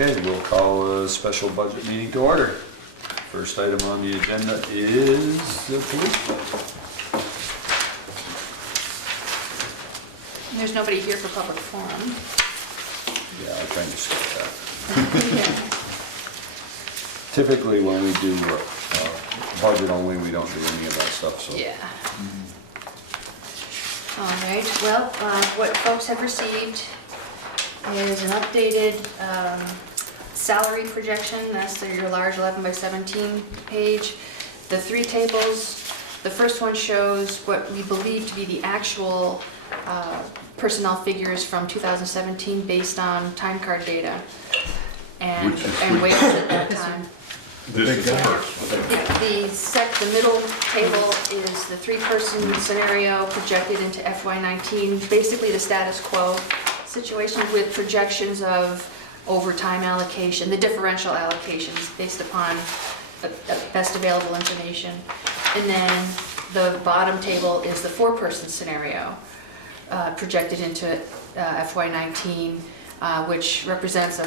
Okay, we'll call a special budget meeting to order. First item on the agenda is the police budget. There's nobody here for public forum. Yeah, I kind of skip that. Yeah. Typically, when we do budget only, we don't do any of that stuff, so. Yeah. All right, well, what folks have received is an updated salary projection. That's your large 11 by 17 page. The three tables, the first one shows what we believe to be the actual personnel figures from 2017 based on time card data and wages at that time. This is the first one. The middle table is the three-person scenario projected into FY19, basically the status quo situation with projections of overtime allocation, the differential allocations based upon the best available information. And then the bottom table is the four-person scenario projected into FY19, which represents a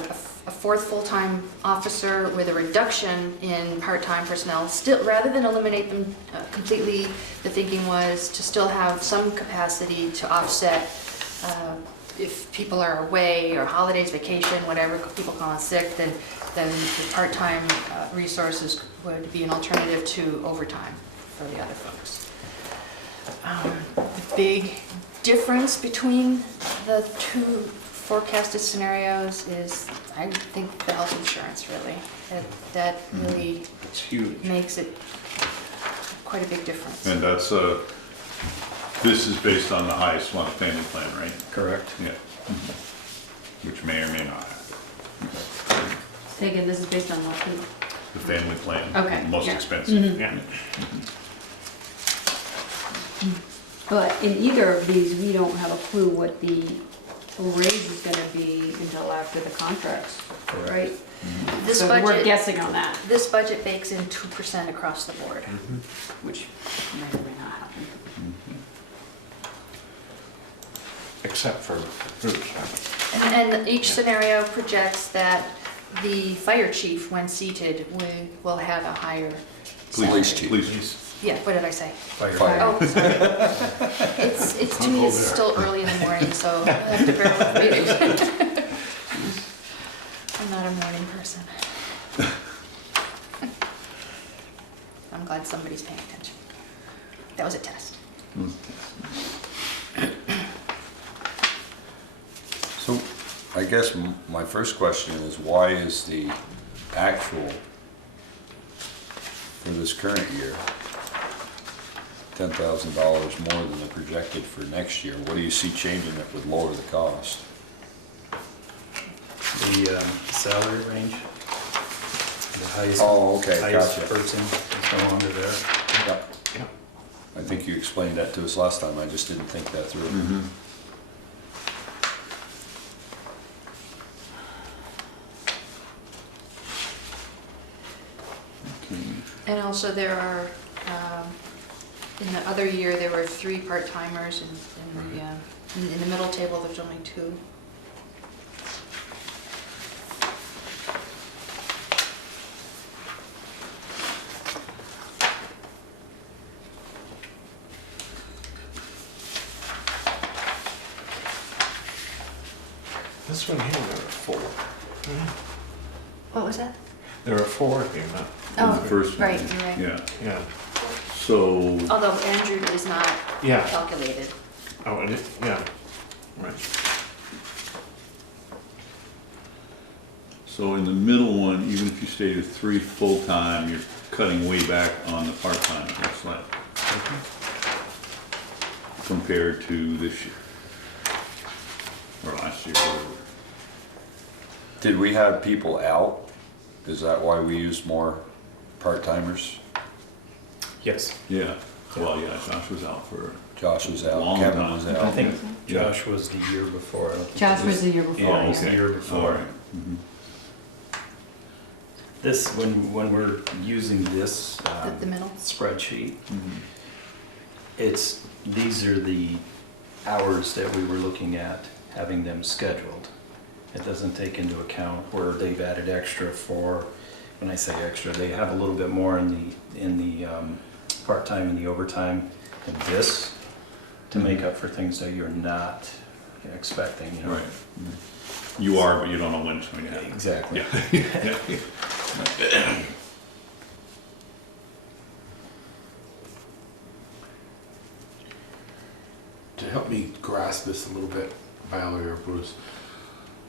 fourth full-time officer with a reduction in part-time personnel. Still, rather than eliminate them completely, the thinking was to still have some capacity to offset if people are away or holidays, vacation, whatever people call it sick, then the part-time resources would be an alternative to overtime for the other folks. The big difference between the two forecasted scenarios is, I think, the health insurance, really. That really It's huge. makes it quite a big difference. And that's, this is based on the highest one, family plan, right? Correct. Yeah. Which may or may not happen. Say again, this is based on what? The family plan. Okay, Most yeah. expensive. Yeah. But in either of these, we don't have a clue what the raise is gonna be until after the contracts, right? This So we're budget, guessing on that, this budget bakes in 2% across the board. which may or may not happen. Except for Bruce. And each scenario projects that the fire chief, when seated, will have a higher Police salary. chief. Please. Yeah, what did I say? Fire. Oh, sorry. It's to me, it's still early in the morning, so you'll have to bear with me. I'm not a morning person. I'm glad somebody's paying attention. That was a test. So, I guess my first question is, why is the actual for this current year $10,000 more than the projected for next year? What do you see changing that would lower the cost? The salary range, the highest, Oh, okay, highest gotcha. person is no longer there. Yep. I think you explained that to us last time, I just didn't think that through. And also there are, in the other year, there were 3 part-timers, in the middle table, there's only 2. This one here, there are 4. What was that? There are 4 here, not, Oh, The first one. right, you're right. Yeah. yeah. So, Although Andrew is not Yeah. calculated. Oh, and it, yeah, right. so in the middle one, even if you stayed at 3 full-time, you're cutting way back on the part-time, looks like. Compared to this year. Or last year. Did we have people out? Is that why we used more part-timers? Yes, Yeah, well, yeah, Josh was out for, Josh was out, Long Kevin time. was I out. think Josh was the year before. I don't think Josh it was the year before. Yeah, it was the Okay. year all before. right. Mhm. This, when we're using this The middle? spreadsheet, Mhm. these are the hours that we were looking at having them scheduled. It doesn't take into account where they've added extra for, when I say extra, they have a little bit more in the part-time and the overtime than this to make up for things that you're not expecting, you know? Right. You are, but you don't know when it's going to happen. Exactly. Yeah. To help me grasp this a little bit, Valerie or Bruce,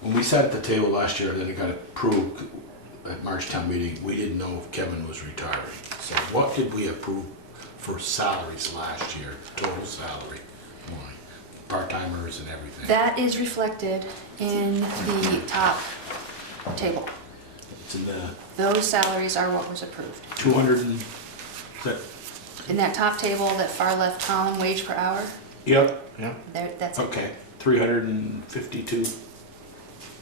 when we sat at the table last year, then it got approved at March town meeting, we didn't know if Kevin was retiring. So what did we approve for salaries last year, total salary line, part-timers and everything? That is reflected in the top table. It's in the Those salaries are what was approved. 200 and, that, In that top table, that far left column, wage per hour, yep, yeah, there, that's it. okay, 352,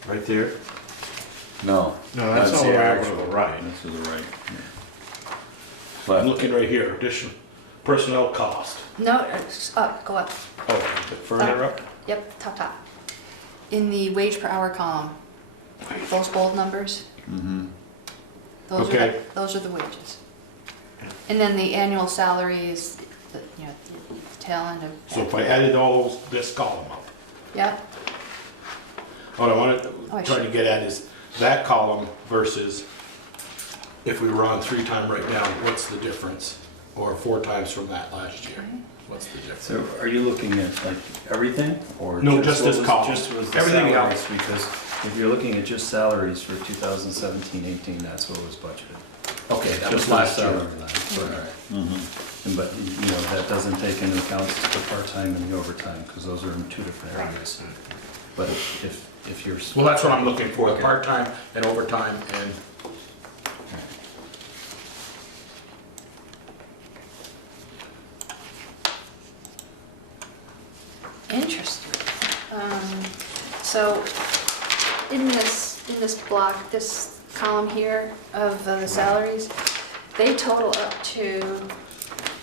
right there. No. No, that's all the way over to the right. That's to the right. I'm Left. looking right here, additional personnel cost. No, up, go up. Oh, a bit further up? Yep, top. In the wage per hour column, those bold numbers, Mm-hmm. Okay. those are the wages. And then the annual salary is, the tail end of. So if I added all those, this column up, Yep, what I wanted, Oh, I trying to see. get at is that column versus if we were on 3 times right now, what's the difference? Or 4 times from that last year, what's the difference? So are you looking at like everything or? No, just what this was- column. Just was the Everything salaries? else. Because if you're looking at just salaries for 2017-18, that's what was budgeted. Okay, that Just was last the year. salary line, correct. Mm-hmm. And but, that doesn't take into account the part-time and the overtime, because those are in 2 different areas. But if you're. Well, that's what I'm looking for, Okay. part-time and overtime and, interesting. So in this block, this column here of the salaries, they total up to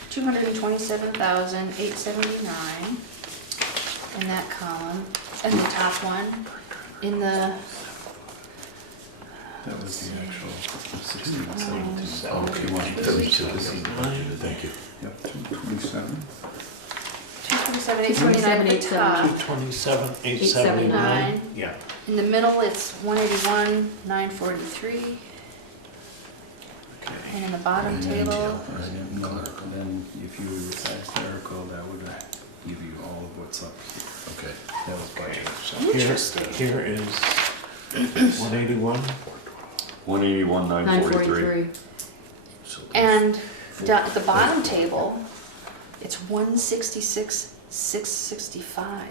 $227,879 in that column, and the top one. In the, That was the actual 1672. oh, okay, 132, thank you. Yep, 227. 227,879 at the top. 227,879. Yeah. In the middle, it's 181,943, Okay. and in the bottom table, And then if you add clerical, that would give you all of what's up here. Okay. That was Okay, budgeted. so Interesting. here is 181. 181,943. 943. and down at the bottom table, it's 166,665.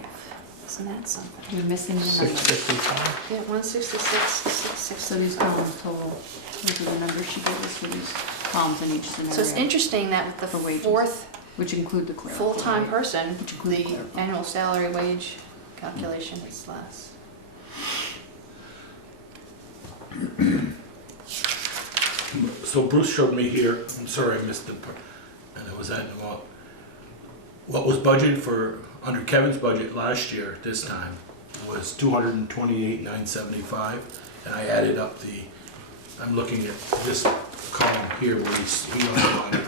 Isn't that something? You're missing the number. 655. Yeah, 166,665. So these columns total, those are the numbers she gave us for these columns in each scenario. So it's interesting that with the For wages. fourth Which include the clerical. full-time person, Which include the clerical. annual salary wage calculation is less. So Bruce showed me here, I'm sorry I missed the part, and it was at about, what was budgeted for, under Kevin's budget last year, this time, was 228,975, and I added up the, I'm looking at this column here where he underlined it.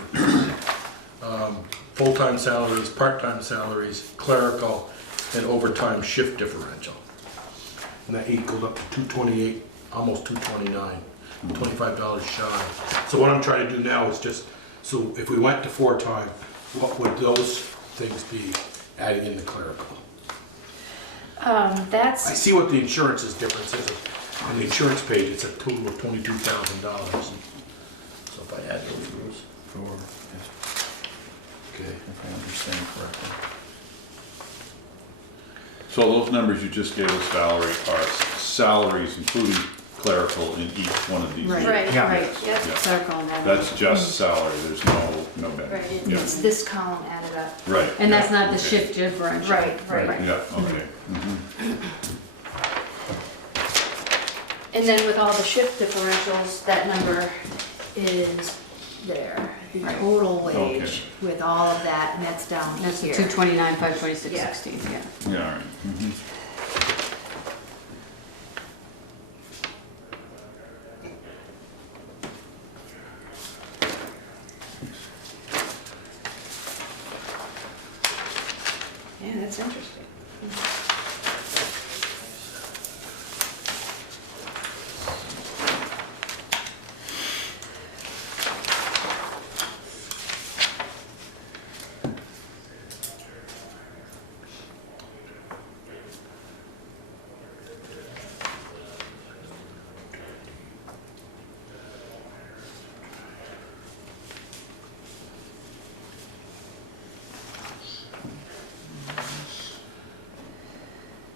Full-time salaries, part-time salaries, clerical, and overtime shift differential. And that equaled up to 228, almost 229. $25 shy. So what I'm trying to do now is just, so if we went to 4 times, what would those things be adding in the clerical? I That's, see what the insurance's difference is. On the insurance page, it's a total of $22,000. So if I add those rules, okay. If I understand correctly. So those numbers you just gave us, Valerie, are salaries including clerical in each one of these. Right, Right, right, Yeah. yep. Yeah. Clerical and admin. That's just salary, there's no right, benefit. Yeah, it's this column added up. right. And that's yeah, not the okay. shift differential. Right. Yeah, okay. Mhm. And then with all the shift differentials, that number is there, the Right. total wage Okay. with all of that, and that's down That's the here. 229, 526, 16, yeah. Yeah, all right. Mhm.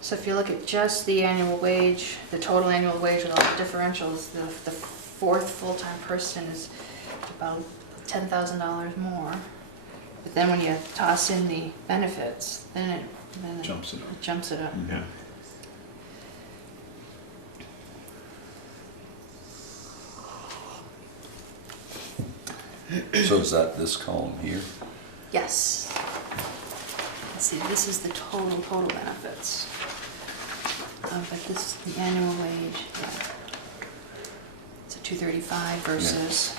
So if you look at just the annual wage, the total annual wage with all the differentials, the fourth full-time person is about $10,000 more. But then when you toss in the benefits, then it Jumps it up. jumps it up. Yeah. So is that this column here? Yes. Let's see, this is the total benefits. But this, the annual wage, yeah. It's a 235 versus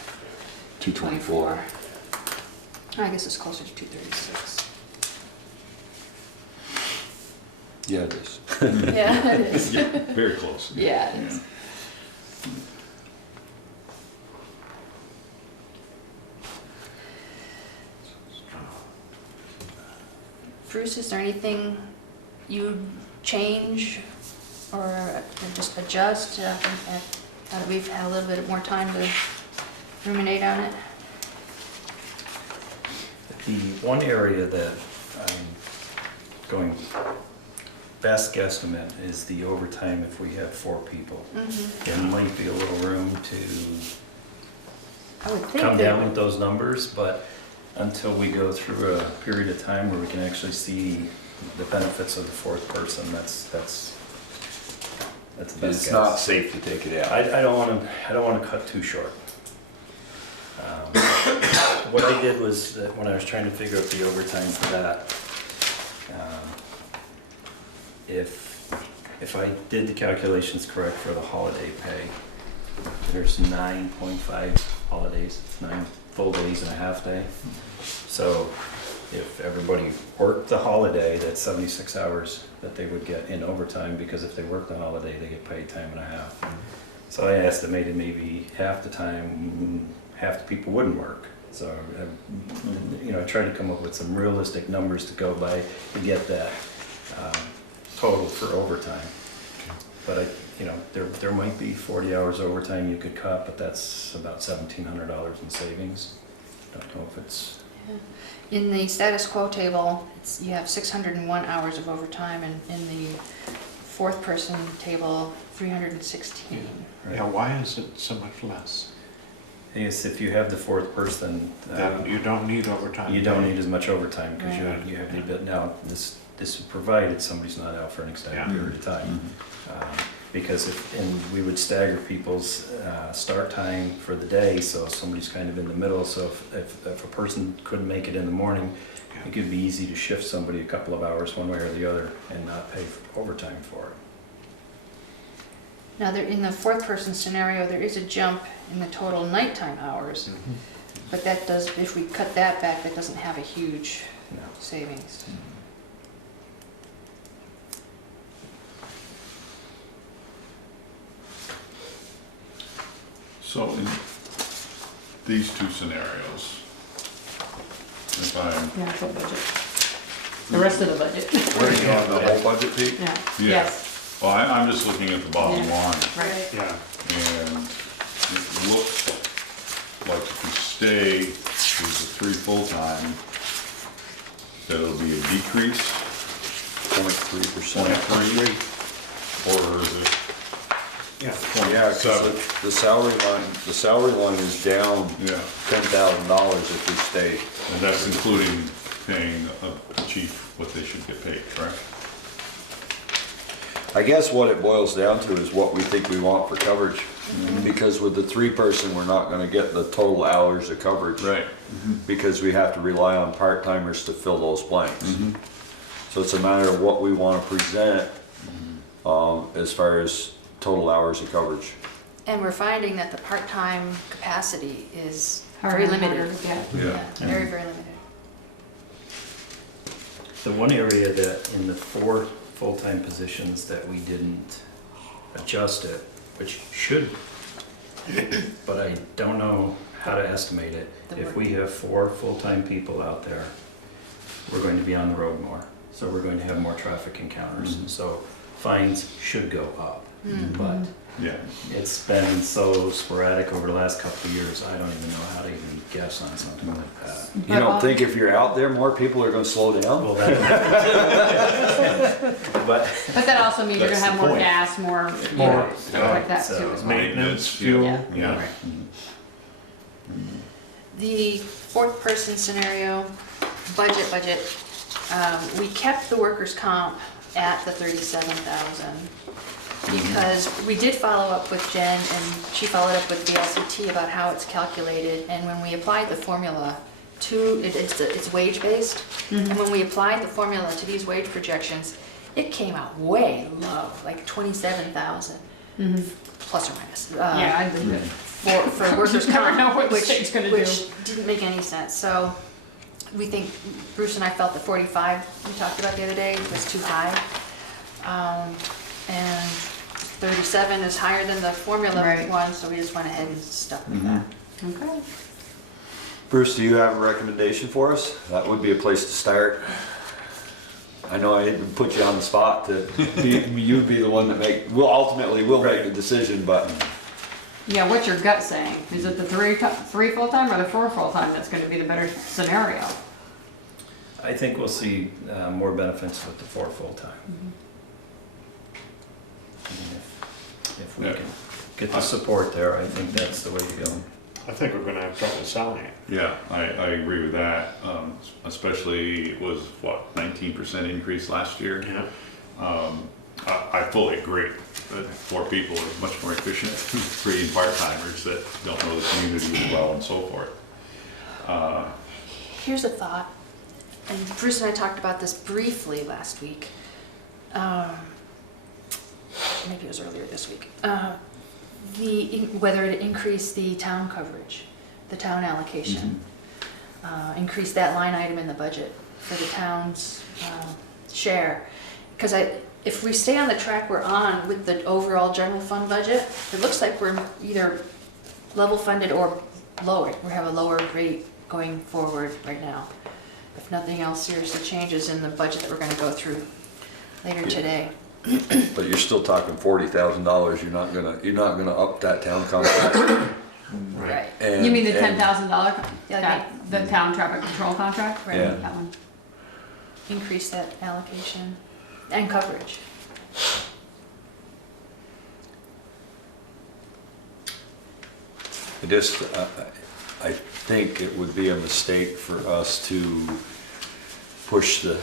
224. I guess it's closer to 236. Yeah, it is. Yeah, it is. Yeah, very close. Yeah, it is. Bruce, is there anything you'd change or just adjust now that we've had a little bit more time to ruminate on it? The one area that I'm going, best guesstimate is the overtime if we have 4 people. There might be a little room to I would think come that- down with those numbers, but until we go through a period of time where we can actually see the benefits of the 4th person, that's the best guess. It's not safe to take it out. I don't want to cut too short. What I did was that when I was trying to figure out the overtime for that, if I did the calculations correct for the holiday pay, there's 9.5 holidays, it's 9 full days and a half day. So if everybody worked the holiday, that's 76 hours that they would get in overtime, because if they worked the holiday, they get paid time and a half. So I estimated maybe half the time, half the people wouldn't work. So, I tried to come up with some realistic numbers to go by to get that total for overtime. But there might be 40 hours overtime you could cut, but that's about $1,700 in savings. Don't know if it's, In the status quo table, you have 601 hours of overtime, and in the 4th person table, 316. right? Yeah, why is it so much less? I guess if you have the 4th person, Then you don't need overtime. you don't need as much overtime because Right. you have the ability. Now, this is provided somebody's not out for an extended Yeah. period of time. Because we would stagger people's start time for the day, so somebody's kind of in the middle. So if a person couldn't make it in the morning, it could be easy to shift somebody a couple of hours one way or the other and not pay overtime for it. Now, in the 4th person scenario, there is a jump in the total nighttime hours, but that does, if we cut that back, that doesn't have a huge No. savings. So in these 2 scenarios, if I'm, Yeah, full budget. The rest of the budget. Where are you on the whole budget, Pete? Yeah, Yeah. yes, well, I'm just looking at the bottom Yeah. line, right. Yeah, and it looks like if we stay with the 3 full-time, that it'll be a decrease, 0.3%. 0.3, or is it yeah. Yeah, 'cause 0.7? the salary line is down Yeah, $10,000 if we stay. and that's including paying a chief what they should get paid, correct? I guess what it boils down to is what we think we want for coverage. Because with the 3 person, we're not gonna get the total hours of coverage. Right. Because we have to rely on part-timers to fill those blanks. So it's a matter of what we wanna present, as far as total hours of coverage. And we're finding that the part-time capacity is Harder very and harder limited. to get. Yeah. Very, very limited. The one area that in the 4 full-time positions that we didn't adjust it, which should, but I don't know how to estimate it. If we have 4 full-time people out there, we're going to be on the road more. So we're going to have more traffic encounters. So fines should go up. But Yeah, It's been so sporadic over the last couple of years, I don't even know how to even guess on something like that. You don't think if you're out there, more people are gonna slow down? Well, that, but, But that also means you're gonna That's have the more point. gas, more, you More, know, stuff like that so too as well. Maintenance, fuel, Yeah. yeah. The fourth person scenario, budget, we kept the workers' comp at the 37,000. Because we did follow up with Jen, and she followed up with the LCT about how it's calculated, and when we applied the formula to, it's wage-based, and when we applied the formula to these wage projections, it came out way low, like 27,000, plus or minus. Yeah, I believe it. For workers' You never comp, know what the which, state's gonna do. which didn't make any sense. So we think, Bruce and I felt the 45 we talked about the other day was too high. And 37 is higher than the formula Right. one, so we just went ahead and stuck with that. Okay. Bruce, do you have a recommendation for us? That would be a place to start. I know I didn't put you on the spot to be, you'd be the one that ultimately will make the decision, but Yeah, what's your gut saying? Is it the three full-time or the four full-time that's gonna be the better scenario? I think we'll see more benefits with the 4 full-time. I mean, if we Yeah. can get the support there, I think that's the way to go. I think we're gonna have trouble selling it. yeah, I agree with that, especially it was, what, 19% increase last year? Yeah. I fully agree that 4 people is much more efficient than 3 part-timers that don't know the community as well and so forth. Here's a thought, and Bruce and I talked about this briefly last week. Maybe it was earlier this week. Whether it increase the town coverage, the town allocation, increase that line item in the budget for the town's share. Because if we stay on the track we're on with the overall general fund budget, it looks like we're either level funded or lower. We have a lower rate going forward right now. If nothing else seriously changes in the budget that we're gonna go through later today. but you're still talking $40,000. You're not gonna up that town contract. Right. And- You mean the and- $10,000, Yeah, the town traffic control contract? Right. Yeah. That one. Increase that allocation and coverage. I think it would be a mistake for us to push the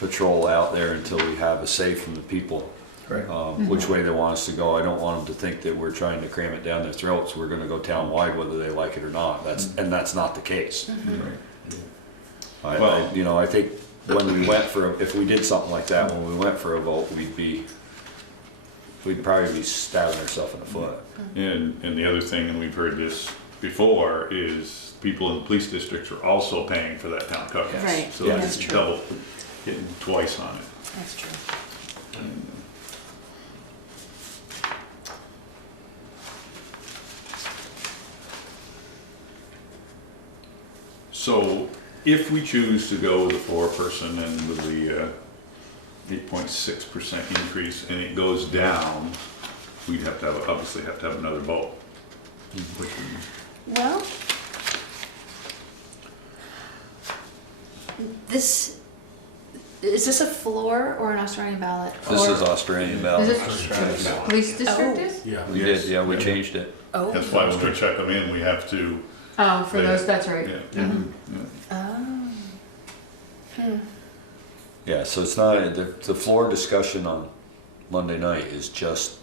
patrol out there until we have a say from the people, Right. which way they want us to go. I don't want them to think that we're trying to cram it down their throats. We're gonna go town-wide whether they like it or not. And that's not the case. Well- I think when we went if we did something like that, when we went for a vote, we'd probably be stabbing ourselves in the foot. And the other thing, and we've heard this before, is people in the police districts are also paying for that town coverage. Right, So yeah, that's that's true. double, getting twice on it. That's true. So if we choose to go with the 4-person and with the 8.6% increase and it goes down, we'd have to have, obviously have to have another vote. Which we, Well, is this a floor or an Australian ballot? This Or- is Australian Is ballot. this police district Oh. is? Yeah. We did, yeah, we changed it. Oh. that's why when we check them in, we have to, Oh, for those, that's right. yeah. Oh. Yeah, so it's not, the floor discussion on Monday night is just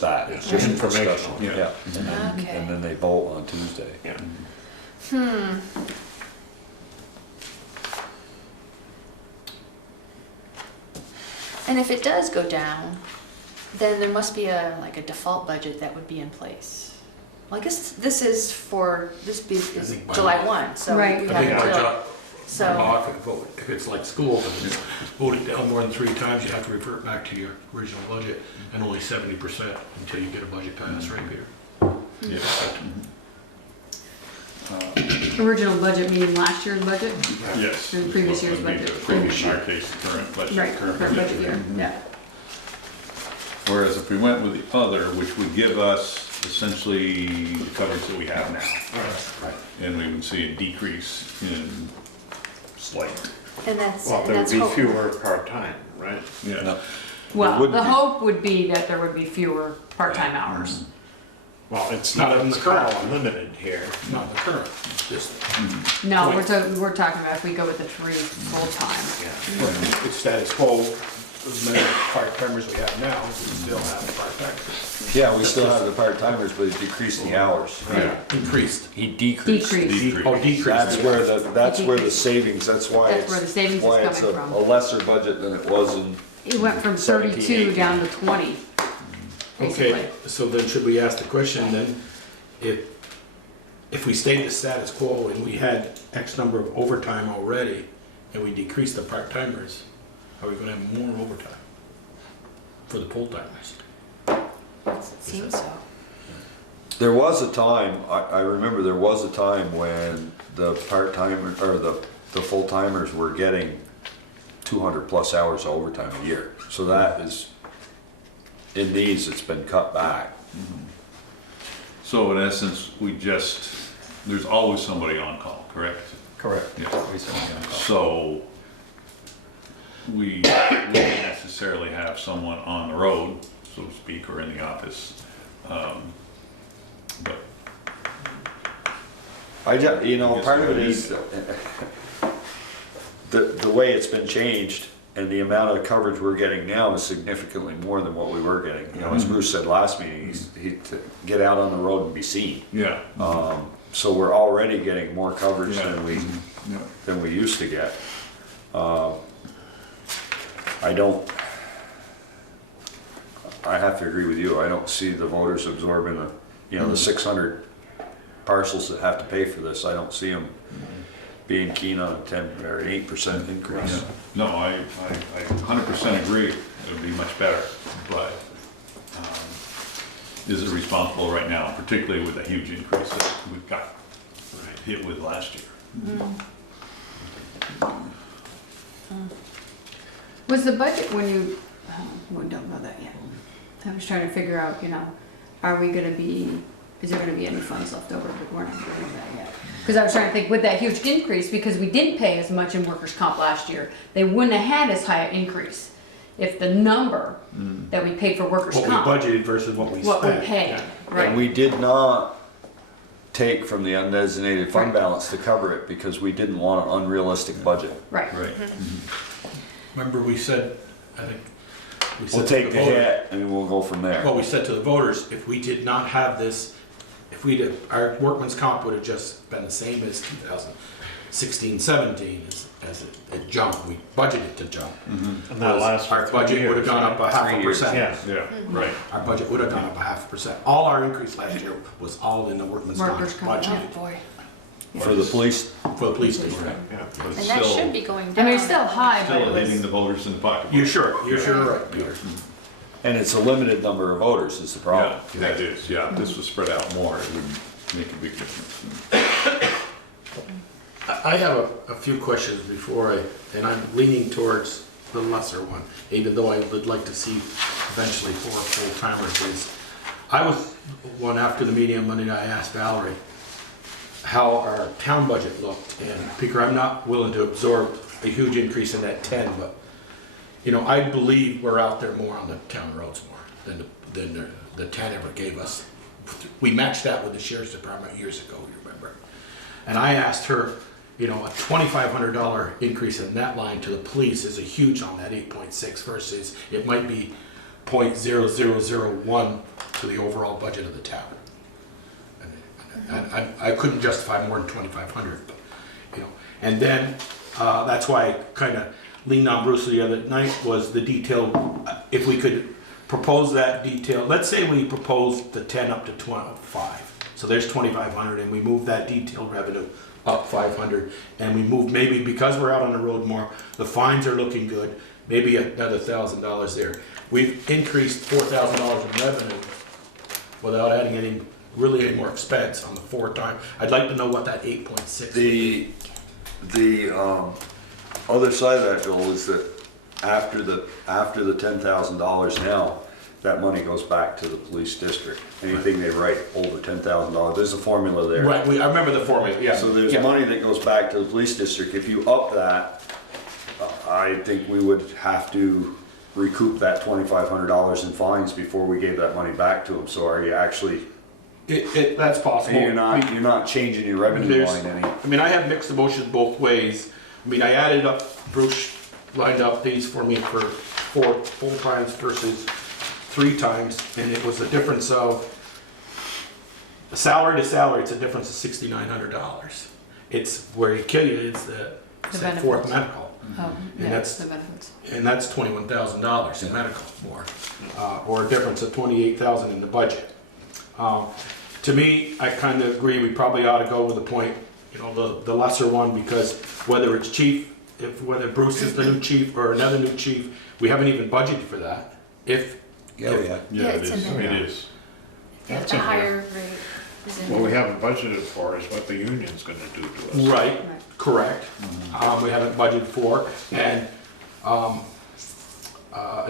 that, it's just Informational. discussion. Yeah. Yeah, and then, Okay. and then they vote on Tuesday. Yeah. And if it does go down, then there must be like a default budget that would be in place. Well, I guess this is is think by July law. 1, so Right. we I have think our until, job, so, law, if it's like schools, if it's voted down more than 3 times, you have to revert back to your original budget, and only 70% until you get a budget passed, right, Peter? Yeah. Original budget meaning last year's budget? Yes. The previous year's Would be budget. the previous, in our case, current budget. Right, current budget year, yeah. Whereas if we went with the other, which would give us essentially the coverage that we have now. Right. And we would see a decrease in slight. And that's, Well, and there would that's be hope. fewer part-time, right? Yeah. Well, would the be. hope would be that there would be fewer part-time hours. Well, it's Not not, in the it's not current. unlimited here. Not the current, just, No, Right. we're talking about if we go with the 3 full-time. Yeah. it's status quo, as many part-timers we have now, we still have part-timers. Yeah, we still have the part-timers, but it decreased the hours. Increased. He decreased. Decrease. Oh, decreased. That's where the savings, that's why That's it's, where the savings is why it's coming a from. lesser budget than it was in, It went from 17, 32 down to 20, basically. Okay, so then should we ask the question then, if we stayed the status quo and we had X number of overtime already, and we decreased the part-timers, are we gonna have more overtime for the full-timers? Seems so. there was a time, I remember there was a time when the part-timer, or the full-timers were getting 200 plus hours of overtime a year. So that is, in these, it's been cut back. So in essence, there's always somebody on call, correct? Correct. Yeah. We certainly can call. So we wouldn't necessarily have someone on the road, so to speak, or in the office. But Part of it is the way it's been changed and the amount of coverage we're getting now is significantly more than what we were getting. As Bruce said last meeting, to get out on the road and be seen. yeah, So we're already getting more coverage Yeah. than we used to get. I have to agree with you. I don't see the voters absorbing the 600 parcels that have to pay for this. I don't see them being keen on a 10 or an 8% increase. no, I 100% agree. It would be much better, but is it responsible right now, particularly with the huge increase that we've got hit with last year? Was the budget when you, we don't know that yet. I was trying to figure out, is there gonna be any funds left over, but we're not doing that yet. Because I was trying to think, with that huge increase, because we didn't pay as much in workers' comp last year, they wouldn't have had as high an increase if the number that we paid for workers' What we comp, budgeted versus what we spent. what we paid, Yeah. And right? we did not take from the undesignated fund Right. balance to cover it because we didn't want an unrealistic budget. Right. Right. Remember we said, I think, we said We'll to take the the voters, hit and we'll go from there. well, we said to the voters, if we did not have this, our workman's comp would have just been the same as 2016, 17, as it jumped, we budgeted to jump. And that lasts for Our 3 budget would have years, gone right? up a half 3 a years. percent. Yeah. Yeah, right. Our budget would have gone up a half a percent. All our increase last year was all in the workman's comp Workers' comp, budget Oh, boy. For the police, for the police department. Yeah. But it's And that still- should be going I down. mean, it's still high, but Still it hitting was, the voters in the pocket. You're sure right, Peter. and it's a limited number of voters is the problem. Yeah, that is, yeah. If this was spread out more, it would make a big difference. I have a few questions and I'm leaning towards the lesser one, even though I would like to see eventually 4 full-timers. I was, one after the meeting on Monday night, I asked Valerie how our town budget looked, and Peter, I'm not willing to absorb a huge increase in that 10, but, I believe we're out there more on the town roads more than the 10 ever gave us. We matched that with the sheriff's department years ago, you remember? And I asked her, a $2,500 increase in that line to the police is a huge on that 8.6 versus it might be 0.0001 to the overall budget of the town. And I couldn't justify more than 2,500, but, and then that's why I kind of leaned on Bruce the other night was the detail, if we could propose that detail, let's say we proposed the 10 up to 25. So there's 2,500 and we move that detailed revenue up 500 and we move maybe because we're out on the road more, the fines are looking good, maybe another $1,000 there. We've increased $4,000 in revenue without adding any more expense on the 4 time. I'd like to know what that 8.6 The other side of that, Joel, is that after the $10,000 now, that money goes back to the police district. Anything they write over $10,000, there's a formula there. Right, I remember the formula, yeah. So there's Yeah. money that goes back to the police district. If you up that, I think we would have to recoup that $2,500 in fines before we gave that money back to them. So are you actually, That's possible. you're not changing your revenue There's- line any? I mean, I have mixed emotions both ways. I mean, I added up, Bruce lined up these for me for 4 full times versus 3 times, and it was a difference of, salary to salary, it's a difference of $6,900. It's where you kill you, it's the fourth benefits. medical, Oh, yeah, that's- the benefits. and that's $21,000 in medical more, or a difference of $28,000 in the budget. To me, I kind of agree, we probably ought to go with the point, the lesser one, because whether it's chief, whether Bruce is the new chief or another new chief, we haven't even budgeted for that. If, Yeah, yeah. Yeah, it it's is, in there. it is. That's A in there. higher rate is in What we there. haven't budgeted for is what the union's gonna do to us. right, correct, we haven't budgeted for, and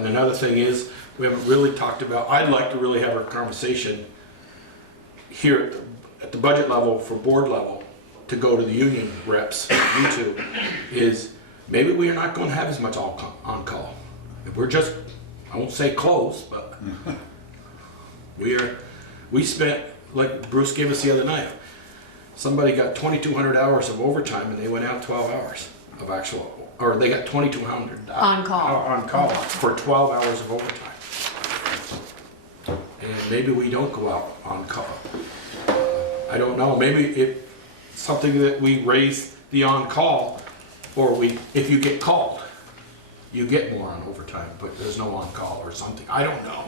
another thing is, we haven't really talked about, I'd like to really have a conversation here at the budget level, for board level, to go to the union reps, you two, is maybe we are not gonna have as much on-call. If we're just, I won't say close, but we spent, like Bruce gave us the other night, somebody got 2,200 hours of overtime and they went out 12 hours of actual, or they got 2,200 On call. on call for 12 hours of overtime. And maybe we don't go out on call. I don't know, maybe it's something that we raise the on-call, or if you get called, you get more on overtime, but there's no on-call or something, I don't know.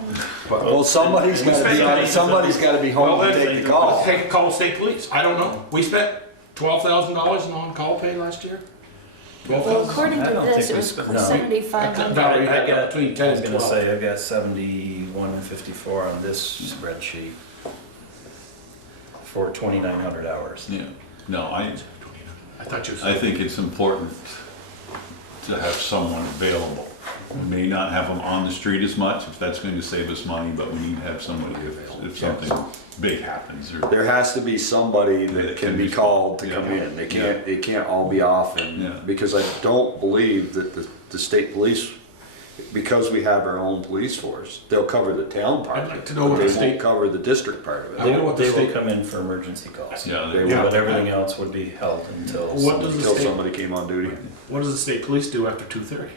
But Well, somebody's gotta be home Well, and let's take the call. take a call to state police, I don't know, we spent $12,000 in on-call pay last year? Well, 12,000? according I to don't this, think it we was spent- no. 7,500. Valerie I had got, between I 10 was and gonna 12. say, I've got 7154 on this spreadsheet for 2,900 hours. Yeah, no, I thought you I said. think it's important to have someone available. We may not have them on the street as much, if that's going to save us money, but we need to have somebody if something big happens or. There has to be somebody that can be called to come Yeah. in. It can't all be off Yeah. and, because I don't believe that the state police, because we have our own police force, they'll cover the town part I'd of like it, to know what but the they won't state- cover the district part of I it. wonder what the They will state- come in for emergency calls. Yeah, They they, will. But everything else would be held until. What does the Until state- somebody came on duty. What does the state police do after 2:30?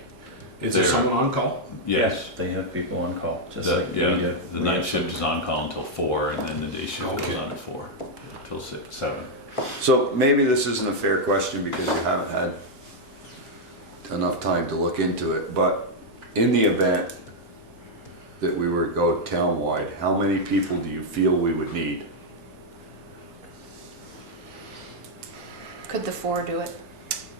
Is there They're- someone on call? yes. They have people on call, just The, like we yeah, do. the We night have shift is on call until 4, and then the day shift Okay. goes on at 4 till 6, 7. So maybe this isn't a fair question because you haven't had enough time to look into it, but in the event that we were to go townwide, how many people do you feel we would need? Could the 4 do it?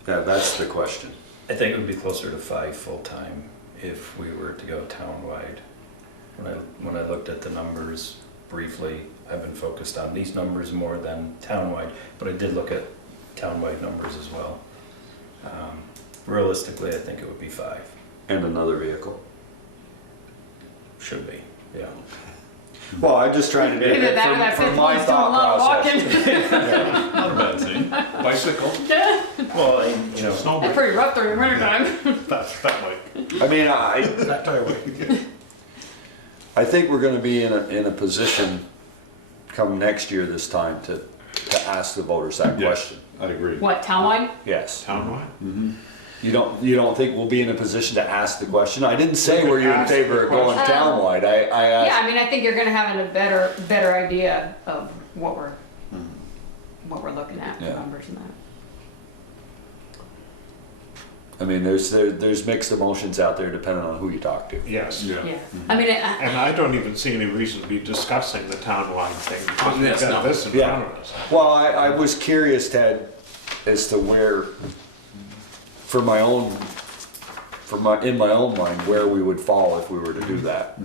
Yeah, that's the question. I think it would be closer to 5 full-time if we were to go townwide. When I looked at the numbers briefly, I've been focused on these numbers more than townwide, but I did look at townwide numbers as well. Realistically, I think it would be 5. And another vehicle. Should be, yeah. Well, I'm just trying to Either that or that from fifth my one's doing a thought lot of process. walking. Not a bad thing. Bicycle. Well, you know, That's Snowbird, pretty rough during the winter time. That might. I mean, that tire weight. I think we're gonna be in a position come next year this time to ask the voters that Yeah. question. I agree. What, townwide? Yes. Townwide? You don't think we'll be in a position to ask the question? I didn't say were you in favor of going question. townwide. I Yeah, asked. I mean, I think you're gonna have a better idea of what we're looking at, the Yeah. numbers and that. I mean, there's mixed emotions out there depending on who you talk to. Yes. Yeah, I mean, And I don't even see any reason to be discussing the townwide thing, because On we've this, got no. this in Yeah. front of us. Well, I was curious, Ted, as to where, in my own mind, where we would fall if we were to do that.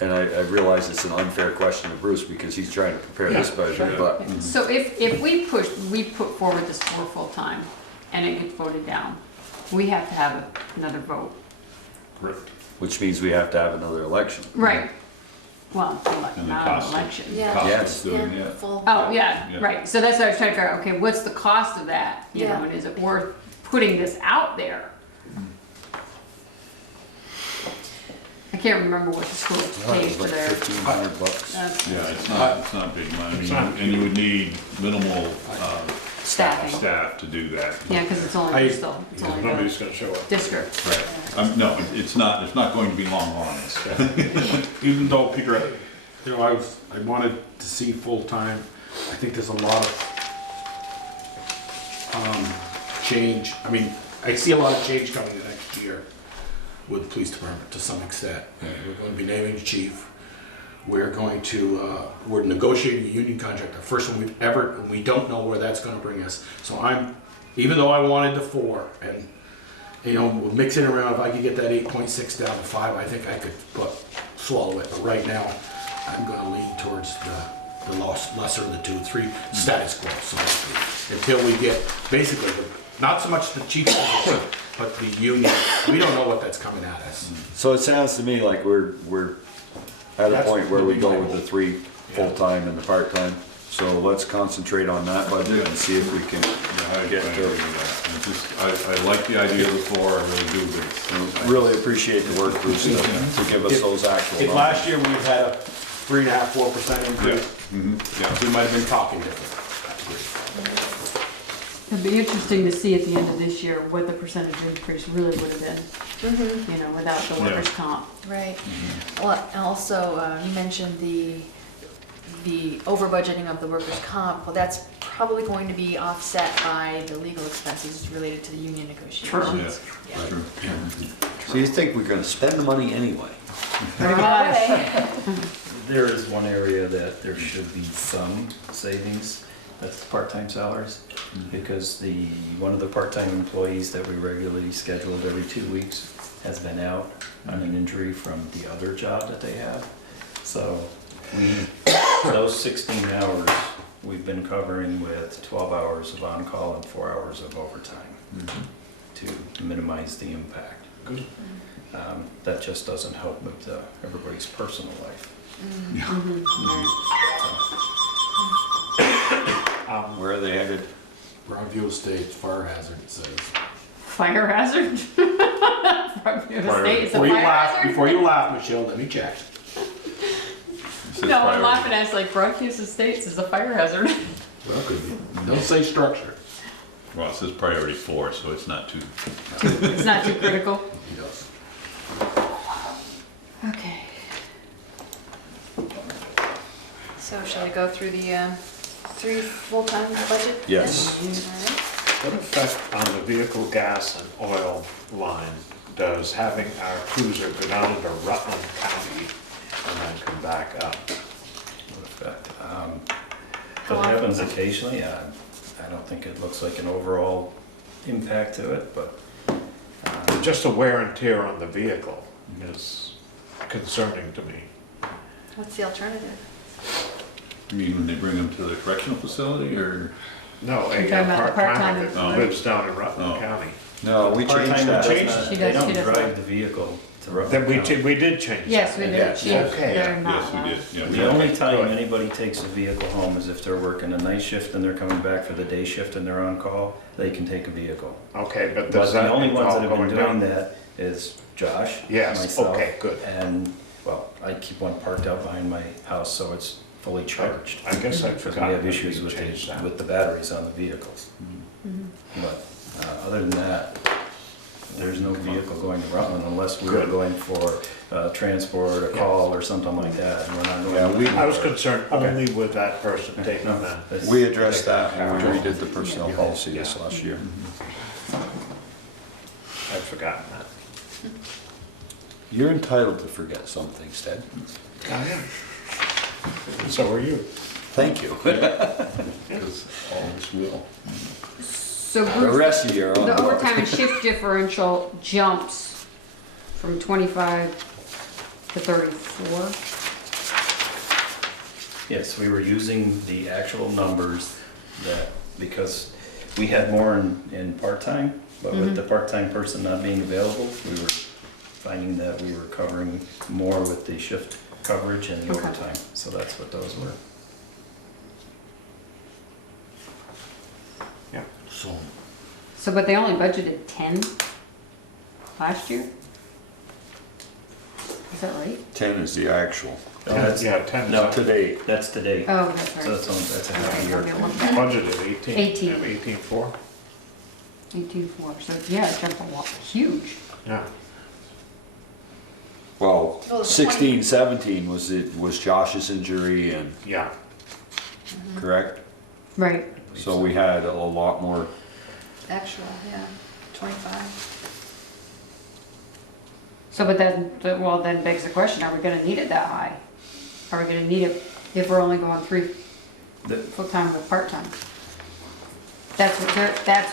And I realize it's an unfair question to Bruce because he's trying to prepare this budget, but so if we put forward this 4 full-time and it gets voted down, we have to have another vote. Correct. which means we have to have another election. Right. Well, And the not cost an of- election. Yeah. Cost Yes. of doing it. Full. Oh, yeah, Yeah. right. So that's what I was trying to figure out, okay, what's the cost of that? You know, Yeah. and is it worth putting this out there? I can't remember what the schools paid for Like their. $1,500. Yeah, it's not big money, It's not and you would need minimal, Staffing. staff to do that. Yeah, because it's only I- Bristol, it's only Nobody's the gonna show up. district. Right, no, it's not going to be long lines. Even though, Peter, you know, I wanted to see full-time, I think there's a lot of change. I mean, I see a lot of change coming the next year with the police department to some extent. We're going to be naming the chief. We're going to, we're negotiating a union contract, the first one we've ever, and we don't know where that's gonna bring us. So even though I wanted the 4, and, you know, we're mixing around, if I could get that 8.6 down to 5, I think I could swallow it. But right now, I'm gonna lean towards the lesser of the 2, 3, status quo, so to speak. Until we get, basically, not so much the chief position, but the union. We don't know what that's coming at us. So it sounds to me like we're at a That's point where we go my with the hope. 3 full-time and the part-time. So let's concentrate on that budget and see if we can get to it. I like the idea of the 4, I really do, but Really appreciate the work, Bruce, to give us those actual If numbers. last year we'd had a 3.5%, 4% increase, yeah. we might have been talking different. It'd be interesting to see at the end of this year what the percentage increase really would have been, Mhm. you know, without the workers' comp. Right. Well, and also, you mentioned the over budgeting of the workers' comp. Well, that's probably going to be offset by the legal expenses related to the union negotiations. Yeah, Yeah. true. So you think we're gonna spend the money anyway? Pretty much. Okay. There is one area that there should be some savings, that's the part-time salaries. Because one of the part-time employees that we regularly scheduled every 2 weeks has been out on an injury from the other job that they have. So those 16 hours, we've been covering with 12 hours of on-call and 4 hours of overtime to minimize the impact. Good. That just doesn't help with everybody's personal life. Where are they headed? Brownfield Estates fire hazard, it says. Fire hazard? From your state, it's a fire hazard? Before you laugh, Michelle, let me check. It says No, I'm priority. laughing at it, like Broadcast Estates is a fire hazard. Well, could be. Don't say structure. Well, it says priority 4, so it's not too, It's not too critical. He does. Okay. So shall we go through the 3 full-time budget? then? Yes. All right. What effect on the vehicle gas and oil line does having our cruiser go down into Rutland County and then come back up? What effect? How That often? happens occasionally. I don't think it looks like an overall impact to it, but Just the wear and tear on the vehicle is concerning to me. What's the alternative? you mean when they bring them to the correctional facility, or? No, You're a talking about the part-timer part-timer. that lives down in Rutland Oh. County. No, we changed part-time that. does Changed not- She they does- she don't does drive not. the vehicle to Then Rutland County. we did change that. Yes, we did. Yes. Chief, Okay. they're not Yes, we allowed. did, yeah. we The only did. time Good. anybody takes a vehicle home is if they're working a night shift and they're coming back for the day shift and they're on call, they can take a vehicle. Okay, but But does that the only ones that involve have been going doing down? that is Josh, Yes, myself. okay, good. And, well, I keep one parked out behind my house, so it's fully charged. I guess I Because we forgot. have that issues we with changed that. the batteries on the vehicles. But other than that, there's no vehicle going to Rutland unless we're Good. going for transport, a call or something like that. And we're not going. Yeah, we- I was concerned Okay. only with that person taking No, that. that's- We addressed that when we redid the personnel policy this Yeah. last year. I'd forgotten that. You're entitled to forget some things, Ted. I am. So are you. Thank you. Because all is well. So The Bruce, rest of you are on the board. overtime and shift differential jumps from 25 to 34. Yes, we were using the actual numbers that, because we had more in part-time, but with the part-time person not being available, we were finding that we were covering more with the shift coverage and the Okay. overtime. So that's what those were. So, So, but they only budgeted 10 last year? Is that right? 10 is the actual. Yeah, 10. No, Today. That's today. Oh, that's right. So that's a half Okay, year. let me look at Budgeted 18. 18. And 18.4. 18.4, so yeah, it jumped a lot, huge. Yeah. Well, Oh, the 16, 17 was Josh's injury and, Yeah. correct? Right. So we had a lot more. Actual, yeah, 25. So, but then, well, then begs the question, are we gonna need it that high? Are we gonna need it if we're only going 3 The- full-time with part-time? That's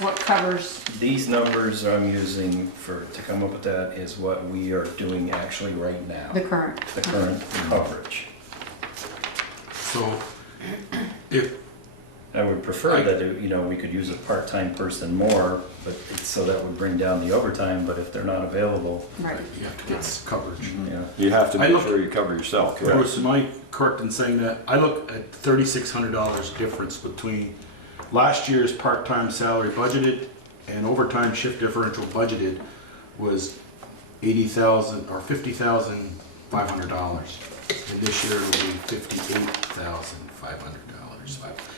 what covers, These numbers I'm using to come up with that is what we are doing actually right now. the current. The current coverage. so if, I would prefer that, we could use a part-time person more, but, so that would bring down the overtime, but if they're not available, Right. you have to get coverage. yeah. You have to I make look- sure you cover yourself, correct? Bruce, am I correct in saying that? I look at $3,600 difference between last year's part-time salary budgeted and overtime shift differential budgeted was $80,000 or $50,500. And this year it'll be $58,500.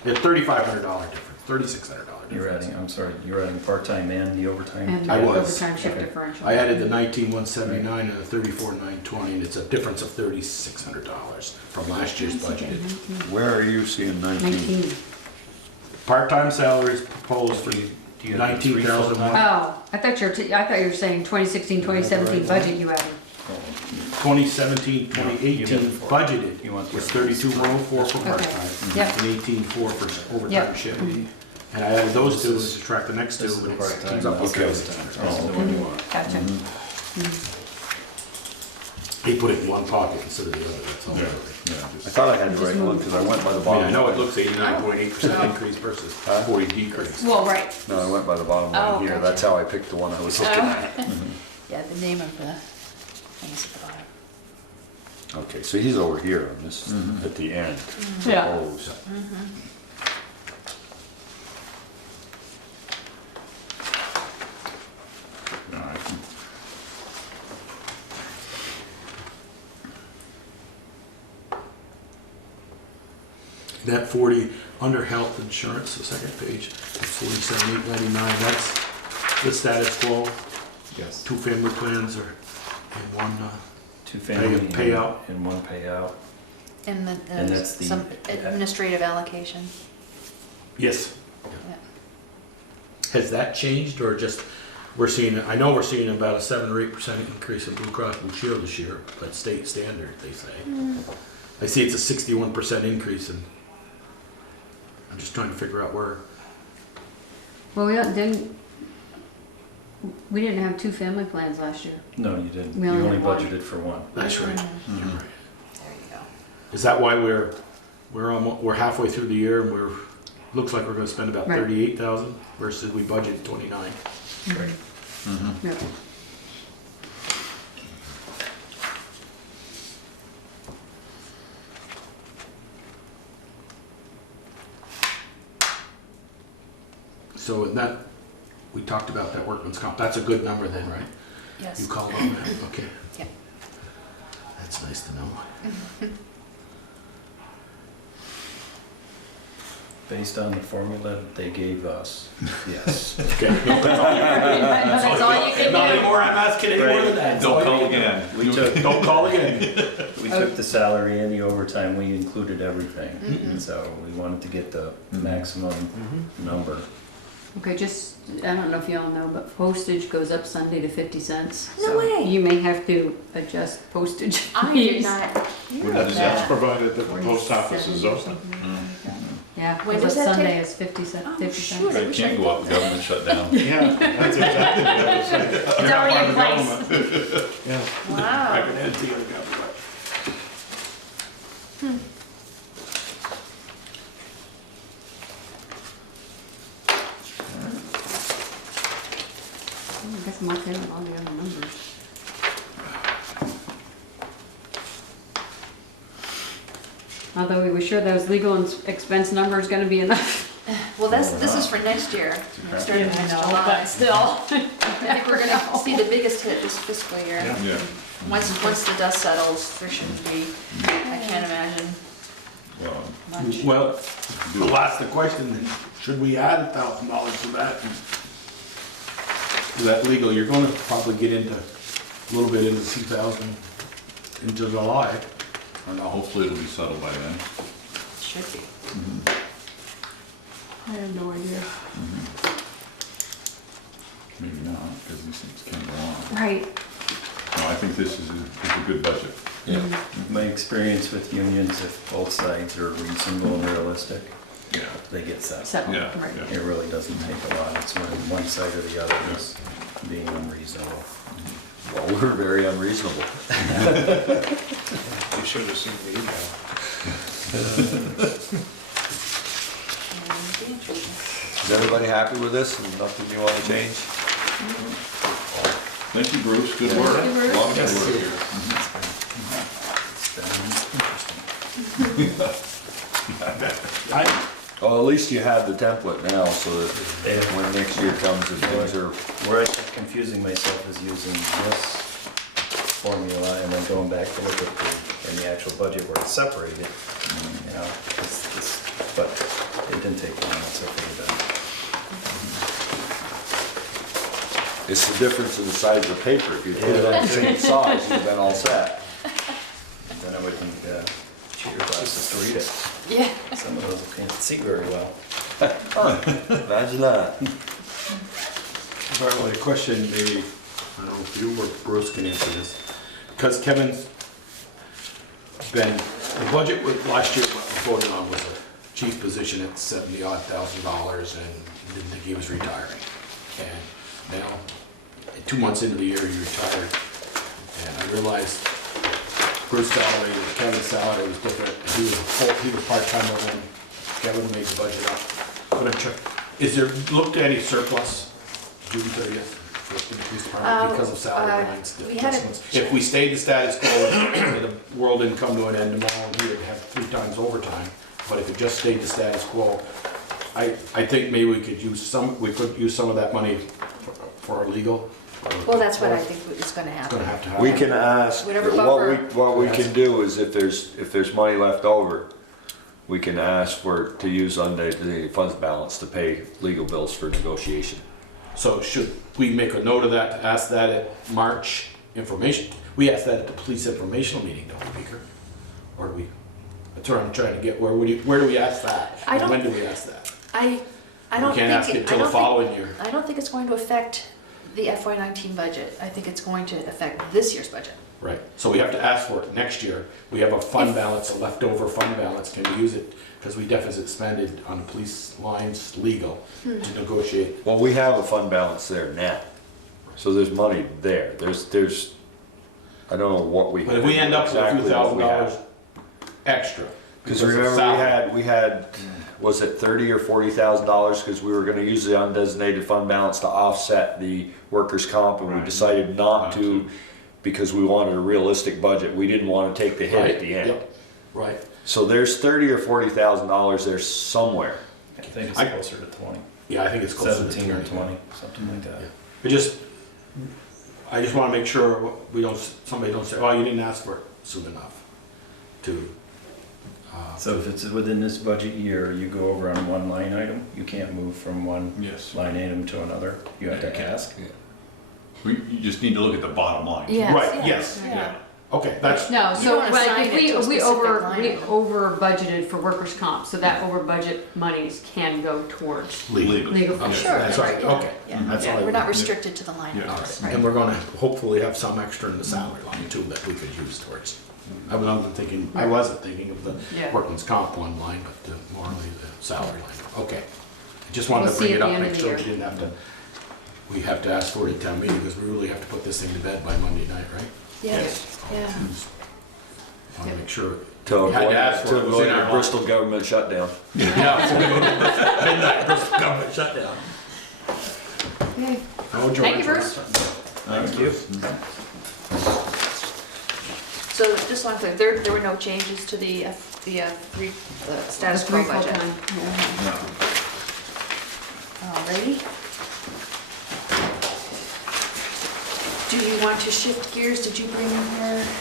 Yeah, $3,500 difference, $3,600 difference. You're adding part-time and the overtime? And I the was. overtime shift Okay. differential. I added the 19,179 and the 34,920, and it's a difference of $3,600 from last year's budgeted. Where are you seeing 19? 19. Part-time salaries proposed for Do you have the three 19,000. Oh, I thought you were saying 2016, 2017 budget you added. 2017, You 2018 want- budgeted you want the was other- 32,104 for Okay. part-time Yep. and 18,4 for overtime Yep. shift. And I added those two to subtract the next two, This is but the it part-time. comes up with that's the $3,600. overtime. This is the one you want. Gotcha. He put it in one pocket instead of the other, that's all. Yeah, really. yeah, I just, thought I had the right one because I went by the I mean, bottom. I know it line. looks 89.8% Oh. increase versus 40 decrease. Well, right. No, I went by the bottom Oh, line here. gotcha. That's how I picked the one I was looking at. Yeah, the name of the thing is at the bottom. Okay, so he's over here on this, at the end. Yeah. Proposed. no, I can, That 40, under health insurance, the second page, 47,899, that's the status quo. Yes. Two family plans or, and one, Two family and- payout. and one payout. And And that's the- some administrative allocation. yes. Yeah. Has that changed or just, we're seeing, I know we're seeing about a 7 or 8% increase in Blue Cross Blue Shield this year, but state standard, they say. I see it's a 61% increase and I'm just trying to figure out where, Well, we didn't have 2 family plans last year. No, you didn't. We You only only had one. budgeted for one. that's right. There You're right. you go. Is that why we're halfway through the year and looks like we're gonna spend about Right. 38,000 versus we budgeted 29? Right. Yeah. So in that, we talked about that workman's comp, that's a good number then, right? You Yes. call it on that, okay. Yep. That's nice to know. Based on the formula that they gave us, yes. Okay. That's all you can Not do. anymore, I'm asking any more than that. don't call again. We took, Don't call again. we took the salary and the overtime, we included everything. And so we wanted to get the maximum number. Okay, just, I don't know if y'all know, but postage goes up Sunday to 50 cents. No So way. You may have to adjust postage. I did not hear of That's that. provided that the post office is 47 or open. something like that. Yeah, When but does that Sunday take? is 50 cents. Oh, 50 shoot. cents. I can't go up, the government shut down. Yeah, that's exactly what I was saying. It's already in place. Yeah. Wow. can add to the government. I guess I'm okay with all the other numbers. Although we were sure those legal expense numbers gonna be enough. Well, this is for next year, starting I next know, July. but still. I think we're gonna see the biggest hit this fiscal year. Yeah. Yeah. Once the dust settles, there shouldn't be, I can't imagine. Well, Well, I'll ask the question, then, should we add $1,000 to that? To that legal, you're gonna probably get into, a little bit into 2,000 into July. Or no? hopefully it'll be settled by then. Should be. I have no idea. Maybe not, because these things can go on. Right. No, I think this is a good budget. Yeah. My experience with unions, if both sides are reasonable and realistic, Yeah. they get set. Settled, Yeah, right. yeah. It really doesn't take a lot, it's when one side or the other is being unreasonable. Well, we're very unreasonable. You should have seen the email. Is everybody happy with this and nothing you wanna change? Thank you, Bruce, good work. Thank you, Bruce. A lot of good work here. It's been I, Well, at least you have the template now, so that when next year comes and things are, Where I kept confusing myself is using this formula and then going back to look at in the actual budget where it's separated. You know, but it didn't take long, it's okay then. it's the difference in the size of the paper. If you put it on the same size, you've been all set. Then I would need cheater glasses to read it. Yeah. Some of those can't see very well. Imagine that. by the way, a question maybe, I don't know if you or Bruce can answer this. Because Kevin's been, the budget with last year, what we voted on was a chief position at $70,000 and didn't think he was retiring. And now, 2 months into the year, he retired. And I realized Bruce's salary and Kevin's salary was different. He was part-timer when Kevin made the budget up. But I'm sure, is there, looked at any surplus June 30th for the police department because of salary lines? we had a- If we stayed the status quo, and the world didn't come to an end tomorrow, we would have 3 times overtime. But if it just stayed the status quo, I think maybe we could use some of that money for our legal. Well, that's what I think is gonna It's happen. gonna have to happen. We can ask, Whatever what we can do is if there's money left over, we can ask to use on the funds balance to pay legal bills for negotiation. So should we make a note of that, to ask that at March information? We asked that at the police informational meeting, don't we, Beaker? Or do we, that's what I'm trying to get, where do we ask that? I don't- And when do we ask that? I don't We think. can't ask it till the following year. I don't think it's going to affect the FY19 budget. I think it's going to affect this year's budget. Right, so we have to ask for it next year. We have a fund If- balance, a leftover fund balance, can we use it? Because we deficit spended on the police lines legal to negotiate. Well, we have a fund balance there now, so there's money there. There's, I don't know what we. But if we end up with a few exactly what we have. $1,000 extra. Because of remember, salary. we had, was it $30,000 or $40,000, because we were gonna use the undesignated fund balance to offset the workers' comp, and we Right. decided not to, because we wanted a realistic budget, we didn't wanna take the hit Right, at the end. yep, right. So there's $30,000 or $40,000 there somewhere. I think it's I- closer to 20, Yeah, I think it's closer to 17 or 20. 20, something like that. I just wanna make sure we don't, somebody don't say, oh, you didn't ask for it soon enough to. So if it's within this budget year, you go over on one line item, you can't move from one Yes. line item to another, you have to ask. You just need to look at the bottom line. Yes, Right, yes. Yeah. Okay, that's, No, You so don't like assign if it to a we specific line we item. over budgeted for workers' comp, so that over budget monies can go towards Legal. legal Okay. funds. Sure, That's that's right, right, okay. yeah. That's all I We're not wanted. restricted to the line Yeah. items. and we're gonna hopefully have some extra in the salary line too that we could use towards. I wasn't thinking of the Yeah. workman's comp one line, but more only the salary line. Okay. I just wanted We'll to bring see it at up, the end make of the sure we year. didn't have to, we have to ask for it at town meeting because we really have to put this thing to bed by Monday night, right? Yes, yeah. Want to make sure. To We had to ask for it, it was avoid in the our Bristol government shutdown. Yeah. Midnight, Bristol government shutdown. Okay. No, George, Thank you, we're Bruce. not- Thank you. So So just so I'm clear, there were no changes to the status quo Three budget? full-time, yeah. No. Alrighty. Do you want to shift gears? Did you bring your,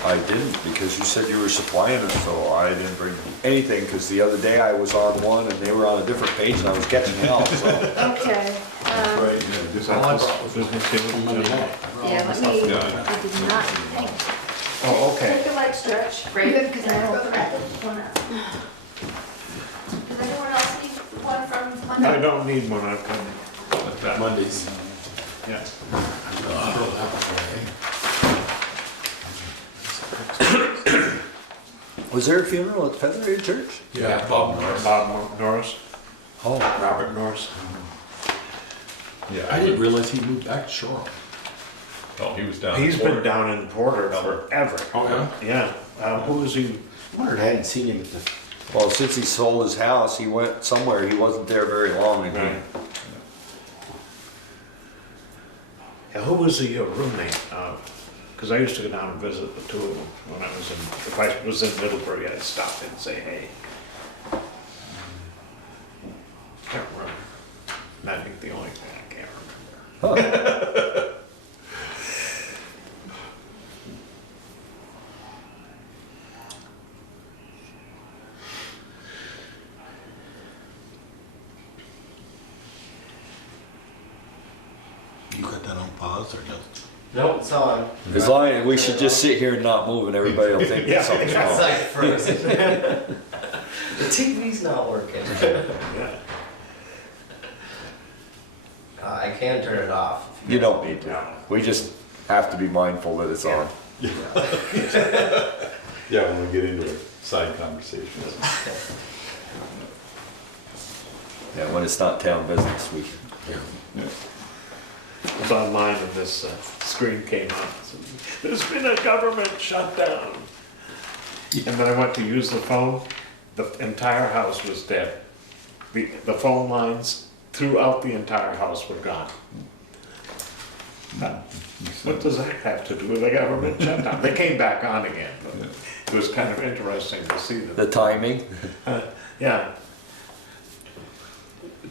I didn't, because you said you were supplying it, so I didn't bring anything, because the other day I was on one and they were on a different page and I was catching hell, so. okay. Right, yeah, this All I office- brought was business dealings. Monday night. Yeah, let me, I did not, hang on. Oh, okay. Take a light stretch. Great. Good, because I wrote that one out. Does anyone else need one from Monday? I don't need one, I've got What's that? Mondays. yeah. Throw that one away. Was there a funeral at Feather Church? Yeah, Bob Norris. Bob Norris, Oh, Robert Norris. Yeah, I didn't realize he moved back to Shore. Oh, he was down. He's in been Porter. down in Porter forever. Oh, yeah? Yeah, who was he? I wondered, I hadn't seen him at the, well, since he sold his house, he went somewhere, he wasn't there very long, and Right. Yeah, who was the roommate? Because I used to go down and visit the two of them when I was in, if I was in Middlebury, I'd stop in and say, hey. Can't remember. I think the only thing I can't remember. you got that on pause or just? Nope, it's on. as long as, we should just sit here and not move and everybody will think Yeah. that something's It's wrong. like frozen. The TV's not working. Yeah. I can turn it off. You don't need to, we just have to be mindful that it's on. Yeah, when we get into it, side conversations. Yeah, when it's not town business, we, Yeah. It was online and this screen came up. There's been a government shutdown. And then I went to use the phone, the entire house was dead. The phone lines throughout the entire house were gone. What does that have to do with the government shutdown? They came back on again, but it was kind of interesting to see the that. timing, Yeah.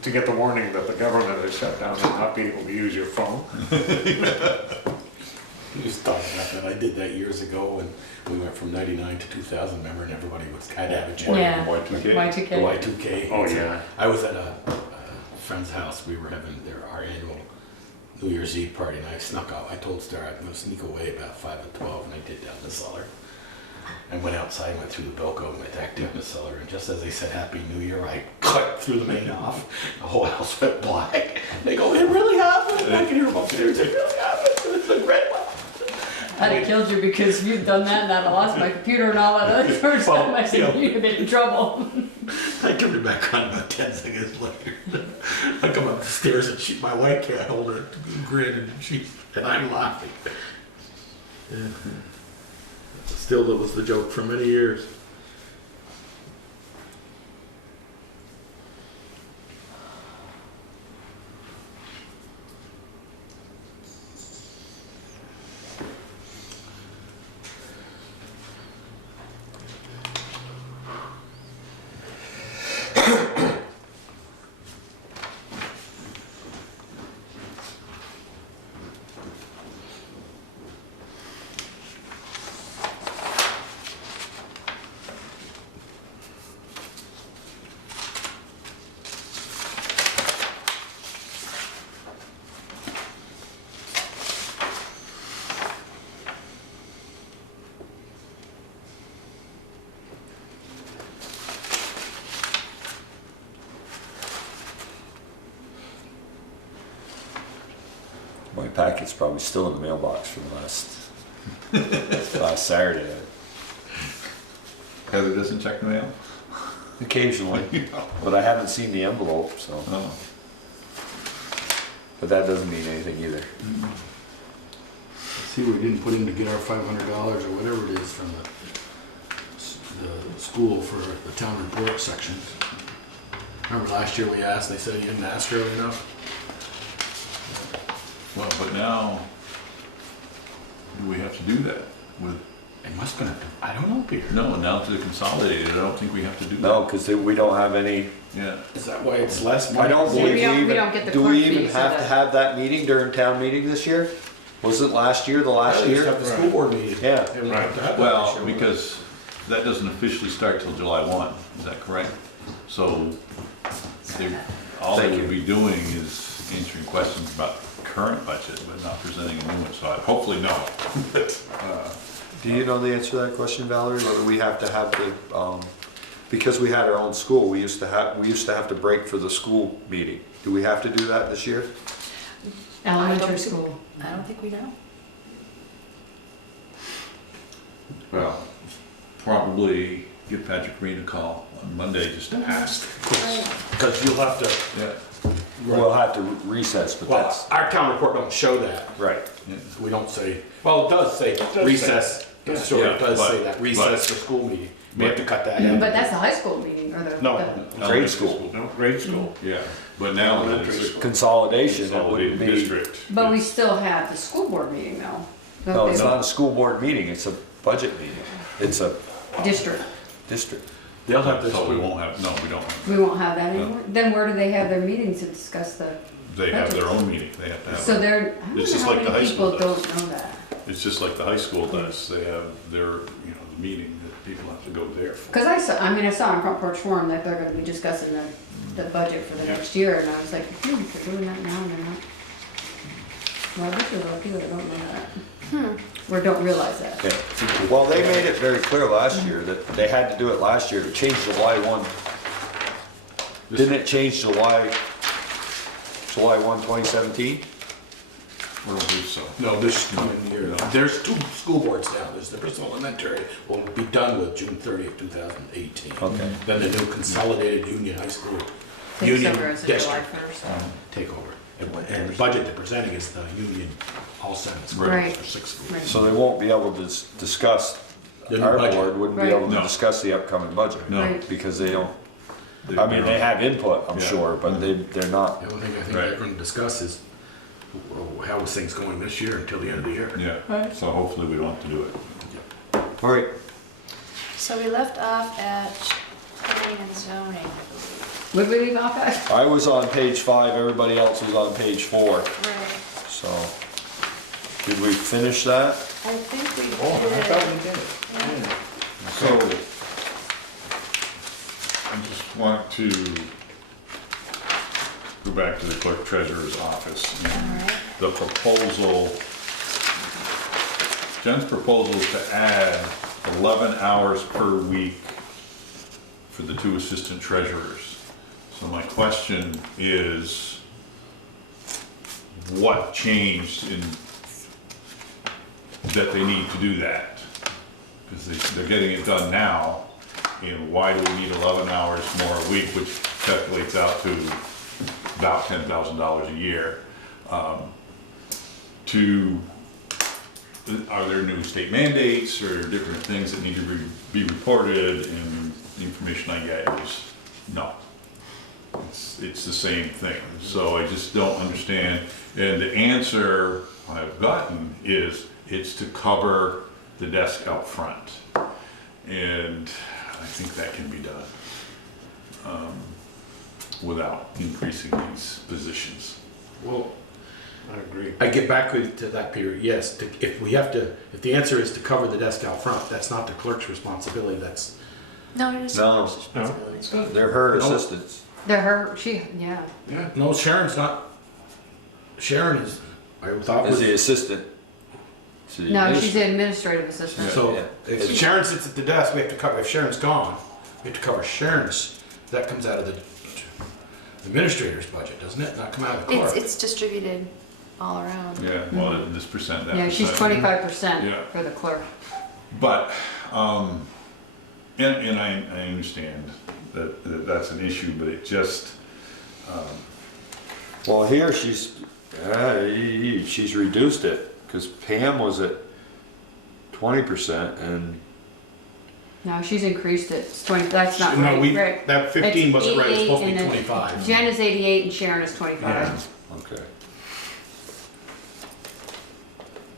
To get the warning that the government is shut down and not be able to use your phone. You just talking about that, I did that years ago and we went from 99 to 2000, remember, and everybody had to have a generator. Yeah. Y2K. The Y2K. Y2K. Oh, So yeah. I was at a friend's house, we were having our annual New Year's Eve party, and I snuck out, I told Star I'd gonna sneak away about 5 and 12, and I did down the cellar. I went outside, went through the Bilko, and went back down the cellar, and just as they said Happy New Year, I cut through the main off, the whole house went black. They go, it really happened, I can hear them upstairs, it really happened, it's a red one. I'd have killed you because you'd done that and I'd have lost my computer and all that other sort of stuff. I said, you'd have been in trouble. I turned it back on about 10 seconds later. I come up the stairs and my wife can't hold her, grin, and I'm laughing. Yeah. Still, that was the joke for many years. my packet's probably still in the mailbox from last Saturday. Heather doesn't check the mail? Occasionally, but I haven't seen the envelope, so, Oh. but that doesn't mean anything either. See, we didn't put in to get our $500 or whatever it is from the school for the town report section. Remember last year we asked, they said you didn't ask early enough? Well, but now, do we have to do that with It must gonna, I don't know, Peter. No, now to the consolidated, I don't think we have to do that. No, because we don't have any, Yeah. Is that why it's less I money? don't See, believe we don't- we we don't even, get the do clerk we even fees, so have to that- have that meeting during town meeting this year? Wasn't last year the last We used to year? have the school board meeting. Yeah. And we have to have that Well, this year. because that doesn't officially start till July 1, is that correct? So all they would be doing is answering questions about current budget, but not presenting a new one, so hopefully no. Do you know the answer to that question, Valerie? Whether we have to have the, because we had our own school, we used to have to break for the school meeting. Do we have to do that this year? Elementary school. I don't think we know. Well, probably give Patrick Green a call on Monday just to ask. Because you'll have to, Yeah. We'll have to recess, but well, that's, our town report don't show that. right. We don't say, well, it does say say recess, sure, Yeah, it does but- say that, recess for school meeting. We have to cut that But in. that's the high school meeting, or the. No. the- Grade school. No, grade school. Yeah, but now that it's a Consolidation, it wouldn't consolidated be. district. But we still have the school board meeting though. No, Don't it's they? not a school board meeting, it's a budget meeting. It's a District. district. They'll have this. So we won't have, no, we don't. We won't have that anymore? Then where do they have their meetings to discuss the, They have their own meeting, they have to have. so they're, I It's don't just know how like the many high school people does. don't know that. It's just like the high school does, they have their, you know, the meeting that people have to go there for. Cause I saw on Front Porch Forum that they're gonna be discussing the budget for the Yeah. next year, and I was like, they're doing that now and they're not. Well, I bet you're lucky that I don't know that. Or don't realize that. Yeah. Well, they made it very clear last year that they had to do it last year to change July 1. Didn't it change July 1, 2017? I don't believe so. No, this coming year, there's two school boards now, there's the Bristol Elementary, will be done with June 30th, 2018. Okay. Then the new consolidated Union High School, Takes Union over as of July District 1st. take over. And the budget they're presenting is the Union All Seven schools, Right. or six schools. Right. So they won't be able to discuss, The new our budget. board wouldn't be Right. able to No. discuss the upcoming budget. No. Right. Because they don't, I mean, they have input, I'm Yeah. sure, but they're not. The only thing I think Right. they're gonna discuss is, how is things going this year until the end of the year? Yeah, so hopefully we don't have to do it. All right, So we left off at planning and zoning. Would we leave off at? I was on page 5, everybody else was on page 4, Right. so. Did we finish that? I think we Oh, I thought did. we did it. Yeah. So, I just want to go back to the clerk treasurer's office. And Alright. the proposal, Jen's proposal is to add 11 hours per week for the 2 assistant treasurers. So my question is, what changed in, that they need to do that? Because they're getting it done now, and why do we need 11 hours more a week, which calculates out to about $10,000 a year? Are there new state mandates or different things that need to be reported? And the information I get is no. It's the same thing. So I just don't understand. And the answer I've gotten is it's to cover the desk out front. And I think that can be done without increasing these positions. Well, I agree. I get back to that period, yes, if the answer is to cover the desk out front, that's not the clerk's responsibility, that's, No, it is. No. Responsibility. They're her No. assistants. They're her, yeah. Yeah. no, Sharon's not, Sharon is, I thought Is was, the assistant. to the No, she's administrator. the administrative assistant. so Yeah. if Sharon sits at the desk, we have to cover, if Sharon's gone, we have to cover Sharon's, that comes out of the administrator's budget, doesn't it? Not come out of the clerk. It's distributed all around. Yeah, well, this percent, that Yeah, she's percent. 25% Yeah. for the clerk. But, and I understand that that's an issue, but it just, Well, here she's reduced it, because Pam was at 20% and No, she's increased it. It's 20, that's not No, right. that 15 It's wasn't right, it's 88 supposed to be and then 25. Jen is 88 and Sharon is 25. Yeah. okay.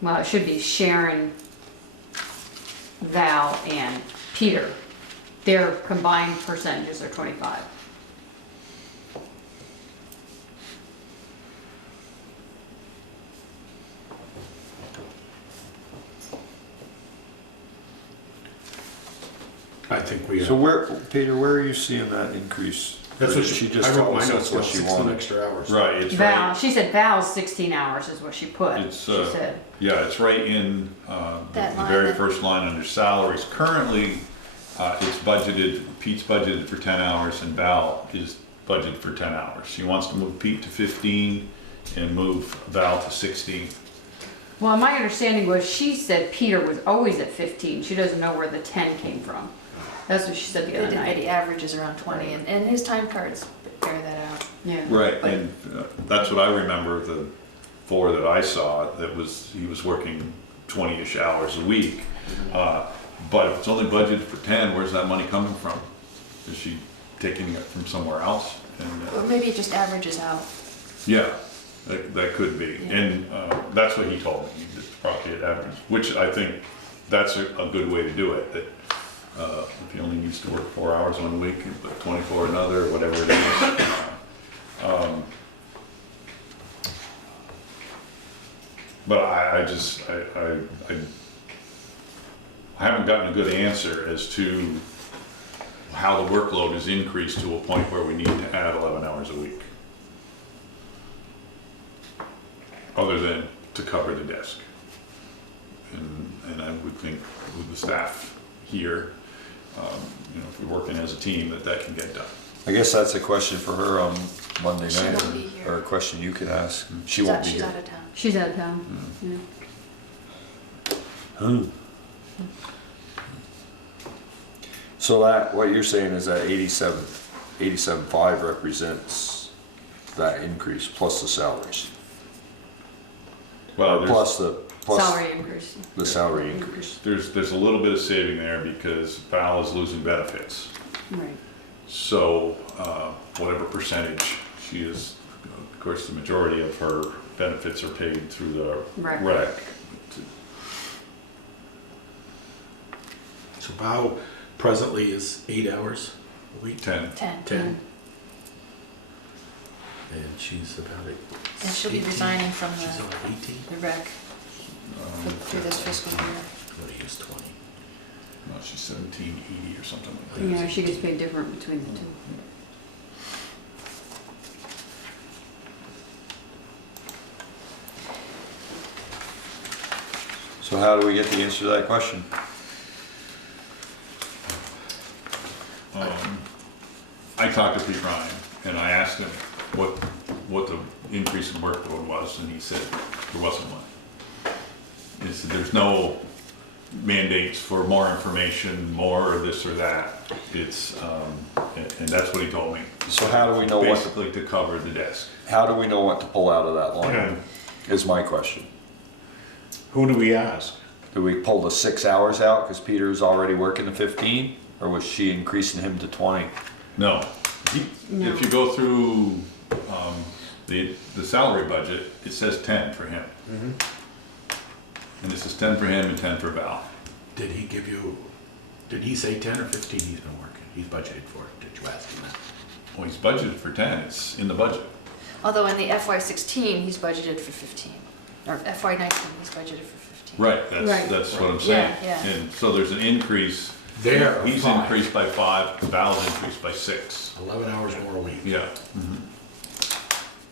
Well, it should be Sharon Val and Peter. Their combined percentages are 25. I think we, So where, Peter, where are you seeing that increase? that's what She she, just I wrote told my us notes, that's what about she 16 wanted. extra hours. Right, it's Val, right, she said Val's 16 hours is what she put, It's, she said. yeah, it's right in, That the line very that- first line under salaries. Currently, it's budgeted, Pete's budgeted for 10 hours and Val is budgeted for 10 hours. She wants to move Pete to 15 and move Val to 16. Well, my understanding was she said Peter was always at 15. She doesn't know where the 10 came from. That's what she said the The other night. average is around 20, and his time cards bear that out. Yeah. Right, But- and that's what I remember, the 4 that I saw, that was, he was working 20-ish hours a week. But if it's only budgeted for 10, where's that money coming from? Is she taking it from somewhere else? And, Or maybe it just averages out. yeah, that could be. Yeah. And that's what he told me, it's probably at average, which I think that's a good way to do it. That if he only needs to work 4 hours one week, but 24 another, or whatever it is. But I haven't gotten a good answer as to how the workload is increased to a point where we need to add 11 hours a week. Other than to cover the desk. And I would think with the staff here, if we're working as a team, that can get done. I guess that's a question for her on Monday She night, won't be here. or a question you could ask. She She's won't out- be She's here. out of town. She's out of town. Yeah. So that, what you're saying is that 87.5 represents that increase plus the salaries, Well, plus the Salary increase. the salary increase. there's a little bit of saving there because Val is losing benefits. Right. So, whatever percentage she is, of course, the majority of her benefits are paid through the Rec. rec. So Val presently is 8 hours a week, 10. 10. 10. And she's about it. And she'll be resigning from She's on 18, the rec through this fiscal year. what do you use, 20? No, she's 1780 or something like that. Yeah, she gets paid different between the two. So how do we get the answer to that question? I talked to Pete Ryan and I asked him what the increase in workload was, and he said there wasn't one. He said there's no mandates for more information, more or this or that. It's, and that's what he told me. So how do we know what, Basically to cover the desk. how do we know what to pull out of that Okay. line? Is my question. Who do we ask? Do we pull the 6 hours out because Peter's already working the 15? Or was she increasing him to 20? No. No. If you go through the salary budget, it says 10 for him. And this is 10 for him and 10 for Val. Did he give you, did he say 10 or 15 he's been working? He's budgeted for it, did you ask him that? Well, he's budgeted for 10, it's in the budget. Although in the FY16, he's budgeted for 15. Or FY19, he's budgeted for 15. Right, Right. that's what I'm saying. Yeah, yeah. And so there's an increase. There, He's 5. increased by 5, Val's increased by 6. 11 hours more a week. Yeah.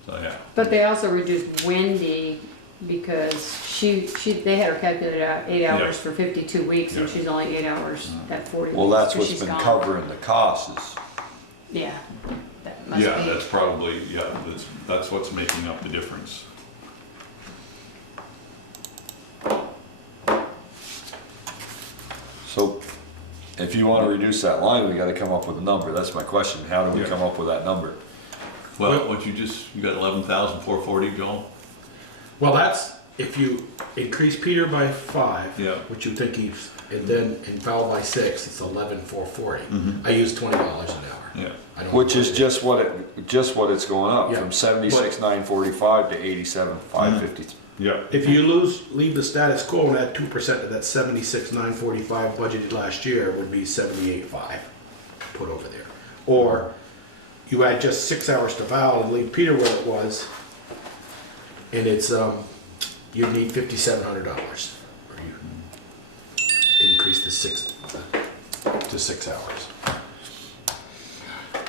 So, yeah. But they also reduced Wendy because they had her calculated out 8 hours Yeah. for 52 weeks and Yeah. she's only 8 hours at 40 Well, weeks. that's 'cause what's she's been gone. covering the costs is, Yeah, that must Yeah, be. that's probably, yeah, that's what's making up the difference. so if you wanna reduce that line, we gotta come up with a number. That's my question. How do we Yeah. come up with that number? Well, what you got 11,440, Joel? Well, that's, if you increase Peter by 5, Yeah. which you think he's, and then, and Val by 6, it's 11,440. I use $20 an hour. Yeah. I don't- Which is just what it's going up, Yeah, from 76,945 to 87,550. Yeah, If you leave the status quo and add 2% to that 76,945 budgeted last year, would be 78,500 put over there. Or you add just 6 hours to Val and leave Peter where it was, and it's, you'd need $5,700. Or you increase to 6 hours.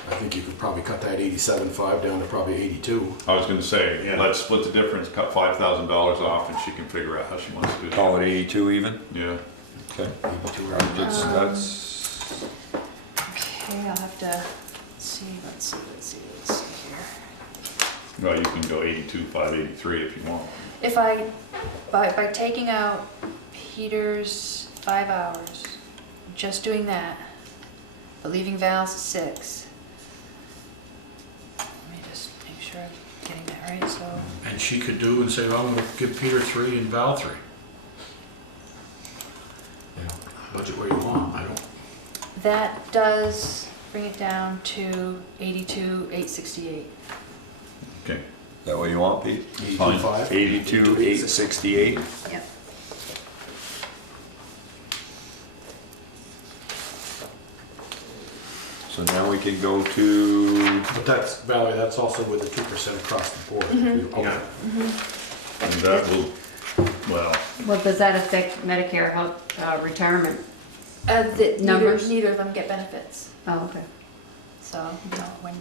I think you could probably cut that 87.5 down to probably 82. I was gonna say, Yeah. let's split the difference, cut $5,000 off, and she can figure out how she wants to do it. Call it 82 even? Yeah. Okay. 82 That's, Okay, I'll have to see, let's see here. Well, you can go 82, 583 if you want. If I, by taking out Peter's 5 hours, just doing that, but leaving Val's 6. Let me just make sure I'm getting that right, so. And she could do and say, well, I'm gonna give Peter 3 and Val 3. You know, budget where you want, I don't. That does bring it down to 82,868. Okay. is that what you want, Pete? 82.5. 82,868. Yep. So now we can go to, But that's, Valerie, that's also with the 2% across the board. Yeah. And that will, well, Well, does that affect Medicare health, retirement? Numbers? Numbers? Neither of them get benefits, Oh, okay. so, no, when,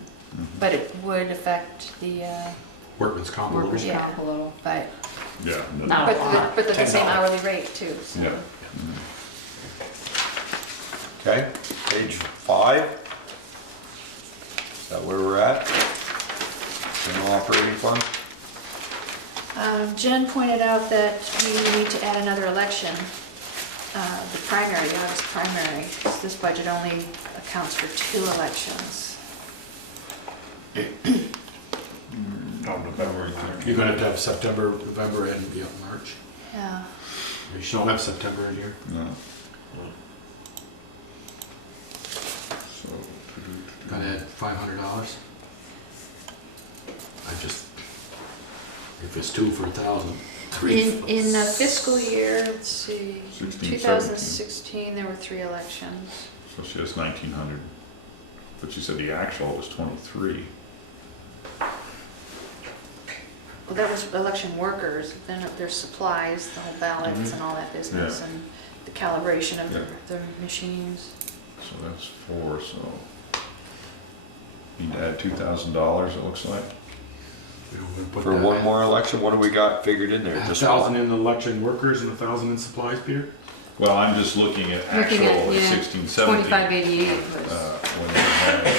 but it would affect the, Workman's comp a little Workers' bit. Yeah. comp a little. but, yeah. Not but a lot. they're the same $10. hourly rate too, so. Yeah. okay, page 5. Is that where we're at? General operating fund? Jen pointed out that we need to add another election, the primary, the August primary, 'cause this budget only accounts for 2 elections. Oh, November. You're gonna have to have September, November, and March. Yeah. You don't have September in here. No. So, Gotta add $500. I just, if it's 2 for 1,000, 3. In the fiscal year, let's see, 16, 2016, there were 3 elections. So she has 1,900, but she said the actual was 23. Well, that was election workers, then there's supplies, the whole ballots and all that business, Yeah. and the calibration of Yeah. the machines. So that's 4, so need to add $2,000, it looks like. For one more election, what do we got figured in there? Just 1,000 in election workers and 1,000 in supplies, Peter? Well, I'm just looking at Looking actual at, yeah, 16, 17. 2588 was, When they had,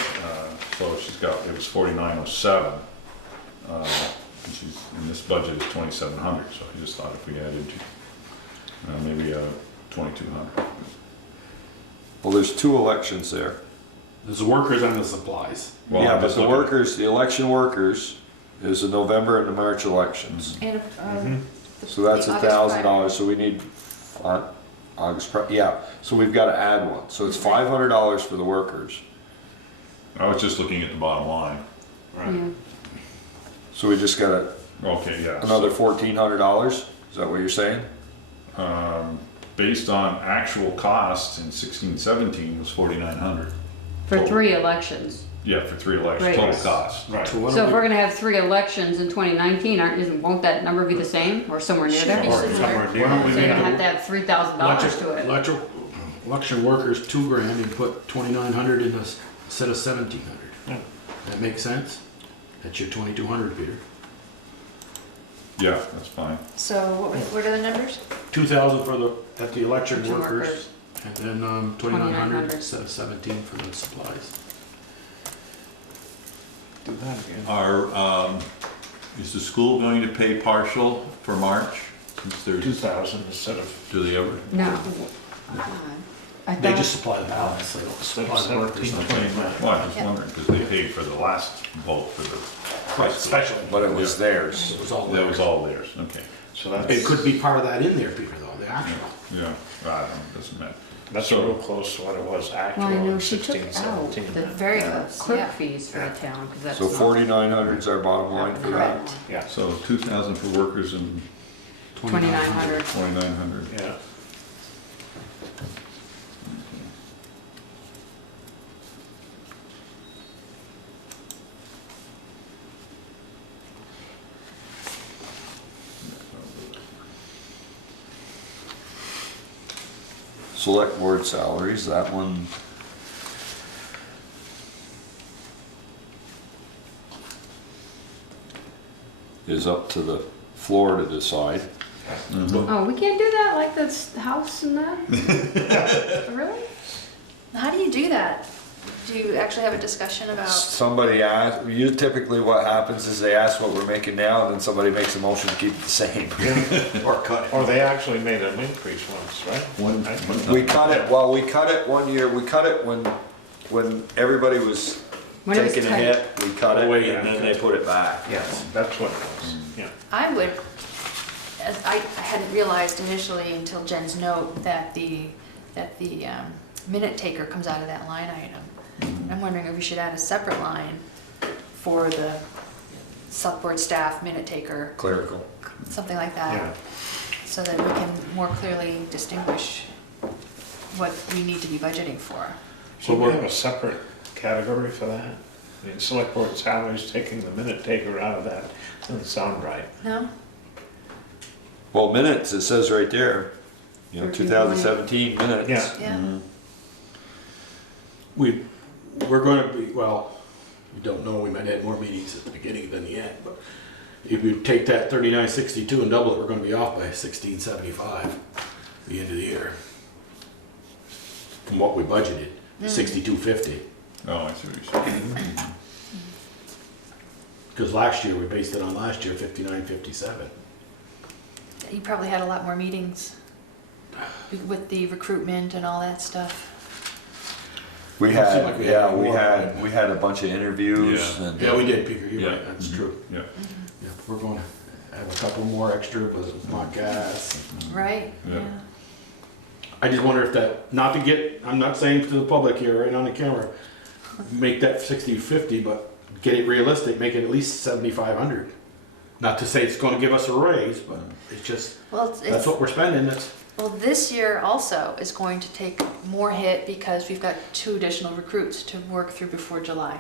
so she's got, it was 4907. And she's, in this budget is 2,700, so I just thought if we added, maybe 2,200. Well, there's 2 elections there. There's the workers and the supplies. Well, Yeah, I'm but just the looking- workers, the election workers is the November and the March elections. And, So that's the August $1,000, so we need, yeah, so we've gotta add one. So it's $500 for the workers. I was just looking at the bottom line. yeah. So we just got Okay, yeah. another $1,400? Is that what you're saying? Based on actual costs in 16, 17 was 4,900. For 3 elections. Yeah, for 3 elections, Right. total cost. Right. So So if we're gonna have 3 elections in 2019, won't that number be the same or somewhere near there? Should be Or similar. somewhere Why near. don't we So you're make gonna have the to have $3,000 to it. election workers $2,000 and put 2,900 in this instead of 1,700? Yeah. That makes sense? That's your 2,200, Peter. Yeah, that's fine. So what are the numbers? 2,000 for the, at the election Election workers, workers. and then 2,900 $2,900 instead of 17 for the supplies. Do that again. Is the school going to pay partial for March? Since there's, 2,000 instead of, do they ever? No. I They thought, just supply the ballots, they don't instead supply of the workers. 1729. Well, I was wondering, because they paid for the last vote for the. Right, especially. But it was theirs. It was all That was theirs. all theirs, okay. So that's. It could be part of that in there, Peter, though, the actual. Yeah, I don't, it doesn't matter. That's So- real close to what it was actual well, I know in she took 16, out 17. the Very close, clerk yeah. fees for the town, because that's So not. 4,900 is our bottom line for that. Correct. Yeah. So 2,000 for workers and 2,900. 2,900. Yeah. Select board salaries, that one. Is up to the floor to decide. Oh, we can't do that like this house and that? Really? How do you do that? Do you actually have a discussion about, Somebody asked, typically what happens is they ask what we're making now, and then somebody makes a motion to keep it the same. Or cut it. Or they actually made an increase once, right? We cut it, well, we cut it one year, we cut it when everybody was When it was taking a tight. hit, we cut it, Oh, wait, and then they put it back. Yes, that's what it was, yeah. I would, as I hadn't realized initially until Jen's note that the minute taker comes out of that line item. I'm wondering if we should add a separate line for the select board staff minute taker, Clerical. something like Yeah. that, so that we can more clearly distinguish what we need to be budgeting for. Should we have a separate category for that? I mean, select board salaries, taking the minute taker out of that, doesn't sound right. No? Well, minutes, it says right there, 13, 2017 minutes. Yeah. Yeah. We're gonna be, well, we don't know, we might have more meetings at the beginning than the end, but if we take that 3962 and double it, we're gonna be off by 1675 the end of the year. From what we budgeted, 6250. Oh, I see what you're saying. Because last year, we based it on last year, 5957. You probably had a lot more meetings with the recruitment and all that stuff. We It seemed had, like we yeah, had we more, had, but- we had a bunch of interviews Yeah. and. Yeah, we did, Peter, you're Yeah. right, that's true. Yeah. Yeah, we're gonna have a couple more extra, but it's not gas. Right? Yeah. I just wonder if that, not to get, I'm not saying to the public here, right on the camera, make that 60/50, but get it realistic, make it at least 7,500. Not to say it's gonna give us a raise, but it's just, Well, that's what we're spending, that's, well, this year also is going to take more hit because we've got 2 additional recruits to work through before July.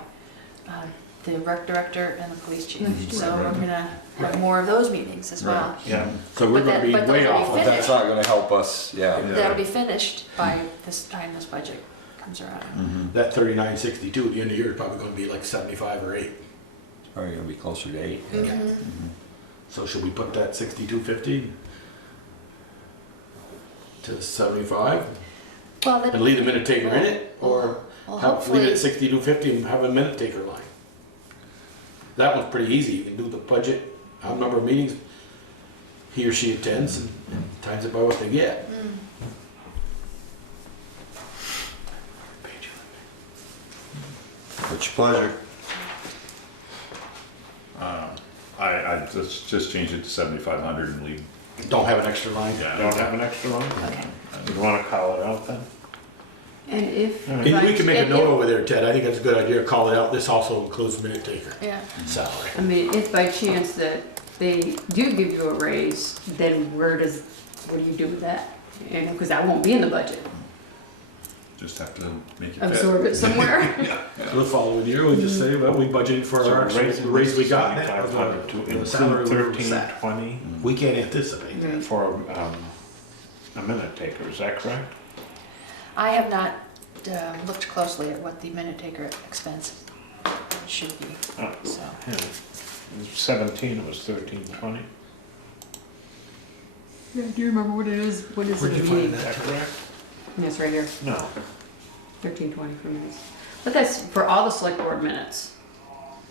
The rec director and the police chief. So we're gonna have more of those meetings as well. Yeah. so we're But gonna that- be but way those will be off of But that. that's not gonna help us, yeah. That'll be finished by this time this budget comes around. That 3962 at the end of the year is probably gonna be like 75 or 8. Probably gonna be closer to 8. So should we put that 6250 to 75 Well, and that, leave the minute taker in it, or well, leave it hopefully, at 6250 and have a minute taker line? That one's pretty easy. You can do the budget, how number of meetings he or she attends, and times it by what they get. What's your pleasure? I just change it to 7,500 and leave. Don't have an extra line. Don't have an extra one? okay. You wanna call it out then? And if. And we can make a note over there, Ted. I think that's a good idea. Call it out. This also includes minute taker Yeah. salary. I mean, if by chance that they do give you a raise, then what do you do with that? You know, because that won't be in the budget. Just have to make it fit. Absorb it somewhere. The following year, we just say, well, we budgeted for our the raise we got. That was 7,500 to the include salary we were set. 1320 We can't anticipate that. Right. for a minute taker, is that correct? I have not looked closely at what the minute taker expense should be, Oh, so. yeah. 17, it was 1320. Yeah, do you remember what it is? What is Where'd it? you a find meeting? Is that correct? Yes, right here, No. 1320 for minutes. But that's for all the select board minutes,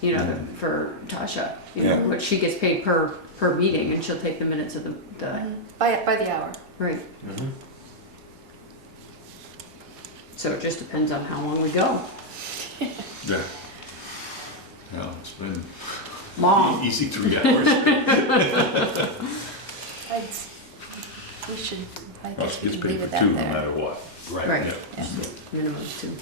you know, for Tasha. You know, Yeah. what she gets paid per meeting, and she'll take the minutes of the By the hour. right. Mhm. So it just depends on how long we go. Yeah. Yeah, it's been Long. easy 3 hours. We should, I Well, guess she we gets can paid leave for it that 2 no there. matter what. Right. Yeah. Yeah. Minimum 2.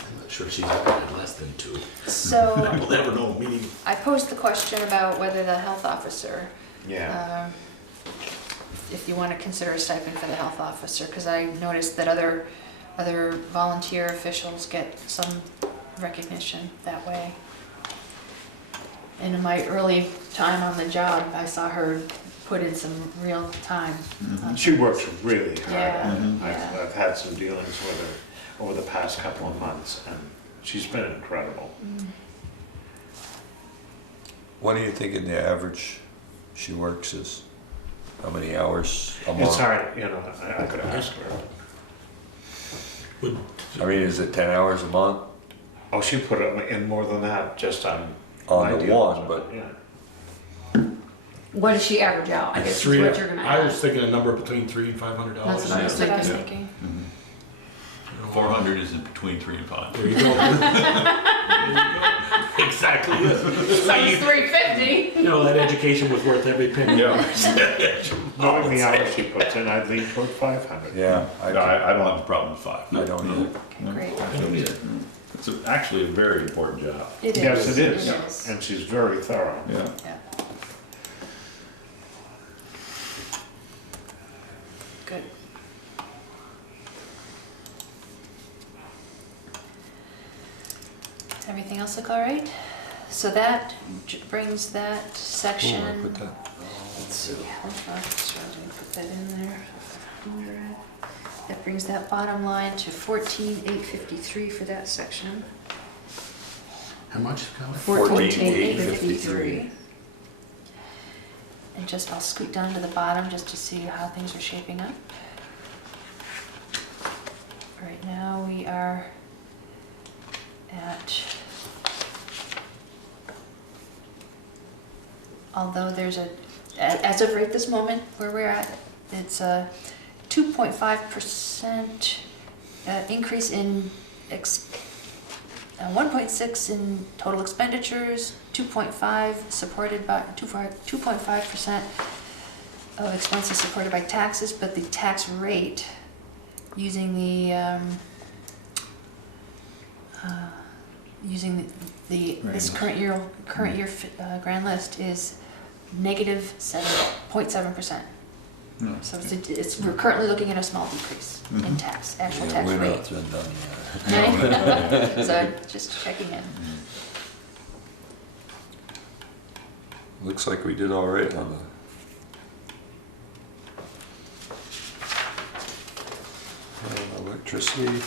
I'm not sure she's at less than 2. So We'll never know, meaning, I posed the question about whether the health officer, Yeah. if you want to consider a stipend for the health officer, because I noticed that other volunteer officials get some recognition that way. And in my early time on the job, I saw her put in some real time. She works really hard. Yeah, on it. yeah. I've had some dealings with her over the past couple of months, and she's been incredible. What are you thinking the average she works is? How many hours a month? It's hard, you know, I could ask her. Would, I mean, is it 10 hours a month? Oh, she put it in more than that, just on On my the dealings one, with but- it, yeah. What does she average out? I guess is three, what you're gonna I was ask. thinking a number between $300 and $500. That's what I was That's what I was thinking. thinking. 400 is in between 3 and 5. There you go. There you go. Exactly. So it's 350. You know, that education was worth every penny. Knowing the hours she puts in, I'd lean toward 500. Yeah, I don't have a problem with 5. I don't either. Great. I don't either. It's actually a very important job. It is. Yes, it is, It is. and she's very thorough. Yeah. Yeah. Good. Everything else look all right? So that brings that section. Put that. Let's see, health officer, I'm gonna put that in there. 100. That brings that bottom line to 14,853 for that section. How much, Kelly? 14,853. And just, I'll scoot down to the bottom just to see how things are shaping up. Right now, we are at, although there's as of right this moment, where we're at, it's a 2.5% increase in 1.6 in total expenditures, 2.5 supported by 2.5% of expenses supported by taxes, but the tax rate using the this current year grand list is negative 7.7%. So we're currently looking at a small decrease in tax, actual Yeah, tax we know rate. it's been done yet. Right? So just checking in. Looks like we did all right on the electricity.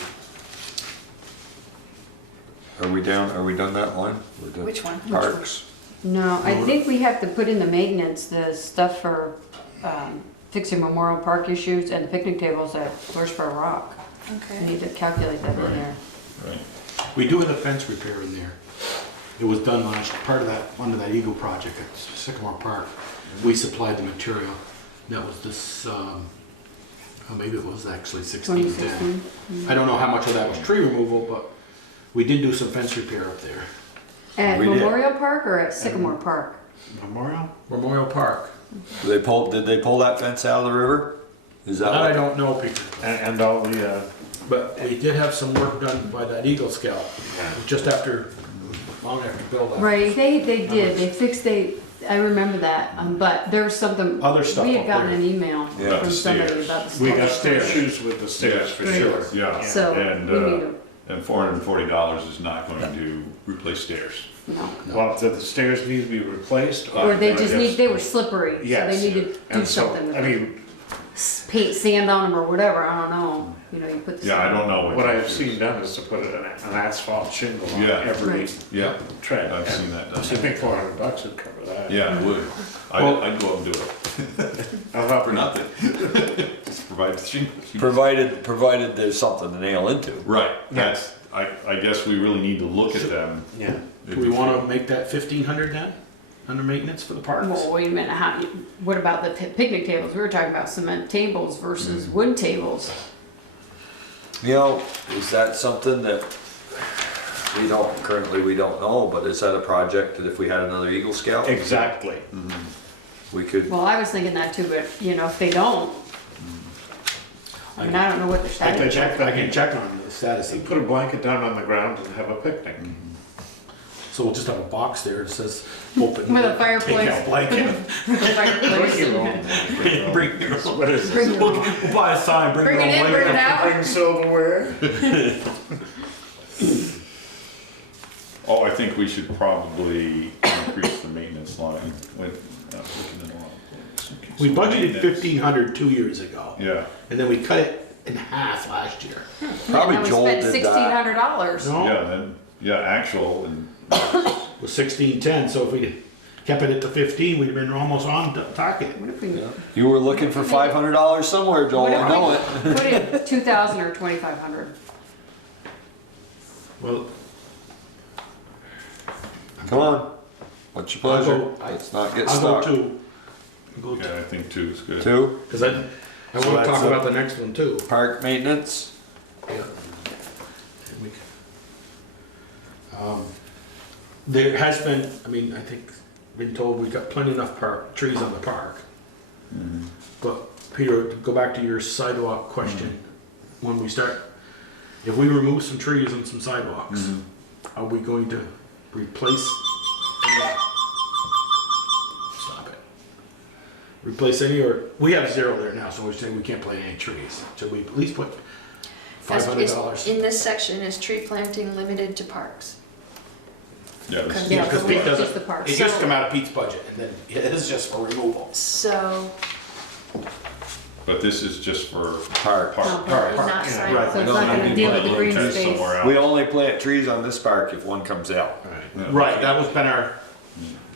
Are we done that one? We're done. Which one? Parks. No, I think we have to put in the maintenance, the stuff for fixing Memorial Park issues and the picnic tables at Where's for a Rock. We Okay. need to calculate that in there. Right. we do have a fence repair in there. It was done last, part of that, under that Eagle project at Sycamore Park. We supplied the material. That was this, oh, maybe it was actually 1610. 2016. I don't know how much of that was tree removal, but we did do some fence repair up there. At We did. Memorial Park or at Sycamore Park? Memorial? Memorial Park. Did they pull that fence out of the river? Is that That I what? don't know, Peter. And all the, But we did have some work done by that Eagle Scout, just after, long after Bill left. Right, they did, they fixed, I remember that, but there was something. Other stuff We up had gotten there. an email Yeah. from The somebody stairs. about the we got stairs. issues with the stairs for Right. sure. Yeah. So, And, we need to, And $440 is not going to replace stairs. no. Well, do the stairs need to be replaced? Or they just yes. they were slippery, so Yes. they needed to do And so, something with I them. mean, Paint sand on them or whatever, I don't know, you know, you put the. Yeah, I don't know. what I've seen done is to put an asphalt shingle on Yeah. every Right. Yeah, tread. I've And seen that I done. think $400 would cover that. Yeah, I would. Well- I'd go up and do it. I'll help For you. nothing. Just provide the shingles. Provided there's something to nail into. Right, that's, I guess we really need to look at them. Yeah. Do we wanna make that 1,500 then, under maintenance for the parks? Well, wait a minute, what about the picnic tables? We were talking about cement tables versus wood tables. You know, is that something that we don't know, but is that a project that if we had another Eagle Scout? Exactly. We could, Well, I was thinking that too, but you know, if they don't, I mean, I don't know what their I can status is. check on the status You of, put a blanket down on the ground and have a picnic. so we'll just have a box there that says open. With a fireplace. Take out blanket. With a fireplace. Bring your own. Bring your own. What is Bring this? your own. We'll buy a sign, bring Bring your it own in, bring it blanket. out. Bring silverware. Oh, I think we should probably increase the maintenance line with, looking at a lot of places. We budgeted Maintenance. 1,500 2 years ago, Yeah, and then we cut it in half last year. Probably And then Joel we did spent that. $1,600. No? yeah, then, yeah, actual and, It was 1610, so if we kept it at the 15, we'd have been almost on target. What if we You were looking for $500 somewhere, Joel, What I if know we it. put in 2,000 or 2,500? Well, Come on, what's your pleasure? I'll go- Let's not get I'll go stuck. 2. I'll go 2. yeah, I think 2 is good. 2, Because I So want to that's talk a- about the next one too. park maintenance. Yeah. And we can- There has been, I mean, I think, been told we've got plenty enough trees on the park. But Peter, to go back to your sidewalk question, when we start, if we remove some trees and some sidewalks, are we going to replace? Stop it. Replace any, or, we have 0 there now, so we're saying we can't plant any trees. Should we at least put $500? In this section, is tree planting limited to parks? Yeah, this is Yeah, Because so Pete it's doesn't, just the park. it used to come out of Pete's budget, and then it is just for removal. So, but this is just for Park. park. Park, not yeah, sidewalk. right. So it's No, not no, gonna you deal plant with the green Trees space. somewhere else. We only plant trees on this park if one comes out. Right, that was been our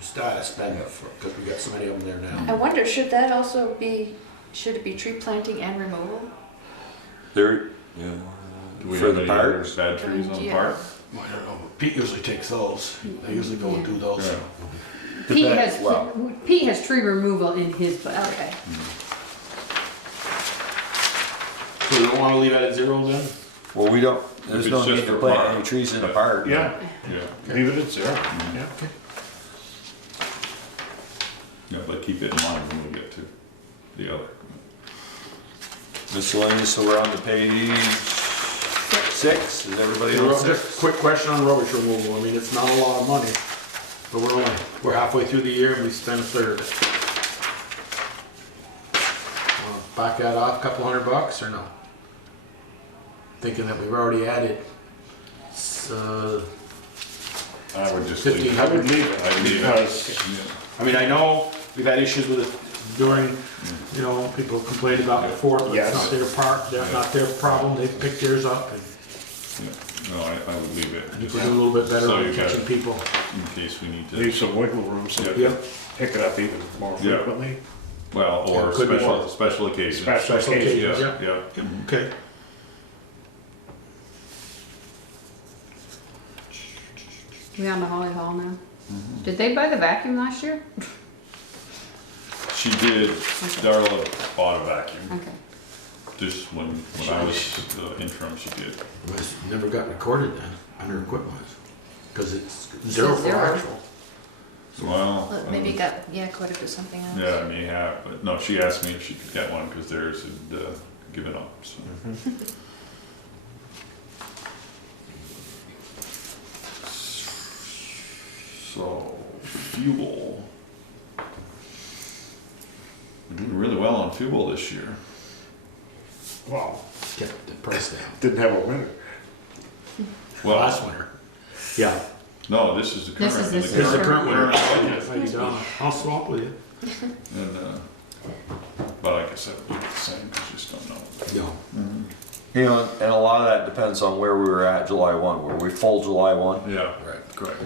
status, because we got so many of them there I now. wonder, should that also be, should it be tree planting and removal? There, yeah. Do we For have the any other parks? bad trees on the Yeah. park? Well, I don't know, Pete usually takes those, they usually go and do those. Yeah. Pete Depends, has, well. Pete has tree removal in his budget. Okay. So you don't wanna leave that at 0 then? Well, we don't, there's it's no just need to for plant park. any trees in the park. Yeah, Yeah, leave it at 0. Yeah. yeah, but keep it in mind when we get to the other. Miscellaneous, so we're on to page 6, is everybody on Just a 6? quick question on rubbish removal, I mean, it's not a lot of money, but we're halfway through the year and we spent 1/3. Wanna back that off, couple $100 or no? Thinking that we've already added, I would just leave it. 1,500. I would leave it, I'd leave it. because Yeah. I mean, I know we've had issues with it during, you know, people complained about it before, but it's not Yes. their part, that's not their problem, they picked theirs up. And Yeah. No, I would leave it. I think we're doing a little bit better So on you got- catching people. In case we need to, leave some wiggle room so Yeah. you Yep. pick it up even more Yeah. frequently. well, or Could be special, more. special occasions. Special Special occasions. occasions, Yeah, yeah. yeah. Okay. We on the Holly Hall now? Did they buy the vacuum last year? She did, Darla bought a vacuum, Okay. just when I was the interim, she did. It was never got recorded then, under equipment, because it's 0 for zero. actual. Well. Well, maybe it got, yeah, quoted with something else. Yeah, I may have, but no, she asked me if she could get one, because theirs had given up, so. So, fuel. We're doing really well on fuel this year. Well, Kept the price down. didn't have a winner. Well, Last winter. Yeah. no, this is the current. This is and this the This is the current. current winter. Yeah. I'll swap with you. And, but I guess that would be the same, because you just don't know. No. You know, and a lot of that depends on where we were at July 1. Were we full July 1? Yeah. Right, correct.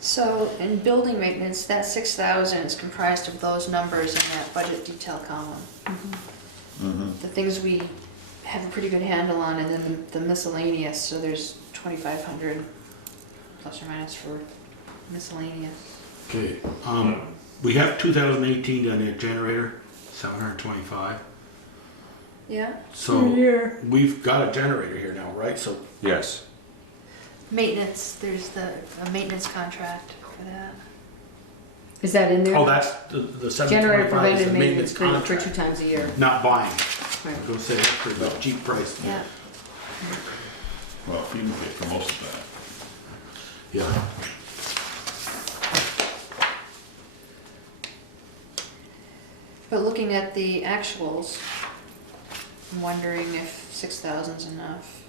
So in building maintenance, that 6,000 is comprised of those numbers in that budget detail column. The things we have a pretty good handle on, and then the miscellaneous, so there's 2,500 plus or minus for miscellaneous. Okay, we have 2018 on the generator, 725. Yeah. So we've got a generator here now, right? So Yes. Maintenance, there's a maintenance contract for that. Is that in there? oh, that's the Generator 725 is the preventive maintenance maintenance for 2 contract, times a year. not buying. I was gonna say, that's pretty much cheap price. Yeah. Well, you can pay for most of that. Yeah. But looking at the actuals, I'm wondering if 6,000's enough.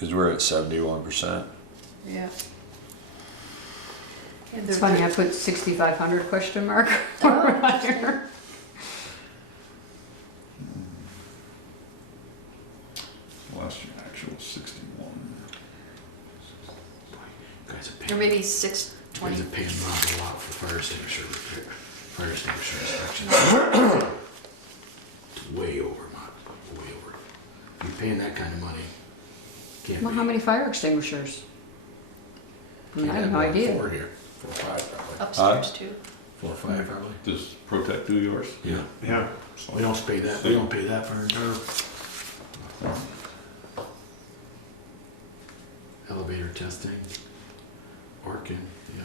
Cause we're at 71%. Yeah. And It's they're- funny, I put 6,500 question mark. Oh. Here. Last year actual 61. Guys are Or paying, maybe guys 620. are paying a lot for fire extinguisher repair, fire extinguisher inspection. It's way over, Mark, way over. If you're paying that kind of money, can't Well, be. how many fire extinguishers? I Can't have no more than idea. 4 here, 4 or 5 probably. Upstairs too. 4 or 5 probably. Does Protect do yours? Yeah. Yeah. We don't pay that, we don't pay that for our elevator testing, Orkin, yeah.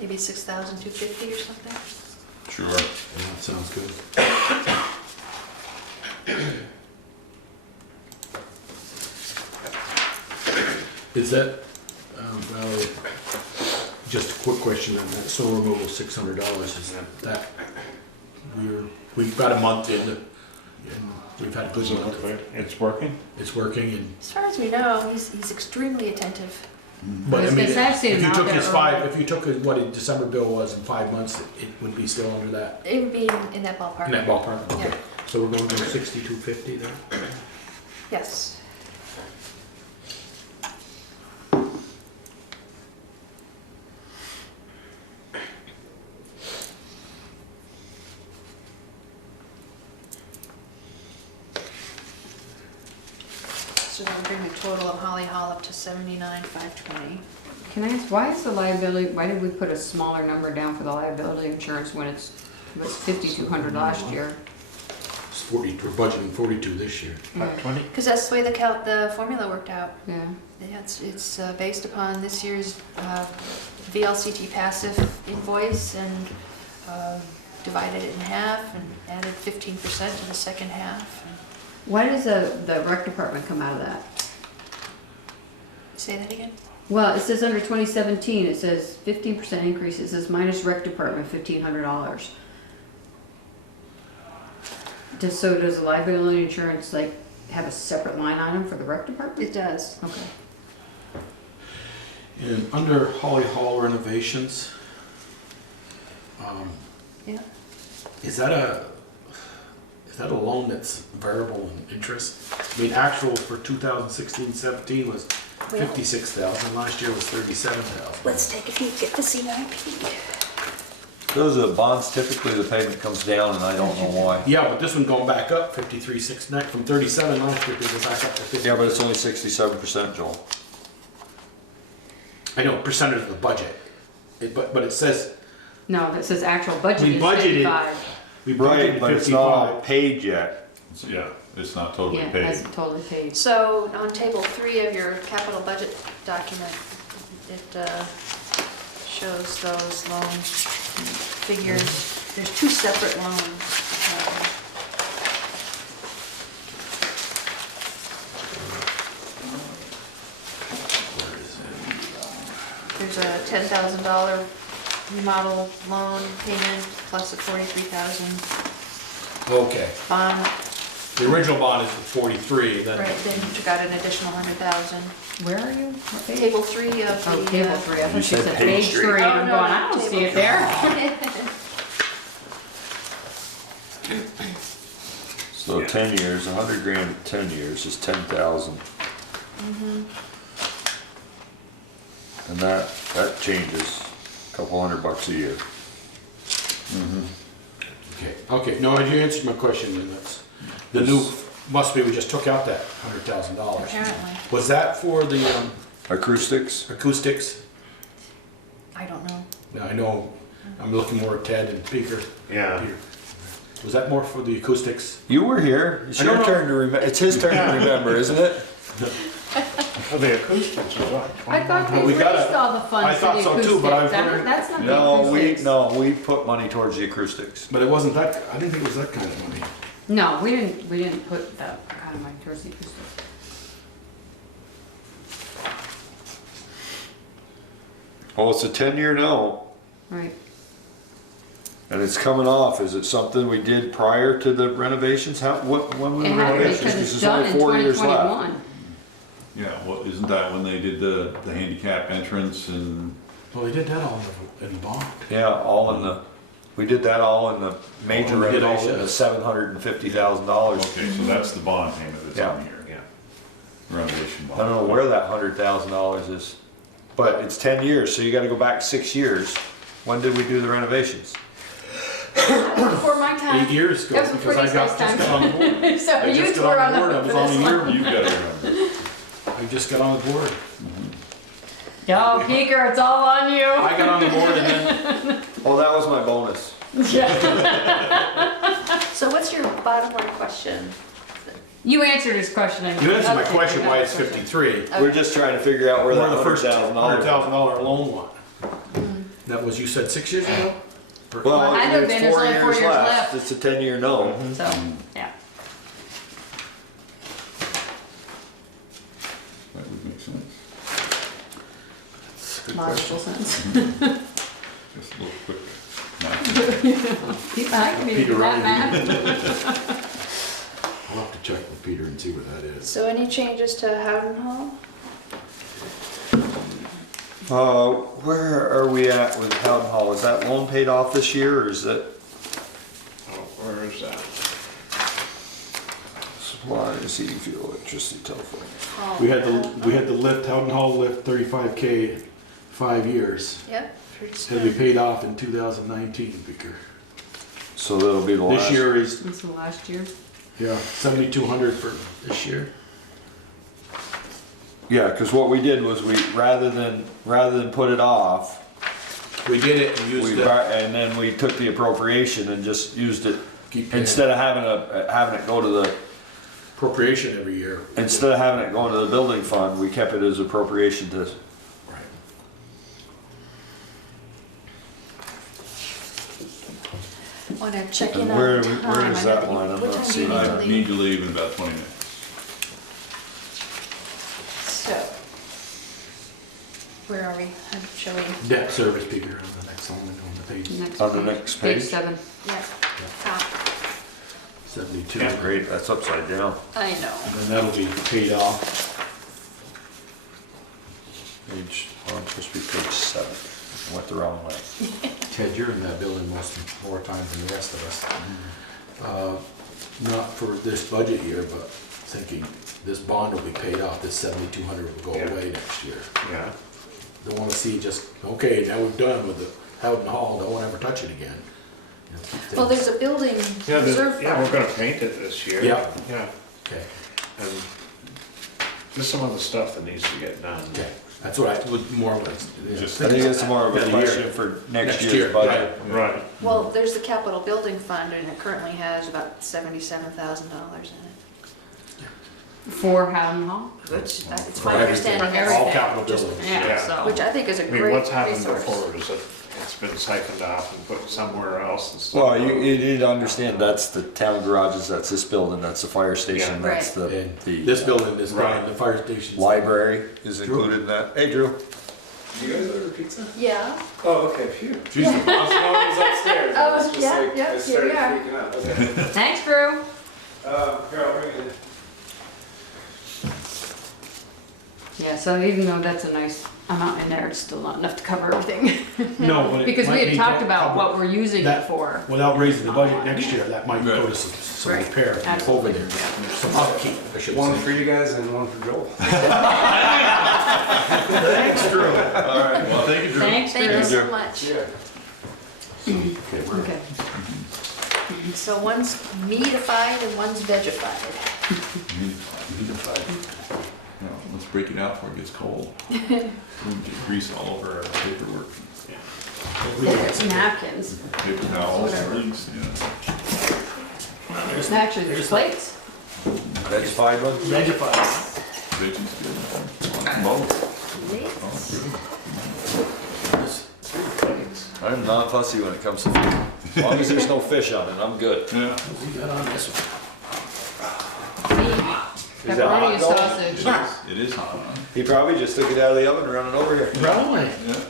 Maybe 6,250 or something. Sure. Yeah, that sounds good. Is that, well, just a quick question on that, snow removal, $600, is that, we've got a month in, and we've had a good month. It's working? It's working, and, As far as we know, he's extremely attentive. but I was mean, gonna say, I've seen if him you out took there his early. five, if you took his, what his December bill was in 5 months, it would be still under that, It would be in that ballpark. in that ballpark? Okay. Yeah. So we're gonna go 6250 then? Yes. So that would bring the total of Holly Hall up to 79,520. Can I ask, why is the liability, why did we put a smaller number down for the liability insurance when it was 5,200 last year? It's 40, we're budgeting 42 this year. 520? Because that's the way the formula worked out. Yeah. Yeah, it's based upon this year's VLCT passive invoice and divided it in half and added 15% to the second half. Why does the rec department come out of that? Say that again? Well, it says under 2017, it says 15% increase, it says minus rec department, $1,500. So does the liability insurance like have a separate line item for the rec department? It does. Okay. And under Holly Hall renovations, Yeah. is that a loan that's variable in interest? I mean, actual for 2016-17 was 56,000, last year was 37,000. Let's take a peek at the CIP. Those are bonds, typically the payment comes down and I don't know why. Yeah, but this one going back up, 53,690, from 37 last year, because it's back up to 50. Yeah, but it's only 67%, Joel. I know, percentage of the budget, but it says, No, that says actual budget We is budgeted- 55. we Right, budgeted but it's 55. not paid yet. Yeah, it's not totally Yeah, it paid. hasn't totally paid. So on table 3 of your capital budget document, it shows those loan figures. There's 2 separate loans. There's a $10,000 remodel loan payment plus a $43,000 Okay, bond. the original bond is for 43, then. Right, then you took out an additional 100,000. Where are you? What page? Table 3 of the. Oh, table 3, I You thought you said said page page three. 3, and Oh, I'm no, going, no, I don't see table it there. So 10 years, 100 grand at 10 years is 10,000. And that changes a couple $100 a year. Okay, no, you answered my question, then that's, the new, must be, we just took out that $100,000. Apparently. Was that for the Acoustics? acoustics? I don't know. Now, I know, I'm looking more at Ted and Peter. Yeah. Peter. Was that more for the acoustics? You were here. It's I your don't know. turn to remember. It's his turn to remember, isn't it? Well, the acoustics is what? I thought they Well, we gotta- raised all the I funds for thought the so too, but I was acoustics. wondering- That's not the No, acoustics. we put money towards the acoustics. But it wasn't that, I didn't think it was that kind of money. No, we didn't put that kind of money towards the acoustics. Well, it's a 10-year note, Right. and it's coming off. Is it something we did prior to the renovations? When were It the had to be renovations? because This it's is done only in 4 years left. 2021. Yeah, well, isn't that when they did the handicap entrance and, Well, they did that all in the bond. Yeah, all in the, we did that all in the major Oh, we did all renovation of this. $750,000. okay, so that's the bond payment that's on Yeah. here. Yeah. Renovation I bond. don't know where that $100,000 is, but it's 10 years, so you gotta go back 6 years. When did we do the renovations? Before my time. 8 years ago, That was because before I got, this just guy's got on the board. So I you just were got on on the board, I the, was for on this a one. year, You gotta remember. I just got on the board. Yo, Keeker, it's all on you. I got on the board and then, Oh, that was my bonus. So what's your bottom line question? You answered his question. you answered my question why it's 53. We're just trying to figure out where Where that the first $100,000. $100,000 loan went. That was, you said 6 years ago? Or- Well, I know, it's Ben, there's 4 only 4 years years left. left. It's a 10-year note. So, yeah. That would make sense. Logical sense. Just a little quick math. I can even do that math. I'll have to check with Peter and see what that is. So any changes to Howden Hall? Where are we at with Howden Hall? Is that loan paid off this year, or is that Oh, where is that? supplies, heating, fuel, electricity, telephone? We had the lift, Howden Hall lift, 35K, 5 years. Yep. It'll be paid off in 2019, Vicar. So that'll be the last. This year is, This was last year. yeah, 7,200 for this year. Yeah, because what we did was we, rather than put it off, We did it and used it. and then we took the appropriation and just used it, Keep paying instead of having it go to the, appropriation every year. instead of having it go into the building fund, we kept it as appropriation to. Right. Wanna check in And on where time? is I know that line? I'm what not time do you seeing need it. to I leave? need to leave in about 20 minutes. So, where are we? Shall we? Debt service figure on the next one, on the page, Next On the page. next Page page? 7. Yeah. Top. 72. Yeah. Great, that's upside down. I know. And then that'll be paid off. Page, oh, it's supposed to be page 7. I went the wrong way. Ted, you're in that building more times than the rest of us. Not for this budget year, but thinking this bond will be paid off, this 7,200 will go Yeah. away next year. Yeah. Don't wanna see just, okay, now we're done with the Howden Hall, don't wanna ever touch it again. You know, keep Well, things- there's a building Yeah, reserve yeah, we're fund. gonna paint it this year. Yeah. Yeah, Okay, and just some of the stuff that needs to get done. okay, that's what I would more like. Just- I think it's more of a Yeah, the year. question for next Next year, year's budget. Right. Well, there's the capital building fund and it currently has about $77,000 in For Howden Hall. it. Which, it's For my everything. understanding. For is- All everything. capital buildings. Yeah, Yeah. so. Which I think is a I mean, great what's happened resource. before is that it's been siphoned off and put somewhere else instead. Well, you need to understand, that's the town garages, that's this building, that's the fire station, Yeah. that's the, And the this building is Right. gone, the fire station. library is included in that. Hey, Drew. You guys order pizza? Yeah. Oh, okay, phew. Jesus. I was always upstairs. I was Oh, just yeah, like, yeah, I here started we are. freaking out. Okay. Thanks, Drew. Here, I'll bring it in. Yeah, so even though that's a nice amount in there, it's still not enough to cover everything. No, but it Because we might had need talked to about cover- what we're using it that- for. Without raising the budget next year, that might go to some Right. repair over Absolutely. there. Some upkeep, I should One say. for you guys and one for Joel. Thanks, Drew. All right, well, thank you, Drew. Thanks, Thank Drew. you so much. Okay, we're- Okay. So one's meatified and one's vegified. Now, let's break it out before it gets cold. We get grease all over our paperwork, There's napkins. paper towels, Whatever. grease, yeah. Actually, there's plates. Vegified one? Vegified. Veggie's good. I'm not fussy when it comes to food. As long as there's no fish on it, I'm good. Yeah. We got on this one. Is that hot Pepperoni dog? sausage. It is hot. He probably just took it out of the oven and running over here. Probably. Yeah.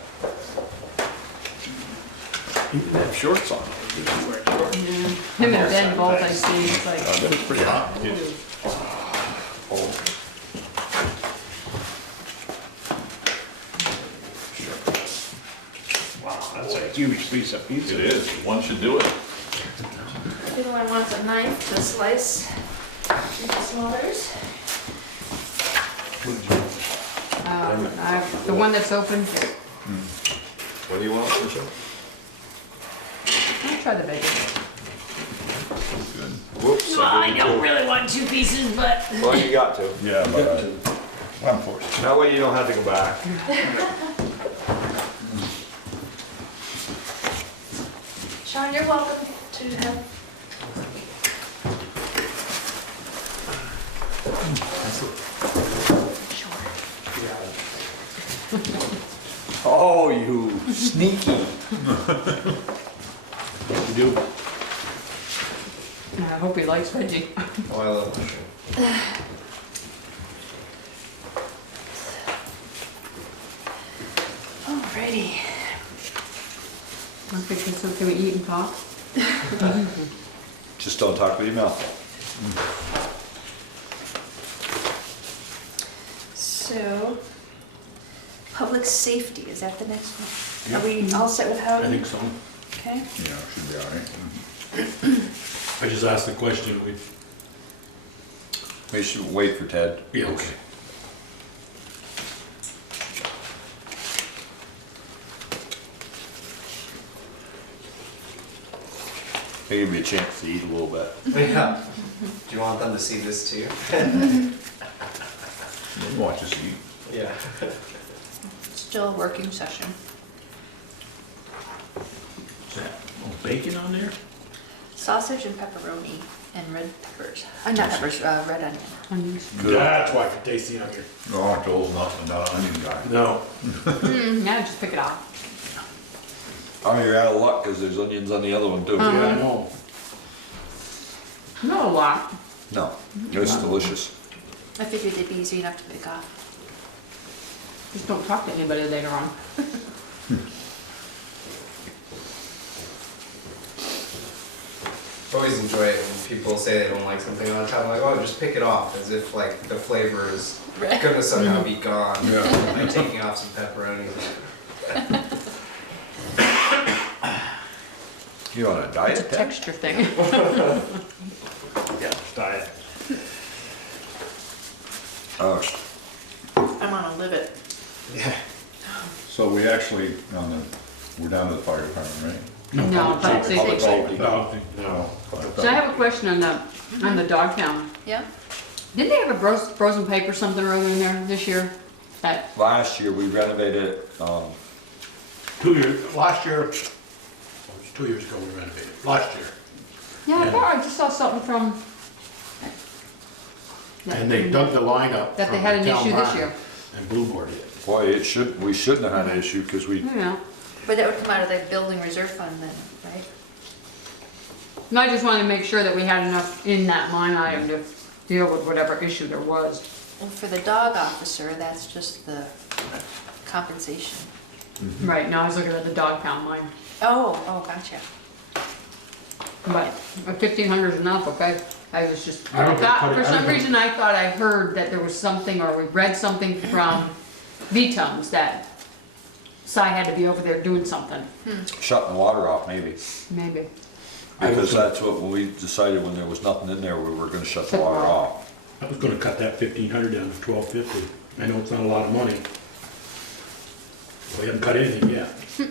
He didn't have shorts on. Him and Ben both, I see, it's like, That was pretty hot. Wow, that's a huge piece of pizza. It is. One should do it. Anyone wants a knife to slice into smallers? the one that's open, What do you want, Michelle? I'll try the bacon. Whoops. I don't really want 2 pieces, but. Well, you got to. Yeah, but I'm forced. That way you don't have to go back. Sean, you're welcome to have. Oh, you sneaky. You do. I hope he likes veggie. Oh, I love mushroom. Alrighty. Okay, so can we eat and talk? Just don't talk with your mouth. So, public safety, is that the next one? Are we all set with I Howden? think so. Okay. Yeah, should be all right. I just asked the question, We should wait for Ted. yeah, okay. Give me a chance to eat a little bit. Yeah. Do you want them to see this too? Watch us eat. Yeah. Still a working session. Is that bacon on there? Sausage and pepperoni and red peppers. Not peppers, red onion. Onions. That's why I can taste the onion. Oh, Joel's not an onion guy. No. Yeah, just pick it off. Oh, you're out of luck because there's onions on the other one too. Yeah, I know. Not a lot. No, it's delicious. I figured they'd be easy enough to pick off. Just don't talk to anybody later on. I always enjoy it when people say they don't like something on top. I'm like, oh, just pick it off, as if like the flavor is gonna somehow be gone by taking off some pepperoni. You on a diet, It's a Ted? texture thing. Yeah, diet. Oh, I'm on a livet. Yeah. So we actually, we're down to the fire department, right? No, public safety. safety. No. So I have a question on the dog pound. Yeah? Didn't they have a frozen pipe or something or other in there this year? That, last year we renovated, 2 years, last year, it was 2 years ago we renovated, last year. yeah, I thought I just saw something from. And they dug the line up. That they from had an the town issue this barn year. And blue boarded it. boy, we shouldn't have had an issue because we, Yeah. But that would come out of the building reserve fund then, right? And I just wanted to make sure that we had enough in that line item to deal with whatever issue there was. Well, for the dog officer, that's just the compensation. Right, now I was looking at the dog pound line. Oh, gotcha. But 1,500 is enough, okay? I was just, I don't think- for some reason I thought I heard that there was something, or we read something from VTUMS that Cy had to be over there doing something, shutting the water off maybe. maybe. Because that's what we decided when there was nothing in there, we were gonna shut the water off. I was gonna cut that 1,500 down to 1,250. I know it's not a lot of money. We haven't cut anything yet. I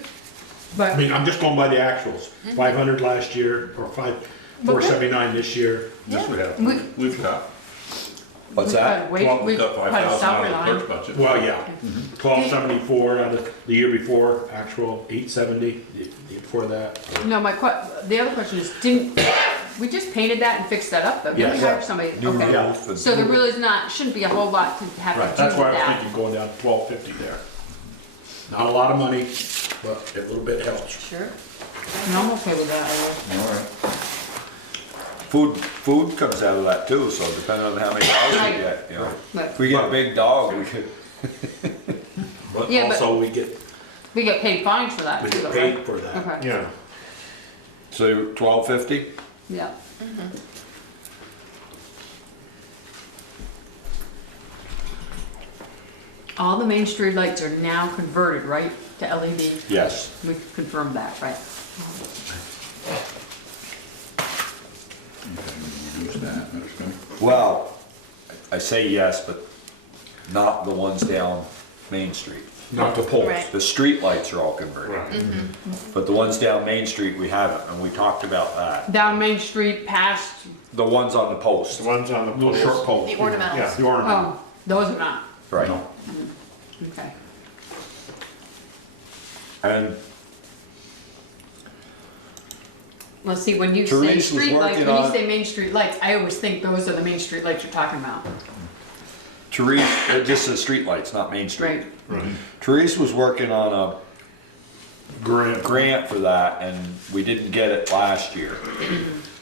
But, mean, I'm just going by the actuals. 500 last year, or 479 this year. This we have, We- we've got, What's that? we we've got cut a 5,000 salary out of the line. clerk's budget. Well, yeah, 1,274 out of the year before, actual 870 the year before that. No, the other question is, We just painted that and fixed that up though. Didn't we Yes. hire somebody? New Okay. roof and- So there really is not, shouldn't be a whole lot to have Right, to do that's with why I was that. thinking going down to 1250 there. Not a lot of money, but a little bit helps. Sure. And I'm okay with that, I guess. All right. Food comes out of that too, so depending on how many dogs Right. we get, you know. But If we get a big dog, we could, But Yeah, but- also we get paid fines for that too, though, right? paid for that. Okay, Yeah, so 1250? yeah. All the Main Street lights are now converted, right, to LED? Yes. We confirmed that, right? Reduce that, that's good. Well, I say yes, but not the ones down Main Street. Not the poles. Right. The street lights are all converted, right. but the ones down Main Street, we haven't, and we talked about that. Down Main Street past, The ones on the post, The ones on the Little poles. short poles. The ornamentals. Yeah. The ornament. oh, those are not, right? No. okay. And Let's see, when you say Therese was street lights, working when you on- say Main Street lights, I always think those are the Main Street lights you're talking about, Therese, just the street lights, not Main Street. right? Right. Therese was working on a grant for that, and we didn't get it last year.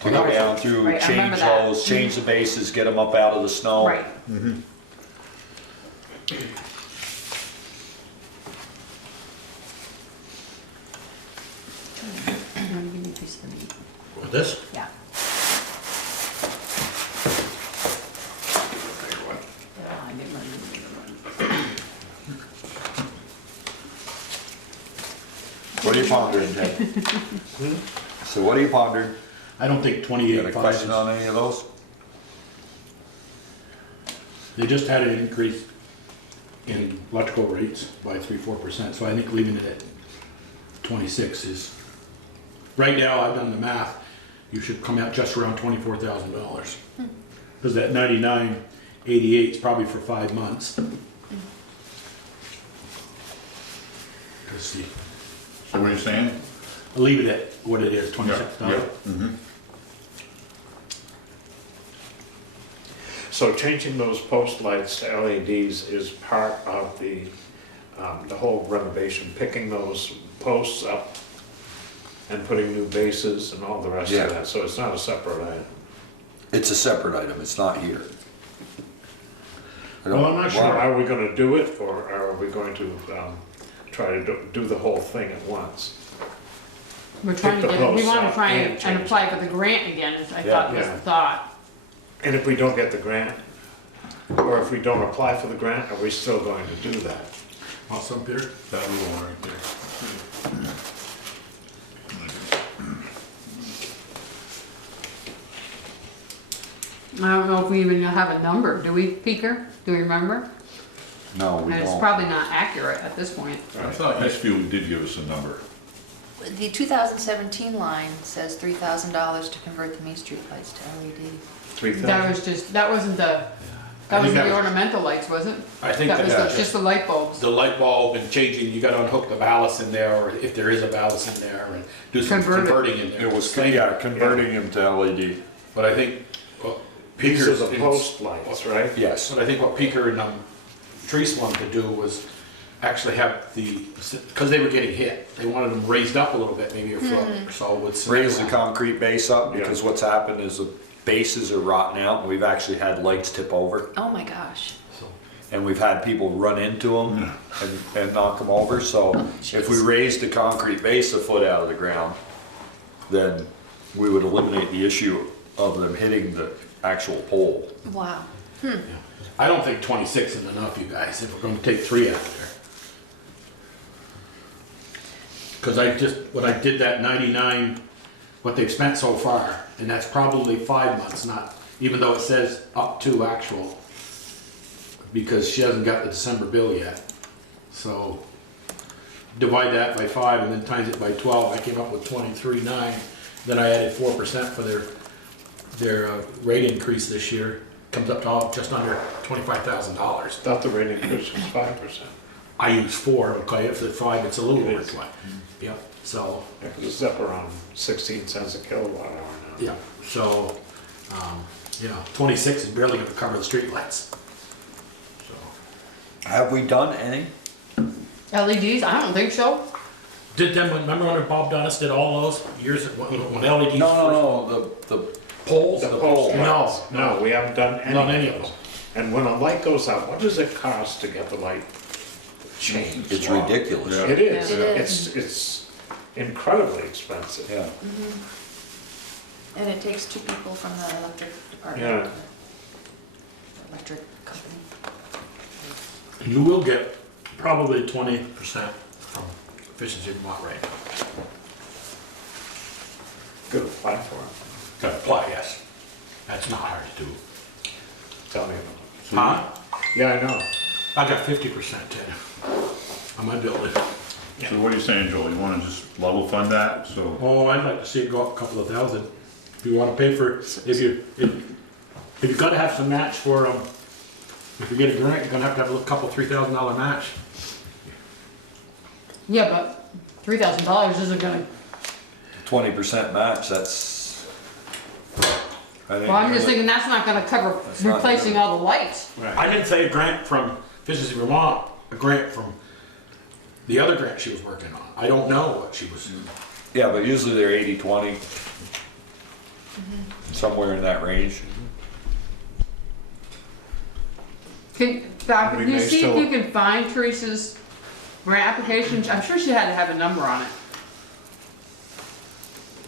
To go down through, Right, I remember change that. those, change the bases, get them up out of the snow. Right. Give me a piece of the meat. With this? Yeah. I didn't run into the other What are you pondering, Ted? So what are you pondering? I don't think You 28 got a question on any of those? They just had an increase in electrical rates by 3-4%, so I think leaving it at 26 is, right now, I've done the math, you should come out just around $24,000. Because that 99.88 is probably for 5 months. Let's see, So what are you saying? I'll leave it at what it is, 26,000. So changing those post lights to LEDs is part of the whole renovation, picking those posts up and putting new bases and all the rest Yeah. of that, so it's not a separate item. It's a separate item, it's not here. I don't- Well, I'm not sure. Are we gonna do it, or are we going to try to do the whole thing at once? We're trying to Pick the get, we posts wanna up try and and change apply for the grant again, I Yeah. thought was Yeah. the thought. And if we don't get the grant, or if we don't apply for the grant, are we still going to do that? Want some, Peter? That little one right there. I don't know if we even have a number, do we, Peter? Do we remember? No, we And it's don't. probably not accurate at this point. I thought Eastfield did give us a number. The 2017 line says $3,000 to convert the Main Street lights to LED. 3,000? That was just, that wasn't the, I that was think the that was- ornamental lights, was it? I think That was that's just the light bulbs. the light bulb and changing, you gotta unhook the ballast in there, or if there is a ballast in there, and do some Convert it. converting in there. It was, yeah, converting them to LED. But I think, well, These are Peter's, the post lights, right? Yes. but I think what Peter and Treese wanted to do was actually have the, because they were getting hit, they wanted them raised up a little bit, maybe a foot or so with cement Raise the around. concrete base up, because what's happened is the bases are rotting out, and we've actually had lights tip over. Oh my gosh. And we've had people run into them and knock them over, so if we jeez. raised the concrete base a foot out of the ground, then we would eliminate the issue of them hitting the actual pole. Wow. I don't think 26 is enough, you guys, if we're gonna take 3 out of there. Because when I did that 99, what they've spent so far, and that's probably 5 months, not, even though it says up to actual, because she hasn't got the December bill yet. So divide that by 5 and then times it by 12, I came up with 23.9. Then I added 4% for their rate increase this year. Comes up to just under $25,000. Thought the rate increase was 5%. I use 4, okay, if it's 5, it's a little It over is. 20. Yep. So, It's up around 16 cents a kilowatt hour now. yeah, so, you know, 26 is barely gonna cover the streetlights. So, Have we done any? LEDs, I don't think so. did them, remember when Bob Donis did all those years, when LEDs? No, the Poles? The poles, No, no, we haven't done Not any any of of those. them. And when a light goes out, what does it cost to get the light changed? it's ridiculous. Yeah. It is. Yeah. It is. It's incredibly expensive. Yeah. And it takes 2 people from the electric department. Yeah. Electric company. You will get probably 20% from efficiency Vermont rate. Good apply for it. Gotta apply, yes. That's not hard to do. Tell me about Huh? it. Yeah, I know. I got 50% on my building. So what are you saying, Joel? You wanna just level fund that, so? Oh, I'd like to see it go up a couple of thousand. If you wanna pay for, if you gotta have some match for, if you get a grant, you're gonna have a couple $3,000 match. Yeah, but $3,000 isn't gonna, 20% match, that's. well, I'm just thinking that's not gonna cover That's not replacing gonna- all the lights. I didn't say a grant from Efficiency Vermont, a grant from the other grant she was working on. I don't know what she was. Yeah, but usually they're 80-20. Somewhere in that range. Doc, We can you may see if still- you can find Teresa's grant application? I'm sure she had to have a number on it.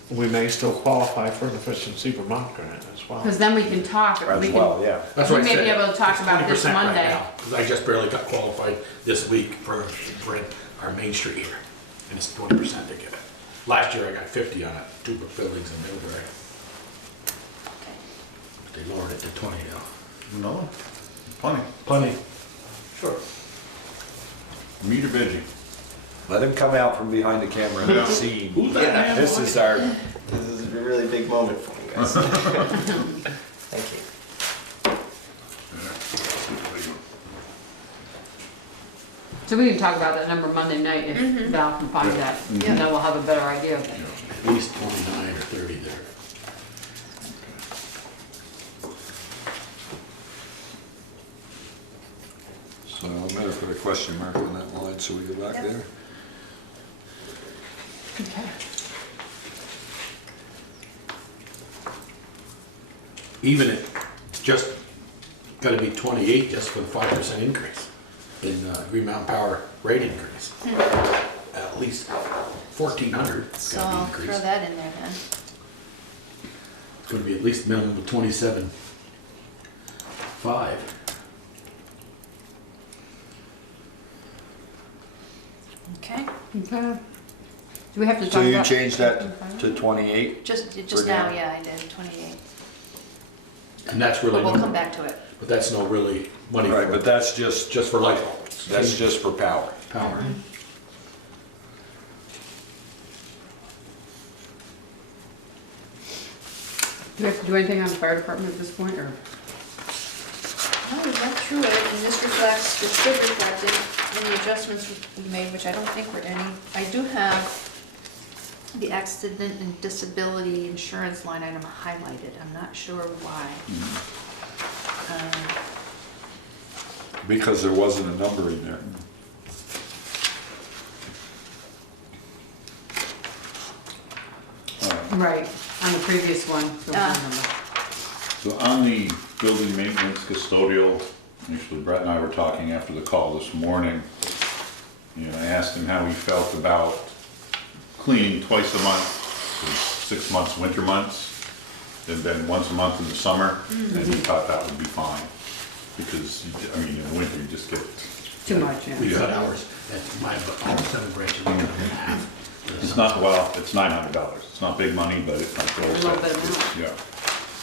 We may still qualify for an efficiency Vermont grant as well. Because then we can talk. As we can- well, yeah. That's We what I may be said. able to talk It's about this 20% right Monday. now, 'cause I just barely got qualified this week for our Main Street here. And it's 20% to get it. Last year I got 50 on it, 2 buildings in Middlebury. But they lowered it to 20 now. No, plenty. Plenty. Sure. Meter bidding. Let him come out from behind the camera and see. Who's that man? This is our, This is a really big moment for you guys. Thank you. So we can talk about that number Monday night if Val can find that. And then we'll have a better idea. At least 29 or 30 there. so I'm gonna put a question mark on that line so we go back Yep. there. Okay. Even it just gotta be 28 just for the 5% increase in Green Mountain Power rate increase. At least 1,400 So gotta be I'll throw increased. that in there then. It's gonna be at least minimum of 27.5. Okay, Okay. Do we have to talk So about? you changed that to 28? just For now, now. yeah, I did, 28. And that's But really, we'll come no- back to it. but that's no really money Right, for, but that's just just for light bulbs. That's just for power. Power. Do we have to do anything on the fire department at this point, or? No, we went through it, and this reflects, this did reflect it, any adjustments we made, which I don't think were any. I do have the accident and disability insurance line item highlighted, I'm not sure why. Because there wasn't a number in there. Right, on the previous one. there was no number. So on the building maintenance custodial, actually Brett and I were talking after the call this morning. You know, I asked him how he felt about cleaning twice a month, for 6 months, winter months, and then once a month in the summer, and he thought that would be fine. Because, I mean, in the winter, you just get, Too much, yeah. We cut hours at my, all 7 branches, we cut them in half. it's not, well, it's $900. It's not big money, but it's not Joel A little said. bit more. Yeah.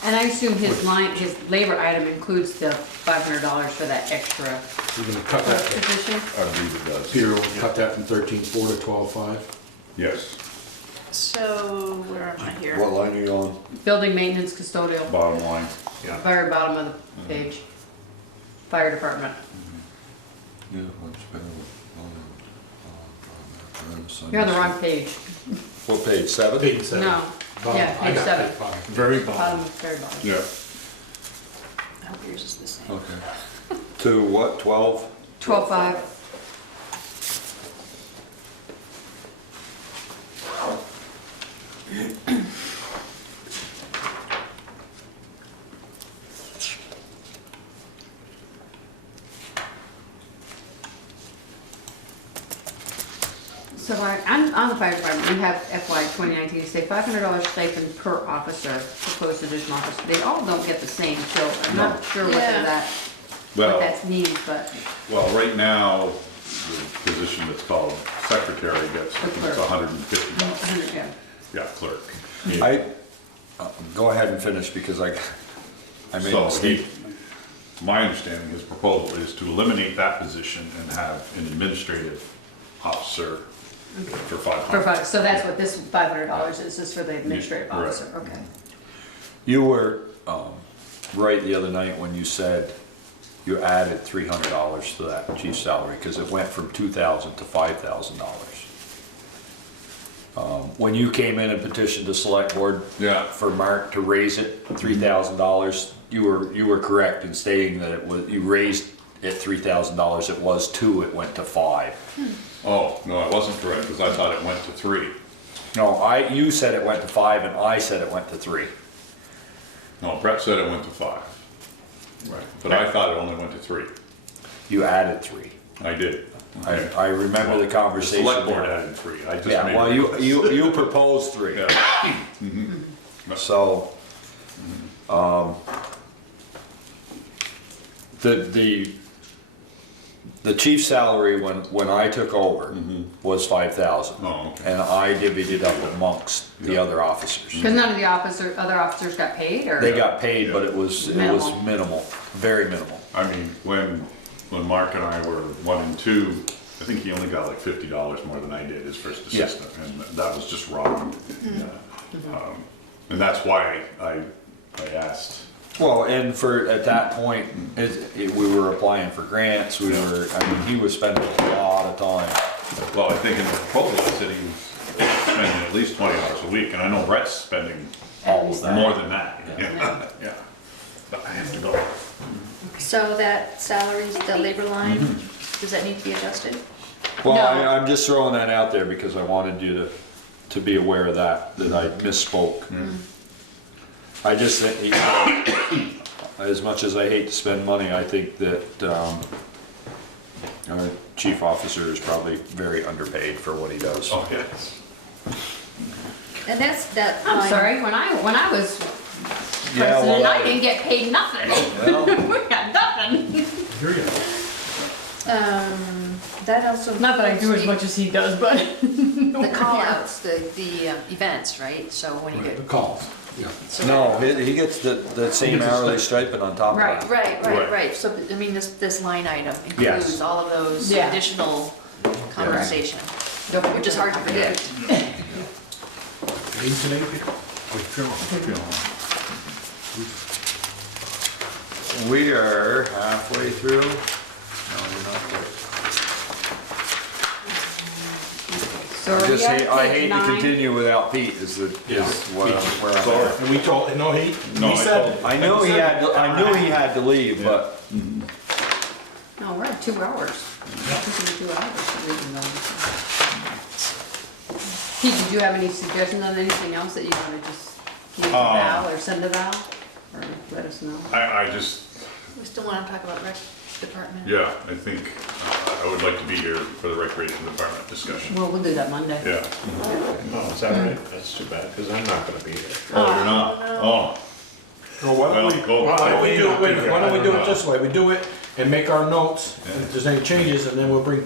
And I assume his line, his labor item includes the $500 for that extra We're gonna cut that, position? I believe it does. Peter will cut that from 13.4 to 12.5. Yes, So, where am I here? What line are you on? Building maintenance custodial, bottom line. Yeah. very bottom of the page. Fire department. Yeah, I'm spending You're on the wrong page. What page, 7? Page 7. No, Bottom. yeah, I page got 7. page 5. Very Bottom, very bottom. Yeah. I hope yours is the same. Okay. To what, 12? 12.5. So on the fire department, we have FY 2019, say $500 stipend per officer, proposed additional officer. They all don't get the same, so I'm not sure what Yeah. what that means, but Well, right now, the position that's called secretary gets, I think it's clerk. $150. yeah. Yeah, clerk. Go ahead and finish because I made a So mistake. my understanding, his proposal is to eliminate that position and have an administrative officer for For 500. five, so that's what this $500 is, just for the administrative Yeah, right. officer, okay. You were right the other night when you said you added $300 to that chief's salary because it went from $2,000 to $5,000. When you came in and petitioned the select board Yeah. for Mark to raise it $3,000, you were correct in stating that it was, you raised it $3,000. It was 2, it went to 5. Oh, no, I wasn't correct, because I thought it went to 3. No, you said it went to 5 and I said it went to 3. No, Brett said it went to 5. Right. But I thought it only went to 3. You added 3. I did. I remember the conversation. Select board there. added 3. I just Yeah, made well, it. you proposed 3. Yeah. So, the chief's salary when I took over was 5,000. Oh, okay. And I divvied it up amongst the other officers. Because none of the other officers got paid, or? They got paid, but it was Minimal. minimal, very minimal. I mean, when Mark and I were 1 and 2, I think he only got like $50 more than I did as first Yeah. assistant, and that was just wrong. And that's why I asked. Well, and at that point, we were applying for grants, he was spending a lot of time. Well, I think in the proposal, it said he was spending at least 20 hours a week, and I know Brett's spending All of that. more than that. Yeah. Yeah. But I have to go. So that salaries, the labor line, does that need to be adjusted? Well, No. I'm just throwing that out there because I wanted you to be aware of that I misspoke. I just think, as much as I hate to spend money, I think that our chief officer is probably very underpaid for what he does. Oh, yes. And that's that I'm line. sorry, when I was Yeah, president, well, I didn't get paid nothing. Well, We got nothing. Here you go. That also. Not that I do as much as he does, but. The call outs, the events, right? So when you The get. calls, yeah. so no, he gets the same hourly stipend on top of Right. that. Right, Right. right. So, I mean, this line item Yes. includes all of those Yeah. additional compensation, Don't which is hard to predict. Late today, Peter? We are halfway through. No, we're not quite. So are we Just at I page hate to 9? continue without Pete is Yeah. where I'm at. And we told, no, he No, I said. told him. I knew he had to leave, but No, we're at 2 hours. This is 2 hours. Pete, did you have any suggestions on anything else that you want to just give to Val or send to Val? Or let us know? I just, We still want to talk about rec department. yeah, I think I would like to be here for the recreation department discussion. Well, we'll do that Monday. Yeah. Oh, is that right? That's too bad, because I'm not gonna be here. Oh, you're not? Oh, No, why don't Well, we, go- why don't we do it, wait, go- why don't we do it this way, we do it and make our notes, and if there's any changes, and then we'll bring,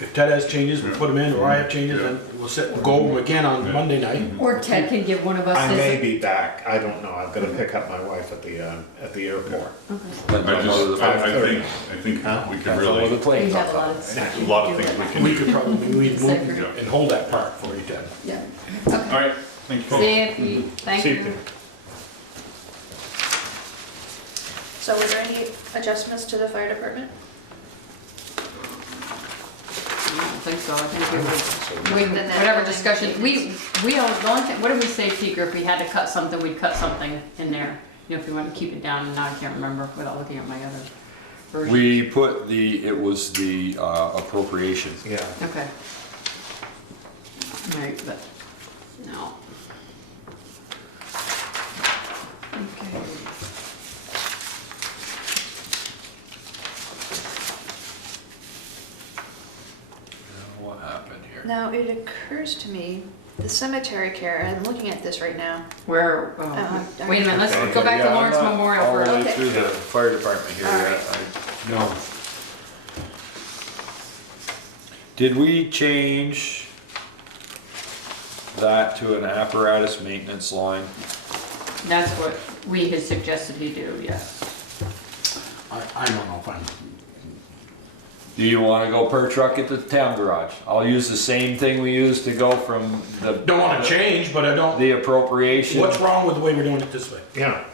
if Ted has changes, we'll put them in, or I have changes, and we'll go over them again on Monday night. Or Ted can give one of us I his. may be back, I don't know, I've gotta pick up my wife at the airport. I think Huh? we can really, We have a lot of. a lot of things we can We do. could probably, we move Second. and hold that part for you, Ted. Yeah. All right, thank you. folks. See you, Pete. Thank See you. you. So were there any adjustments to the fire department? think so. I think it was, Then that whatever building discussion, maintenance. we don't, the only thing, what did we say, Peter, if we had to cut something, we'd cut something in there. You know, if we wanted to keep it down, and now I can't remember without looking at my other version. We put it was the appropriation. Yeah. Okay. Right, but, no. Okay. What happened here? Now, it occurs to me, the cemetery care, I'm looking at this right now. Where, wait a minute, let's go back to Yeah, Lawrence I'm not Memorial all the way first. through the fire department here All yet. right. No. Did we change that to an apparatus maintenance line? That's what we had suggested you do, yes. I don't know if I'm, Do you wanna go per truck at the town garage? I'll use the same thing we used to go from don't wanna change, but I don't, the appropriation. what's wrong with the way we're doing it this way? Yeah.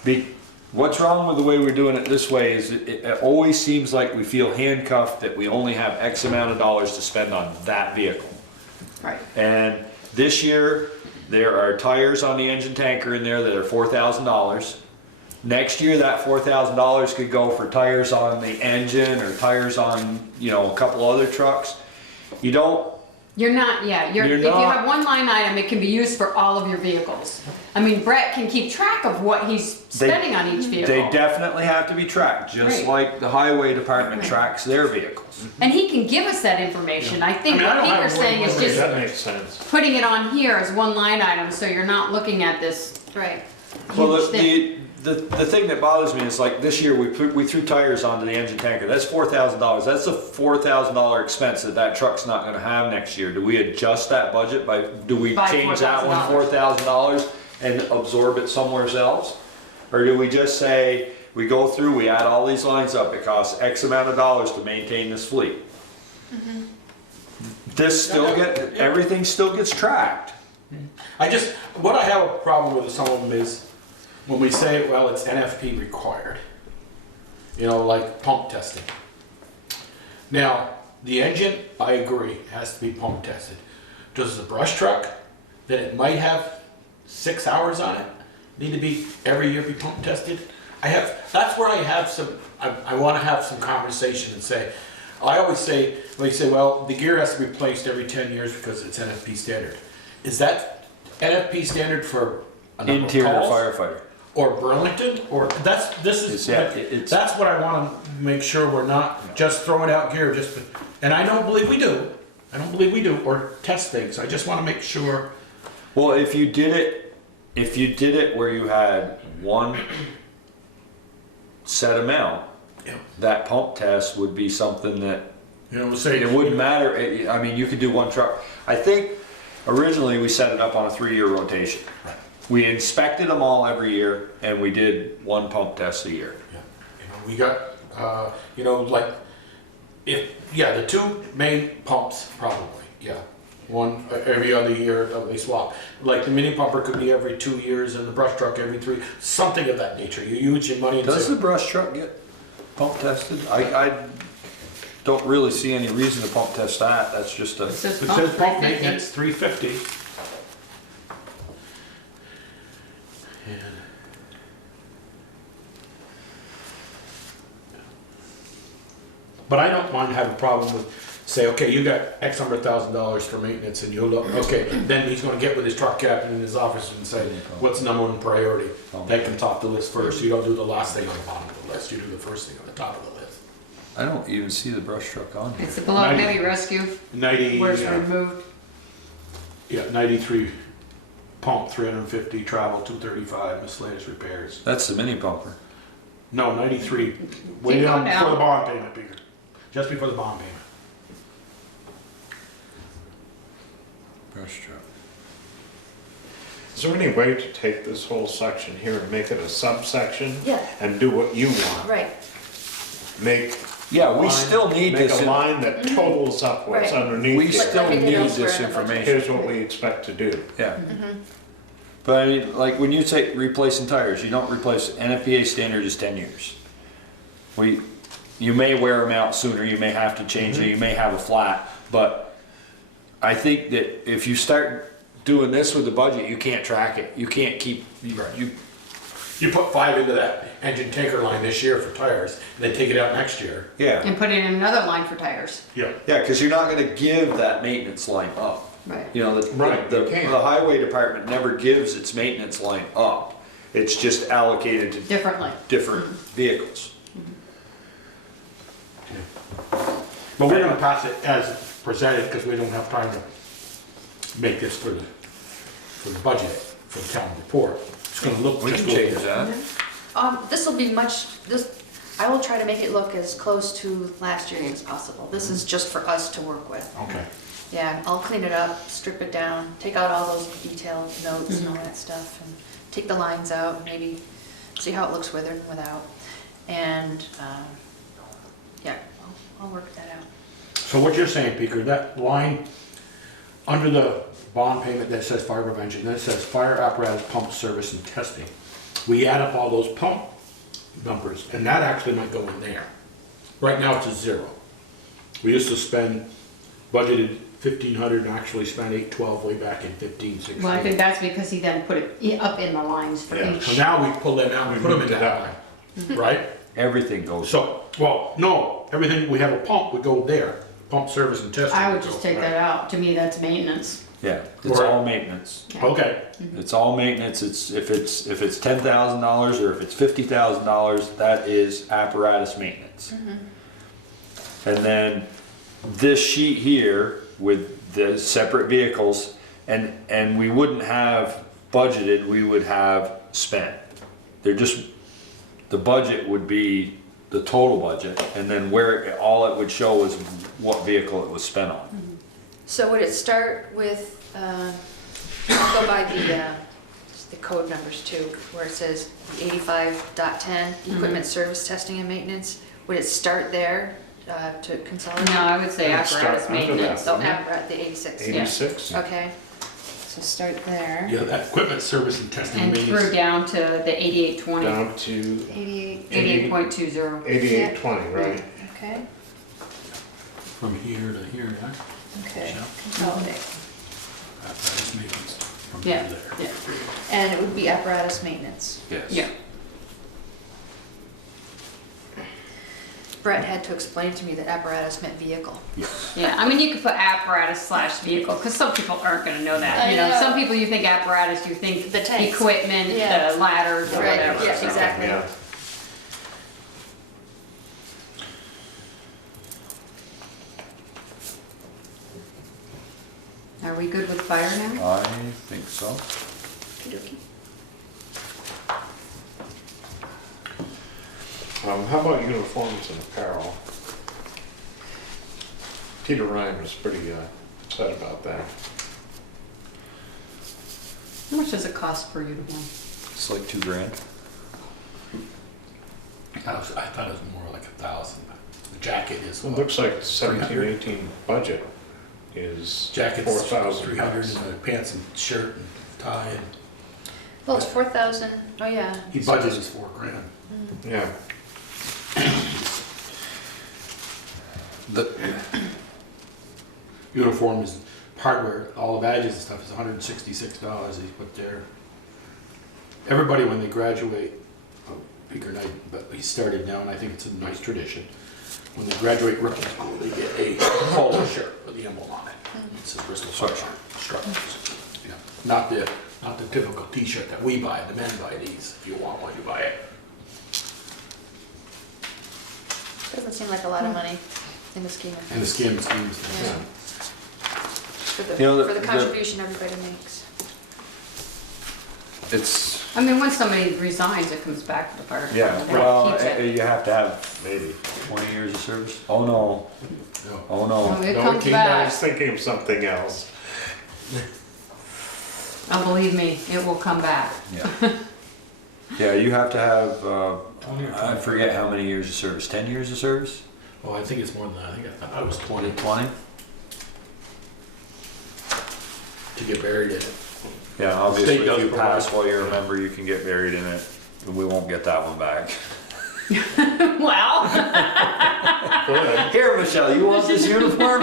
What's wrong with the way we're doing it this way is it always seems like we feel handcuffed that we only have X amount of dollars to spend on that vehicle. Right. And this year, there are tires on the engine tanker in there that are $4,000. Next year, that $4,000 could go for tires on the engine or tires on, you know, a couple other trucks. You don't, You're not, yeah, You're if you not- have one line item, it can be used for all of your vehicles. I mean, Brett can keep track of what he's spending on each vehicle. they definitely have to be tracked, just Right. like the highway department Right. tracks their vehicles. And he can give us that information. I think I mean, I what don't have Peter's one saying is with me. just That makes sense. putting it on here as one line item, so you're not looking at this Right. Well, huge thing. the thing that bothers me is like this year we threw tires onto the engine tanker. That's $4,000. That's a $4,000 expense that truck's not gonna have next year. Do we adjust that budget do we By change that one $4,000. $4,000 and absorb it somewhere else? Or do we just say, we go through, we add all these lines up, it costs X amount of dollars to maintain this fleet? Everything still gets tracked. What I have a problem with some of them is when we say, well, it's NFP required. You know, like pump testing. Now, the engine, I agree, has to be pump tested. Does the brush truck, that it might have 6 hours on it, need to be, every year be pump tested? That's where I have I wanna have some conversation and say, I always say, well, the gear has to be replaced every 10 years because it's NFP standard. Is that NFP standard for a number of Interior calls? firefighter. Or Burlington, or that's what I wanna make sure we're not just throwing out gear and I don't believe we do, or test things, I just wanna make sure. Well, if you did it where you had one set amount, Yeah. that pump test would be something that You know, say. it wouldn't matter. I mean, you could do one truck. I think originally we set it up on a 3-year rotation. We inspected them all every year and we did one pump test a year. Yeah. You know, we got, like, the two main pumps, probably, yeah. One, every other year they swap. Like the mini pumper could be every 2 years and the brush truck every 3, something of that nature. You use your money and Does say. the brush truck get pump tested? I don't really see any reason to pump test that. That's just a, It says It pump says pump 350. maintenance, 350. But I don't mind having a problem with, say, okay, you got X number of $1,000 for maintenance and you look, okay, then he's gonna get with his truck captain in his office and say, what's number one priority? That comes off the list first. You don't do the last thing on the bottom of the list, you do the first thing on the top of the list. I don't even see the brush truck on here. It's the below heavy rescue, 90, where it's removed. yeah, 93 pump, 350 travel, 235 miscellaneous repairs. That's the mini pumper. No, 93, way Keep down going before down. the bond payment, Peter. Just before the bond payment. Brush truck. Is there any way to take this whole section here and make it a subsection? Yeah. And do what you want? Right. Make. Yeah, we line- still need Make this. a line that totals up what's Right. underneath. We it. still everything need else this we're in the budget. information. Here's what we expect to do. Yeah. But I mean, like when you say replacing tires, you don't replace, NFPA standard is 10 years. You may wear them out sooner, you may have to change it, you may have a flat, but I think that if you start doing this with the budget, you can't track it. You can't keep, you, You put 5 into that engine tanker line this year for tires, and then take it out next year. yeah. And put in another line for tires. Yeah. Yeah, because you're not gonna give that maintenance line up. Right. You know, Right, the you can't. highway department never gives its maintenance line up. It's just allocated to Differently. different vehicles. But we're gonna pass it as presented, because we don't have time to make this for the budget, for the town report. It's gonna look. We can change that. This will be I will try to make it look as close to last year as possible. This is just for us to work with. Okay. Yeah, I'll clean it up, strip it down, take out all those detailed notes and all that stuff, and take the lines out, and maybe see how it looks with and without. And, yeah, I'll work that out. So what you're saying, Peter, that line under the bond payment that says fire prevention, then it says fire apparatus pump service and testing. We add up all those pump numbers, and that actually might go in there. Right now it's a 0. We used to spend, budgeted 1,500 and actually spent 812 way back in 15, 16. Well, I think that's because he then put it up in the lines for Yeah, each. so now we pull them out and put them in that line, right? Everything goes. So, well, no, everything, we have a pump, we go there, pump service and testing. I would we just go take there. that out. To me, that's maintenance. Yeah, it's Right. all maintenance. Yeah. Okay, It's all maintenance. It's if it's $10,000 or if it's $50,000, that is apparatus maintenance. And then this sheet here with the separate vehicles, and we wouldn't have budgeted, we would have spent. They're just, the budget would be the total budget, and then all it would show is what vehicle it was spent on. So would it start with, I'll go by the code numbers too, where it says 85.10, equipment service testing and maintenance. Would it start there to consolidate? No, I would say Let's start apparatus under that. maintenance. So at the 86. yeah. 86? Okay, so start there. yeah, that equipment service and testing And maintenance. through down to the 8820, Down to 88, 88.20. 8820, right? okay, From here to here, yeah. okay, Yeah. consolidate. Apparatus maintenance. From Yeah, here to there. yeah. And it would be apparatus maintenance. Yes. Yeah. Brett had to explain to me that apparatus meant vehicle. Yeah, I mean, you could put apparatus/vehicle, because some people aren't gonna know that. I You know, know. some people, you think apparatus, you think The tanks. equipment, Yeah. the ladders, or Right, whatever. yeah, so. exactly. Yeah. Are we good with fire now? I think so. Okey-dokey. How about uniforms and apparel? Peter Ryan was pretty upset about that. How much does it cost per uniform? It's like $2,000. I thought it was more like 1,000. The jacket is, It what? looks like 17, 300? 18 budget is Jacket's 4,000. 300 and the pants and shirt and tie and Well, it's 4,000, oh yeah. he budgets is $4,000. Yeah. The uniforms, hardware, all the badges and stuff is $166 he put there. Everybody when they graduate, bigger night, but he started now and I think it's a nice tradition. When they graduate rookie school, they get a polo shirt with the emblem on it. It's a Bristol sweatshirt, stripes. Yeah. Not the typical t-shirt that we buy, the men buy these. If you want one, you buy it. Doesn't seem like a lot of money in the scheme of things. And the scheme of things. Yeah. You know, For the contribution everybody makes. It's, I mean, when somebody resigns, it comes back to the fire yeah, department. well, That keeps it. you have to have maybe 20 years of service. Oh, no. No. Oh, Oh, no. it No, comes I back. was thinking of something else. Oh, believe me, it will come back. Yeah. Yeah, you have to have, 20 or I forget how many years of service, 10 years of service? Oh, I think it's more than that. I thought I was 20 20? to get buried in it. Yeah, obviously, State does if you provide- pass while you're a member, you can get buried in it. We won't get that one back. Well, Good. Here, Michelle, you want this uniform?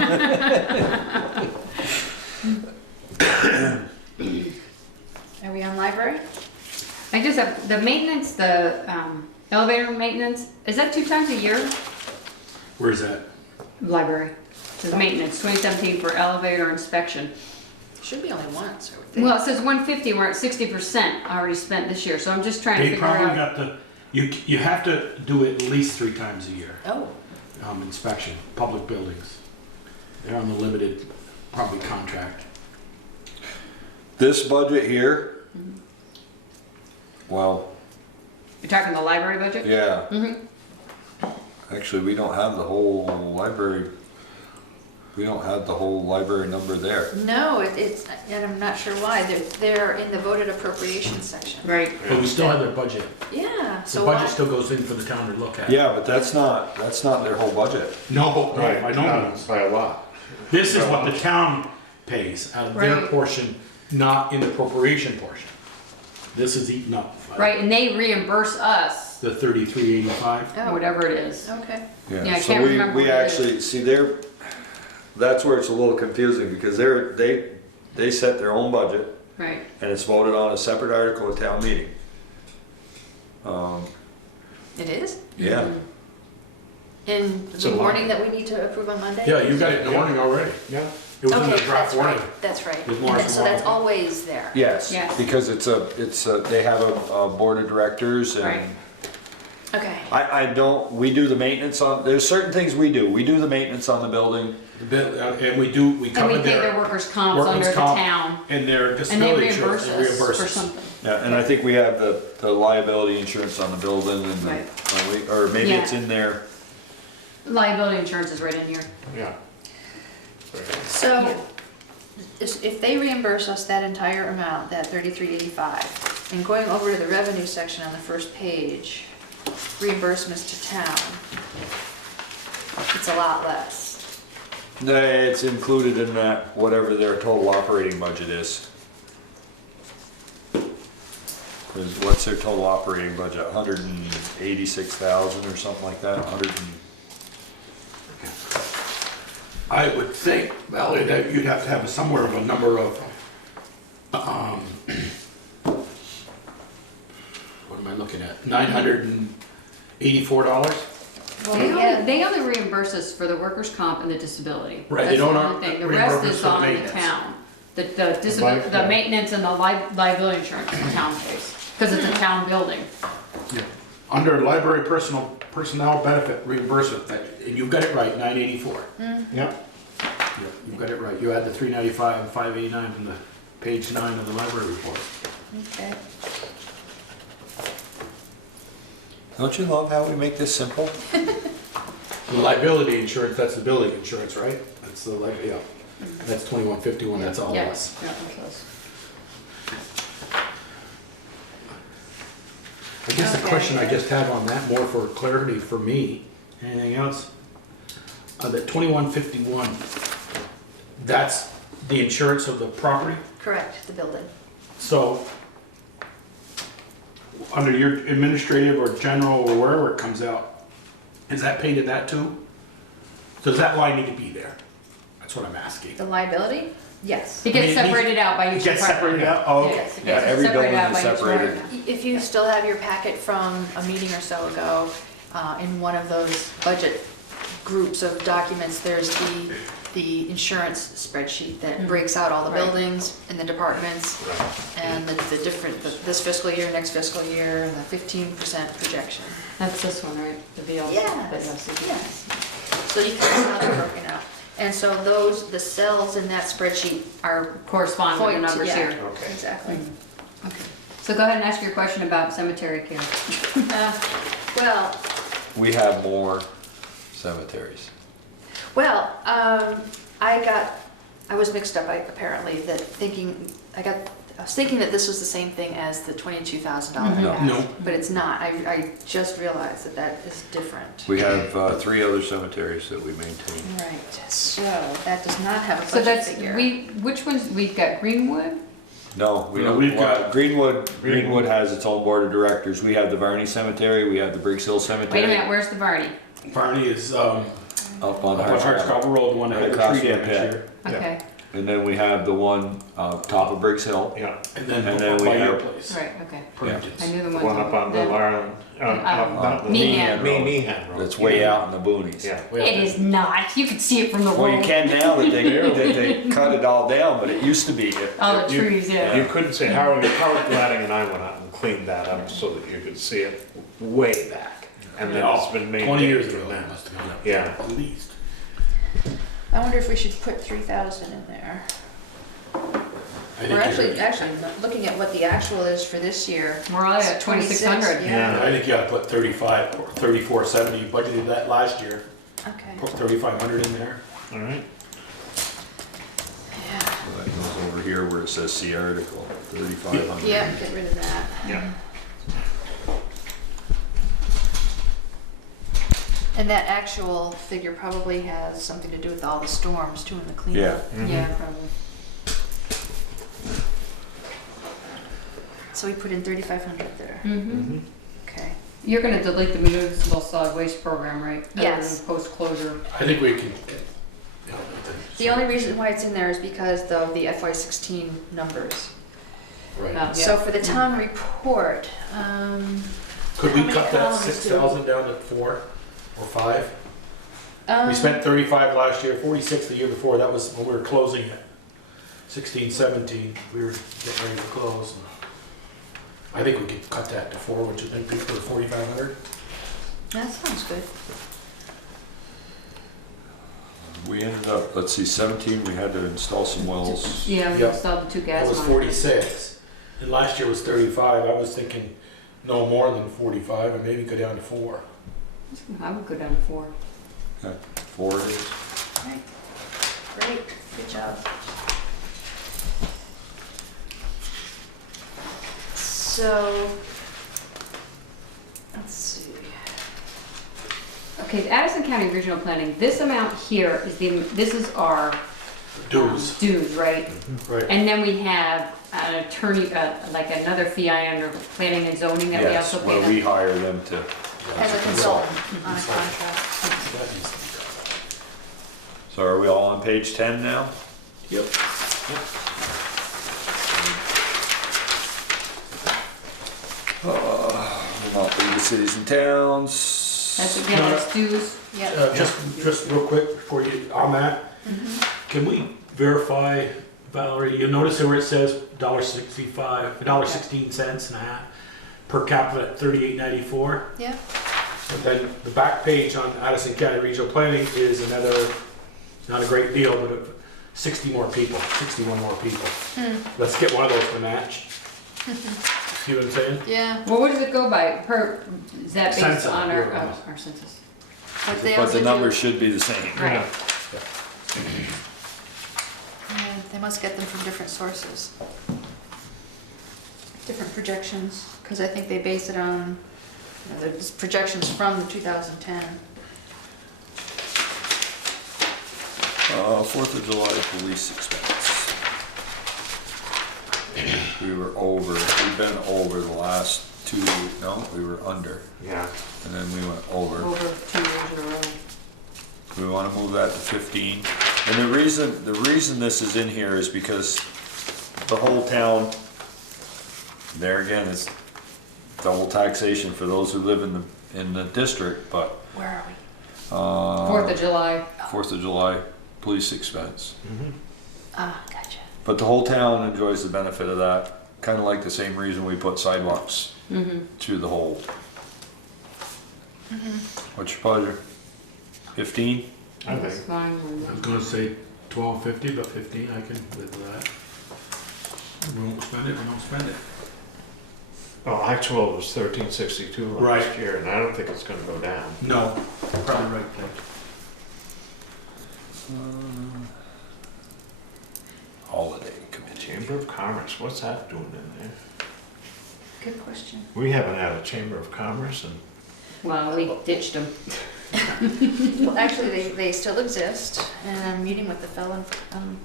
library? I just have, the maintenance, the elevator maintenance, is that 2 times a year? Where's that? Library. The maintenance, 2017 for elevator inspection. Should be only once, I would think. Well, it says 150, we're at 60% already spent this year, so I'm just trying to They figure probably out. got you have to do it at least 3 times a year, Oh, inspection, public buildings. They're on the limited, probably contract. This budget here, well, You're talking the library budget? yeah. Mm-hmm. Actually, we don't have the whole library. We don't have the whole library number there. no, it's, and I'm not sure why. They're in the voted appropriations section. Right. But we still have their budget. Yeah, The so why? budget still goes in for the town to look at. Yeah, but that's not their whole budget. No, I know. By a lot. This is what the town pays out of their Right. portion, not in the appropriation portion. This is eaten up. by Right, and they reimburse us, The 3385. Oh, whatever it is. okay. Yeah, I so can't remember we what it is. actually see that's where it's a little confusing because they set their own budget Right. and it's voted on a separate article at town meeting. It is? Yeah. In It's a the warning line. that we need to approve on Monday? Yeah, you got it in the warning already. Yeah. It was in Okay, the draft that's warning. right, that's right. With Morris And so that's Water. always there. Yes. Yes. Because they have a board of directors and Right. Okay. we do the maintenance on, there's certain things we do. We do the maintenance on the building. And we And we cover pay their their workers' comps workers' under the comp town, and their and they disability insurance. reimburse They us reimburse for us. something. Yeah, and I think we have the liability insurance on the building and Right. or maybe Yeah. it's in there. Liability insurance is right in here. Yeah. So, if they reimburse us that entire amount, that 3385, and going over to the revenue section on the first page, reimbursements to town, it's a lot less. No, it's included in that, whatever their total operating budget is. 'Cause what's their total operating budget? 186,000 or something like that, 100 and. I would think, Valerie, that you'd have to have somewhere of a number of, what am I looking at? $984? They only reimburse us for the workers' comp and the disability. Right, That's they don't the only thing. The rest reimburse is for the on the maintenance. town. The maintenance and the liability insurance, the town pays, because it's a town building. Under library personnel benefit reimbursement, and you've got it right, 984. Yep. You've got it right. You add the 395 and 589 from the page 9 of the library report. Okay. Don't you love how we make this simple? The liability insurance, that's the building insurance, right? That's the, yeah. That's 2151, that's all of us. Yeah, that's us. I guess the Okay. question I just have on that, more for clarity for me, anything else? The 2151, that's the insurance of the property? Correct, the building. So, under your administrative or general or wherever it comes out, is that paid in that too? Does that line need to be there? That's what I'm asking. The liability? Yes. It gets I mean, it separated out by each It gets department. separated out? Oh, okay. Yes, it Yeah, gets every separated building out is by each separated. department. If you still have your packet from a meeting or so ago, in one of those budget groups of documents, there's the insurance spreadsheet that breaks out all the Right. buildings and the departments and the different, this fiscal year, next fiscal year, and the 15% projection. That's this one, right? The VLC. Yes, yes. So you can see how they're broken out. And so the cells in that spreadsheet are Correspond with the point, numbers yeah, here. Okay. exactly. Okay. So go ahead and ask your question about cemetery care. Well, We have more cemeteries. Well, I was mixed up, apparently, I was thinking that this was the same thing as the $22,000 No. ask. No. But it's not, I just realized that is different. We have 3 other cemeteries that we maintain. Right, so that does not have a So budget that's, figure. which ones, we've got Greenwood? No, we No, don't. we've got- Greenwood has its own board of directors. We have the Varney Cemetery, we have the Briggs Hill Cemetery. Wait a minute, where's the Varney? Barney is, Up on up on Hartscrabble Road, the one that had the Across tree from the damage pit. here. Okay. and then we have the one, top of Briggs Hill. Yeah, And then And then we by your have- place. Right, okay. Perkins. I knew the the ones one up on the- Little Island, not the Meehan Road. Meehan Road. That's way out in the boonies. Yeah. It is not. You can see it from the road. Well, you can now that they cut it all down, but it used to be. All the You- trees, yeah. You couldn't see, Howard Gladding and I went out and cleaned that up so that you could see it way back. And then it's been maintained. 20 years ago, from that then. must have been up Yeah. there, at least. I wonder if we should put 3,000 in there. I think We're you're- actually looking at what the actual is for this year. We're only at 2,600. Yeah, I think you gotta put 35 or 3470, you budgeted that last year, okay. put 3,500 in there. All right. Yeah, That goes over here where it says see article, 3,500. yeah, get rid of that. Yeah. And that actual figure probably has something to do with all the storms too and the cleanup. Yeah. Yeah, probably. So we put in 3,500 there. Mm-hmm. Okay. You're gonna delete the municipal solid waste program, right? Yes. Post closure. I think we can. Yeah, The only reason why it's in there is because of the FY16 numbers. Right. Yeah. So for the town report, Could how we many cut that columns do- 6,000 down to 4 or 5? um, We spent 35 last year, 46 the year before, that was when we were closing it. 16, 17, we were getting ready to close. I think we could cut that to 4, which would then be for 4,500. that sounds good. We ended up, let's see, 17, we had to install some wells. Yeah, we Yep. installed the 2 That gas was lines. 46, and last year was 35, I was thinking no more than 45, and maybe go down to 4. I would go down to 4. Okay, 4 it is. Right. Great, good job. So, let's see. Okay, the Addison County Regional Planning, this amount here is this is our Dues, dues, right? right. And then we have an attorney, like another fee under planning and zoning that we Yes, also where pay we them. hire them to, As a consultant on a Consultant. contract. That needs to be done. so are we all on page 10 now? Yep. Not leave the cities and towns. That's again, that's dues. Yeah. Just real quick before you, on that, can we verify, Valerie, you notice where it says $1.65, $1.16 and a half per capita at $38.94? Yeah. And then the back page on Addison County Regional Planning is another, not a great deal, but 60 more people, 61 more people. Let's get one of those to match. See what I'm saying? Yeah. Well, what does it go by? Per, is that based Census, on yeah. our census? But they But also the do- numbers should be the same. Right. Yeah, they must get them from different sources. Different projections, because I think they base it on, there's projections from the 2010. 4th of July police expense. We were over, we've been over the last 2, no, we were under, Yeah. and then we went over. Over 2 years in a row. We wanna move that to 15. And the reason this is in here is because the whole town, there again, it's double taxation for those who live in the district, but, Where are we? 4th of July. 4th of July police expense. Ah, gotcha. But the whole town enjoys the benefit of that, kinda like the same reason we put sidewalks through the whole. What's your pleasure? 15? I That's think. fine. I was gonna say 12.50, but 15, I can live with that. We won't spend it, we don't spend it. Well, actual was 1362 last Right. year, and I don't think it's gonna go down. No, probably right, Blake. Holiday committee. Chamber of Commerce, what's that doing in there? Good question. We haven't had a Chamber of Commerce and Well, we ditched them. Well, actually, they still exist, and I'm meeting with the fellow.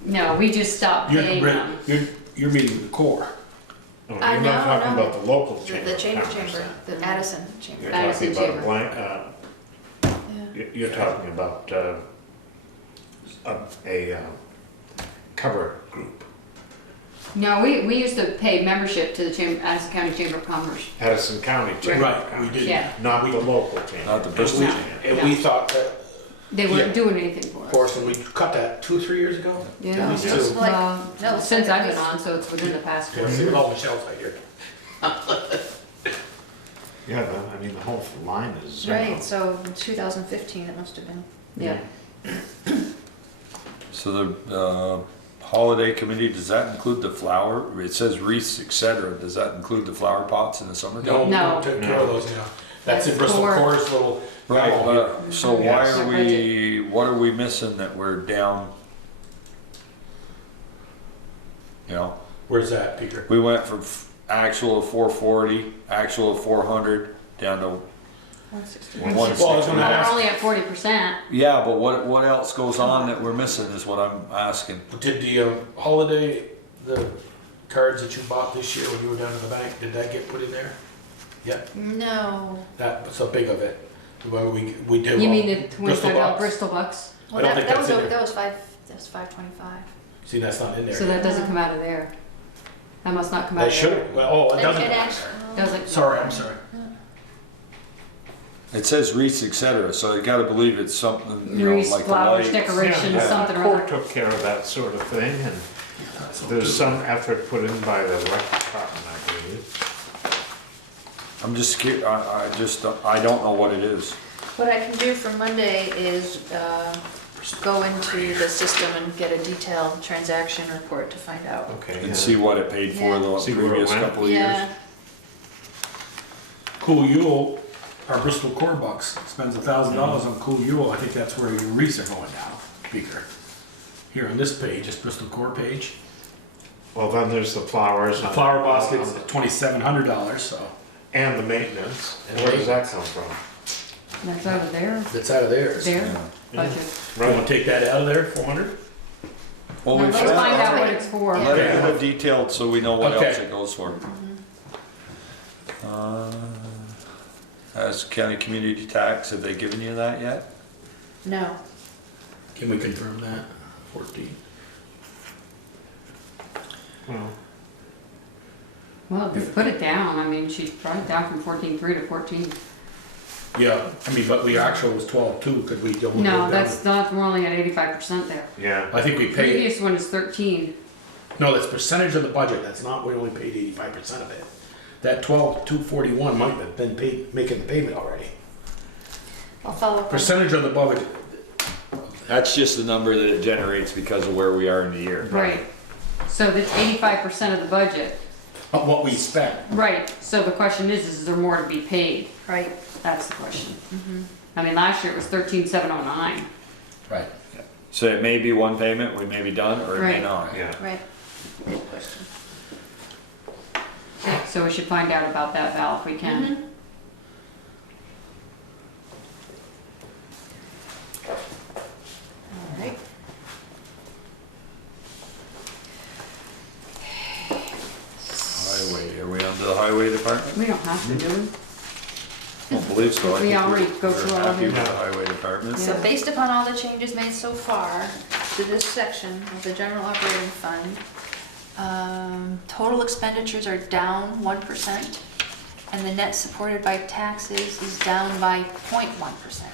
No, we just stopped You're, paying them. you're meeting the core. oh, I you're not know, talking no. about the local Chamber The of chamber, Commerce. the Addison Chamber. You're Addison talking about Chamber. blank, Yeah. you're talking about a cover group. No, we used to pay membership to the Addison County Chamber of Commerce. Addison County Chamber of Right, we Commerce, did. Yeah, not the local chamber. Not the And Bristol we, chamber. and we thought that, they weren't doing anything for of us. course, and we cut that 2-3 years ago. Yeah. At least Yeah. two. Like, Well, no, since I've been it's- on, so it's within the past 4 Okay, years. with all Michelle's right here. Yeah, I mean, the whole line is zero. Right, so in 2015 it must have been. Yeah. So the holiday committee, does that include the flower? It says wreaths, etc. Does that include the flower pots in the summertime? No. Took care of those, yeah. That's in That's Bristol core. Core's little. Right, but, so why Yes. are we, what are we missing that we're down? You know, Where's that, Peter? we went from actual of 440, actual of 400, down to 160. Well, I was gonna Well, we're ask, only at 40%. yeah, but what else goes on that we're missing is what I'm asking. did the holiday, the cards that you bought this year when you were down at the bank, did that get put in there? Yeah, No. that's a big of it. Remember we did. You mean the Bristol $25 Bucks. Bristol Bucks? I Well, don't think that that's was, in there. that was 525. See, that's not in there. So that doesn't come out of there. That must not come out That of should there. have, well, oh, it doesn't. And actually, Does it? Sorry, I'm sorry. It says wreaths, etc. So you gotta believe it's something, you know, Wreaths, like the flowers, lights. decorations, Yeah, something or Court other. took care of that sort of thing, and there's some effort put in by the rec department, I believe. I'm just scared, I don't know what it is. what I can do for Monday is go into the system and get a detailed transaction report to find out. Okay. And yeah. see what it paid for Yeah. the See where it previous went. couple of years. Yeah, Cool Yule, our Bristol Core Bucks spends $1,000 on Cool Yule. I think that's where your wreaths are going now, Peter. Here on this page, this Bristol Core page. Well, then there's the flowers. The on- flower basket's $2,700, so And the maintenance. And Where does that maintenance. come from? That's out of their, that's out of theirs. their Yeah. budget. You wanna take that out of there, 400? Well, Now, we let's find out what it's for. Let it get detailed so we know what Okay. else it goes for. As county community tax, have they given you that yet? no. Can we confirm that? 14. Well, Well, just put it down. I mean, she brought it down from 14.3 to 14. Yeah, I mean, but the actual was 12.2, could we go? No, down that's not, we're only at 85% there. yeah. I think we paid, Previous one is 13. no, that's percentage of the budget, that's not, we only paid 85% of it. That 12,241 might have been paid, making the payment already. I'll follow up. on- Percentage of the budget, That's just the number that it generates because of where we are in the year. Right. So that's 85% of the budget. of what we spent. Right. So the question is there more to be paid? Right. That's the question. I mean, last year it was 13,709. Right. So it may be one payment, we may be done, or it may Right. not. Yeah. Right. Good question. So we should find out about that, Val, if we can. All right. Highway, are we under the highway department? We don't have to do it. I don't believe so. I We think already go we're through all happy of with it. the highway department. So based upon all the changes made so far to this section of the general operating fund, total expenditures are down 1%, and the net supported by taxes is down by 0.1%.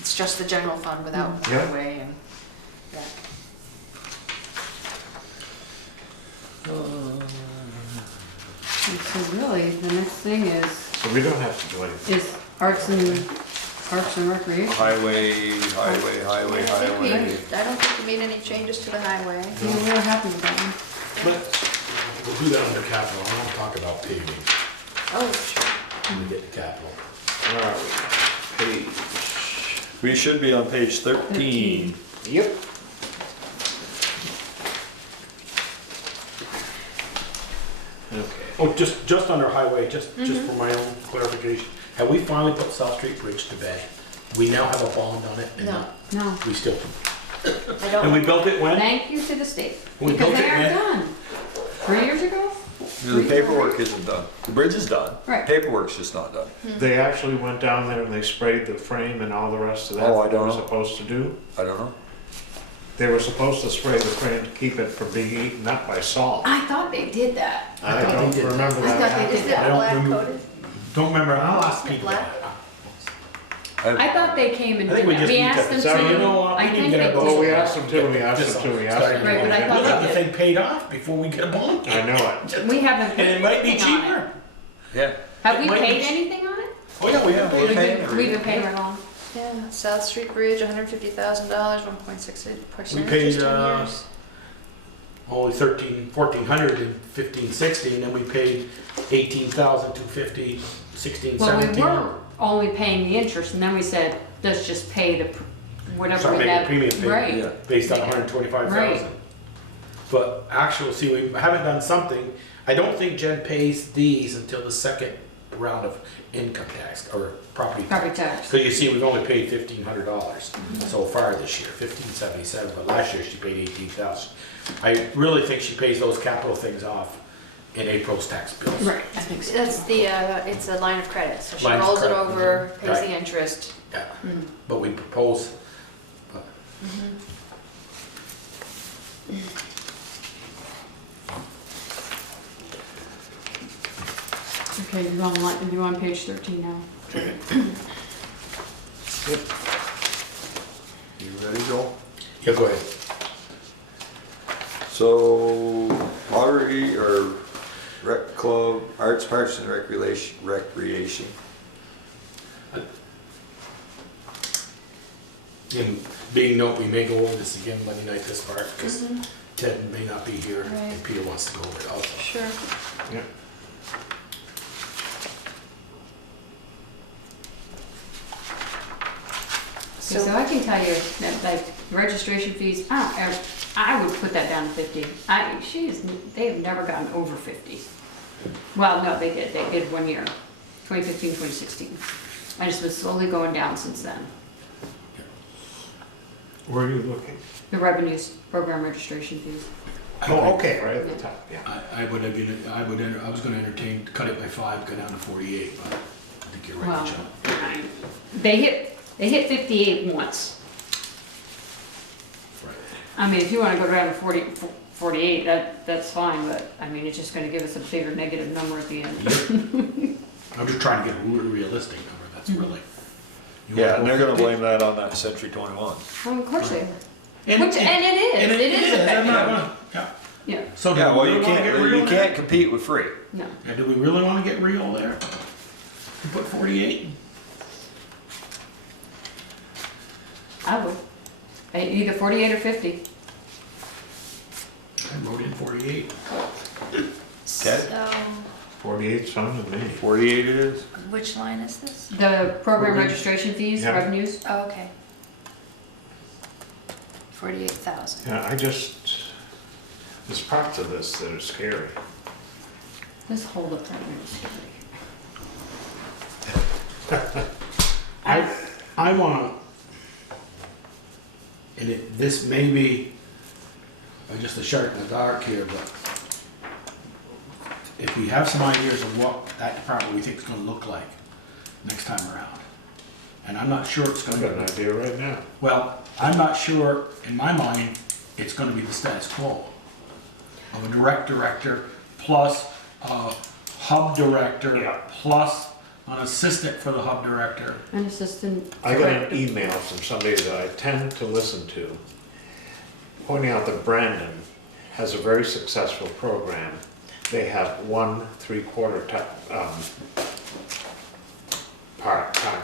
It's just the general fund without Yeah. highway and, yeah. And so really, the next thing is So we don't have to do anything. arts and recreation. Highway. I don't think Highway. I don't think we made any changes to the highway. Yeah, we're happy with that one. But we'll do that under capital, I won't talk about paving Oh, sure. when we get to capital. Where are we? Page. We should be on page 13. Yep. Okay. Oh, just under highway, just for my own clarification, have we finally put South Street Bridge to bed? We now have a bond on it? and No. No. We still, I and we don't, built it when? Thank you to the state. We Because built they it, aren't man. done. 3 years ago? The paperwork isn't done. The bridge is done. Right. Paperwork's just not done. They actually went down there and they sprayed the frame and all the rest of that. Oh, I don't they were know. supposed to do. I don't know. They were supposed to spray the frame to keep it from being eaten up by salt. I thought they did that. I thought don't they did. remember I thought that. they Is did it I that. don't black remember- coated? Don't remember, I'll ask Isn't it people. black? I thought they came and I did think we that. just We need to- asked them so to. you know what, I we need think to they get a did. Oh, we asked them to, we asked This them to, we asked starting them Right, but I to. thought We'll have the they did. thing paid off before we get a bond. I know it. We haven't. And it might be anything on it. cheaper. Yeah. Have we It might be paid che- anything on it? Oh, yeah, we have We're paid. paying We've everything. been paying right along. Yeah, South Street Bridge, $150,000, 1.68% We paid, interest 10 years. Only 1,400 in 15, 16, and we paid 18,250, 16, Well, 17. we were only paying the interest, and then we said, let's just pay the, whatever Start we making have. premium payment. Right. Yeah. Based on Yeah. 125,000. Right. But actually, see, we haven't done something. I don't think Jen pays these until the second round of income tax or property tax. Property tax. So you see, we've only paid $1,500 so far this year, $1,577, but last year she paid 18,000. I really think she pays those capital things off in April's tax bills. Right, I think so. That's the, it's a line of credit, so she Line of rolls it credit, over, pays Right. the interest. Yeah, but we propose, Okay, you're on page 13 now. You ready, Joel? yeah, go ahead. So, lottery or rec club, arts, parks and recreation. And being note, we may go over this again Monday night, this part, because Ted may not be here and Right. Peter wants to go over it also. Sure. Yeah. So I can tell you that like registration fees, I would put that down to 50. They have never gotten over 50. Well, no, they did 1 year, 2015, 2016. And it's been slowly going down since then. Where are you looking? The revenues, program registration fees. Oh, okay, right at the top, yeah. I was gonna entertain, cut it by 5, go down to 48, but I think you're right, Well, John. they hit 58 once. Right. I mean, if you wanna go down to 48, that's fine, but I mean, it's just gonna give us a bigger negative number at the end. I'm just trying to get a realistic number, that's really. you Yeah, wanna and they're go gonna 50? blame that on that Century 21. Well, of course they are. And Which, and it is, and it is I'm effective. not gonna- yeah. Yeah, So do Yeah, we well, really you wanna get real can't there? compete with free. no. Yeah, do we really wanna get real there? To put 48? I would. Either 48 or 50. I wrote in 48. Okay. So, 48's fine with me. 48 it is? which line is this? The program registration fees, Yeah. revenues. Oh, okay. 48,000. Yeah, there's parts of this that are scary. This whole department is scary. I want, and this may be just a shot in the dark here, but if we have some ideas of what that department we think is gonna look like next time around, and I'm not sure it's I've gonna got an be, idea right now. well, I'm not sure, in my mind, it's gonna be the status quo of a director plus a hub director Yeah. plus an assistant for the hub director. An assistant. I got an director. email from somebody that I tend to listen to, pointing out that Brandon has a very successful program. They have 1 3/4 part-time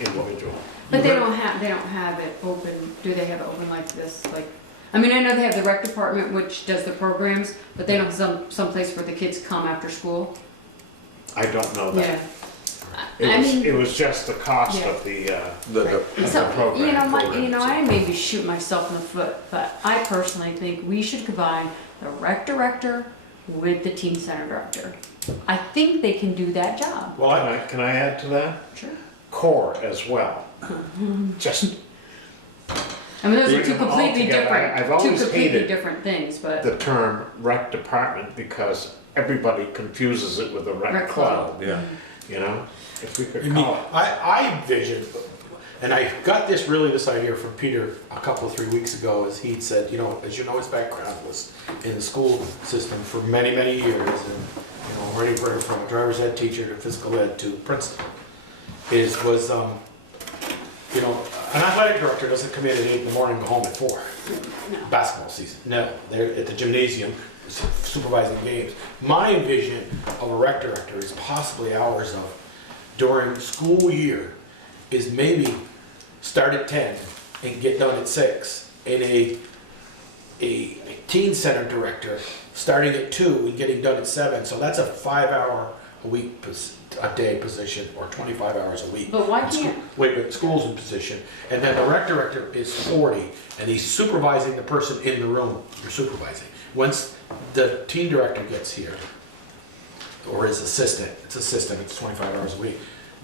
individual. But they don't have it open, do they have it open like this, like, I mean, I know they have the rec department which does the programs, but they don't have some place where the kids come after school. I don't know Yeah. that. It was just the cost Yeah. of the So, program. I may be shooting myself in the foot, but I personally think we should combine the rec director with the teen center director. I think they can do that job. Well, Can I add to that? Sure. Core as well. Just I mean, those are Bring two them all completely together. I've different, two always completely hated different things, but the term rec department because everybody confuses it with a rec Rec club, Yeah. you know? If we I could mean, call it. I envision, and I got this idea from Peter a couple of 3 weeks ago, is he'd said, you know, as you know, his background was in the school system for many, many years, and, you know, running from a driver's ed teacher to physical ed to principal, you know, an athletic director doesn't come in at 8 in the morning and go home at 4. Basketball season, no, they're at the gymnasium supervising games. My vision of a rec director is possibly hours of, during school year, is maybe start at 10 and get done at 6, and a teen center director starting at 2 and getting done at 7, so that's a 5-hour a week a day position, or 25 hours a week. But why can't? But school's in position, and then the rec director is 40, and he's supervising the person in the room you're supervising. Once the teen director gets here, or his assistant, it's 25 hours a week,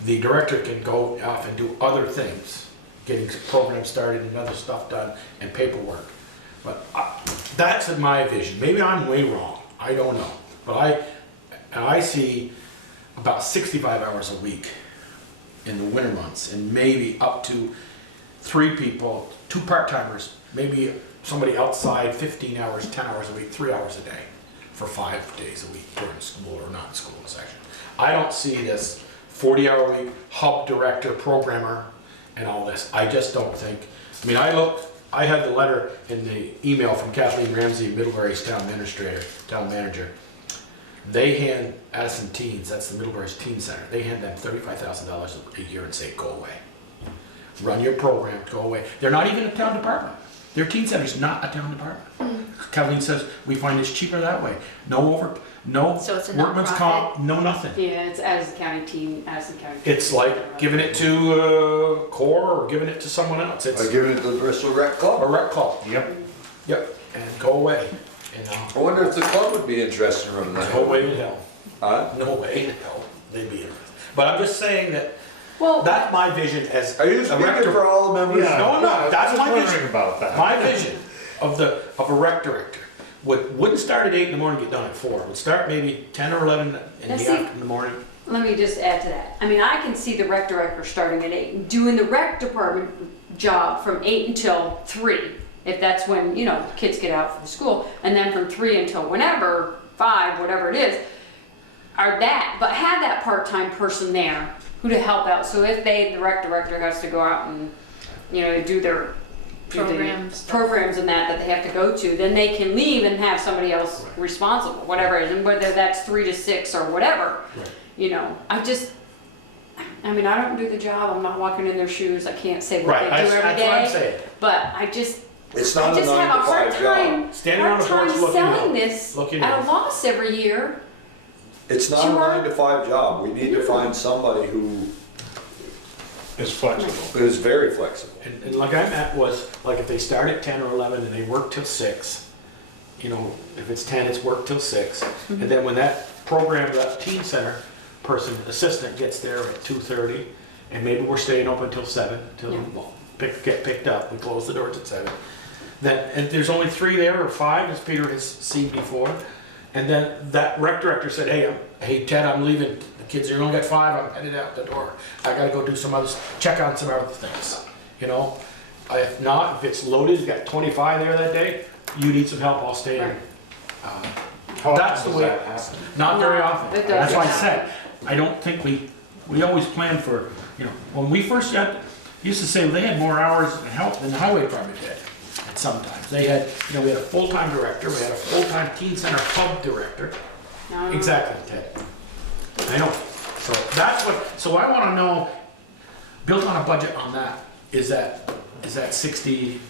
the director can go off and do other things, getting programs started and other stuff done, and paperwork. But that's my vision. Maybe I'm way wrong, I don't know. But I see about 65 hours a week in the winter months, and maybe up to 3 people, 2 part-timers, maybe somebody outside 15 hours, 10 hours a week, 3 hours a day for 5 days a week during school or not school section. I don't see this 40-hour week hub director, programmer, and all this. I just don't think. I mean, I had the letter in the email from Kathleen Ramsey, Middlebury's town manager. They hand Addison Teens, that's the Middlebury's Teen Center, they hand them $35,000 a year and say, go away. Run your program, go away. They're not even a town department. Their teen center's not a town department. Kathleen says, we find it's cheaper that way. No So it's a workman's nonprofit? comp, no nothing. Yeah, it's Addison County team, Addison County. It's like giving it to Core or giving it to someone else. It's I giving it to the Bristol Rec Club. a rec club. Yep. Yep, and go away. You know, I wonder if the club would be interested in running that. no way in hell. Huh? No way in hell they'd be interested. But I'm just saying that Well, that's my vision as Are you a speaking rector. for all the members? Yeah. No, I'm not. That's my wondering vision. about that. My vision of a rec director wouldn't start at 8 in the morning, get done at 4. Would start maybe 10 or 11 in And the see- afternoon, in the morning. let me just add to that. I mean, I can see the rec director starting at 8, and doing the rec department job from 8 until 3, if that's when, you know, kids get out from school, and then from 3 until whenever, 5, whatever it is, are that, but have that part-time person there who to help out. So if the rec director has to go out and, you know, do their programs and that they have to go to, then they can leave and have somebody else responsible, whatever it is, and whether that's 3 to 6 or whatever. Right. You know, I mean, I don't do the job, I'm not walking in their shoes, I can't say what Right, they do every that's what I'm day, saying. but It's I not a just have a 9 to hard 5 job. time, Standing on the porch looking selling out, this looking at in. a loss every year. It's not a Sure. 9 to 5 job. We need to find somebody who It's flexible. is very flexible. And like I'm at was, like if they start at 10 or 11 and they work till 6, you know, if it's 10, it's work till 6. And then when that program, that teen center person, assistant gets there at 2:30, and maybe we're staying open till 7, till Yeah. get picked up, we close the doors at 7. Then, and there's only 3 there, or 5, as Peter has seen before. And then that rec director said, hey Ted, I'm leaving. The kids are only got 5, I'm headed out the door. I gotta go do some other, check on some other things, you know? If not, if it's loaded, you got 25 there that day, you need some help, I'll stay in. Right. How That's often the does way- that happen? Not very No, often. it That's why I doesn't. said, I don't think we always plan for, you know, when we first got, used to say they had more hours of help than the highway department did. Sometimes. They had, you know, we had a full-time director, we had a full-time teen center hub director. No. Exactly, Ted. I know. So that's what, so I wanna know, built on a budget on that, is that 60,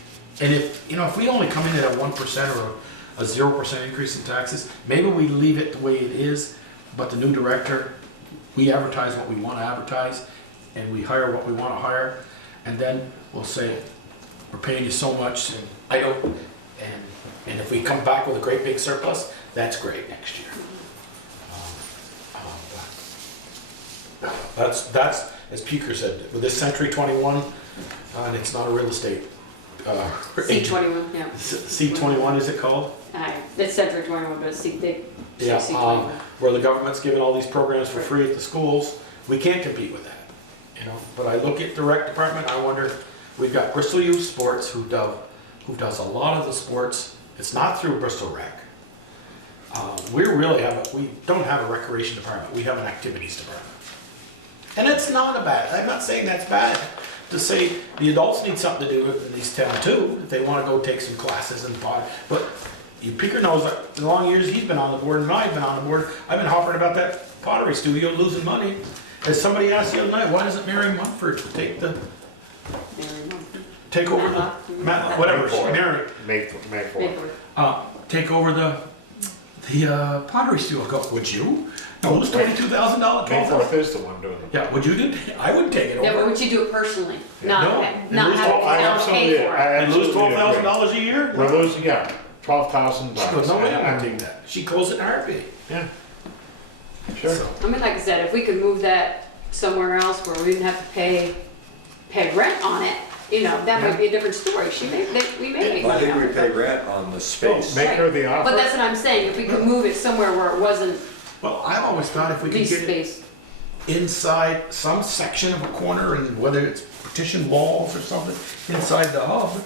and if, you know, if we only come in at a 1% or a 0% increase in taxes, maybe we leave it the way it is, but the new director, we advertise what we wanna advertise, and we hire what we wanna hire, and then we'll say, we're paying you so much, and I don't, and if we come back with a great big surplus, that's great next year. That's, as Puker said, with this Century 21, and it's not a real estate. C21, yeah. C21 is it called? It's Century 21, but they say Yeah, C21. where the government's giving all these programs for free at the schools. We can't compete with that. you know, but I look at the rec department, I wonder, we've got Bristol Youth Sports who does a lot of the sports. It's not through Bristol Rec. We don't have a recreation department, we have an activities department. And it's not I'm not saying that's bad, to say the adults need something to do in these town too, if they wanna go take some classes and but you pick your nose, the long years he's been on the board and I've been on the board, I've been hopping about that pottery studio losing money. As somebody asked the other night, why doesn't Mary Mumford take over the, whatever, Mary, May 4th. take over the pottery studio? I go, would you? No, it was $22,000. May 4th is the one doing it. Yeah, would you do? I would take it Yeah, but over. would you do it personally? No, Not and not lose have all- the I town absolutely, pay for it? I And lose absolutely agree. $12,000 a year? We're losing, yeah, $12,000. She goes, no way, I'm not taking that. She closed it in a heartbeat. Yeah, sure. So, I mean, like I said, if we could move that somewhere else where we didn't have to pay rent on it, you know, that might be a different story. We may make I money think on we it. pay rent on the space. Make her the But offer. that's what I'm saying, if we could move it somewhere where it wasn't well, I've always thought if we could lease get it space. inside some section of a corner, and whether it's partition walls or something, inside the hub,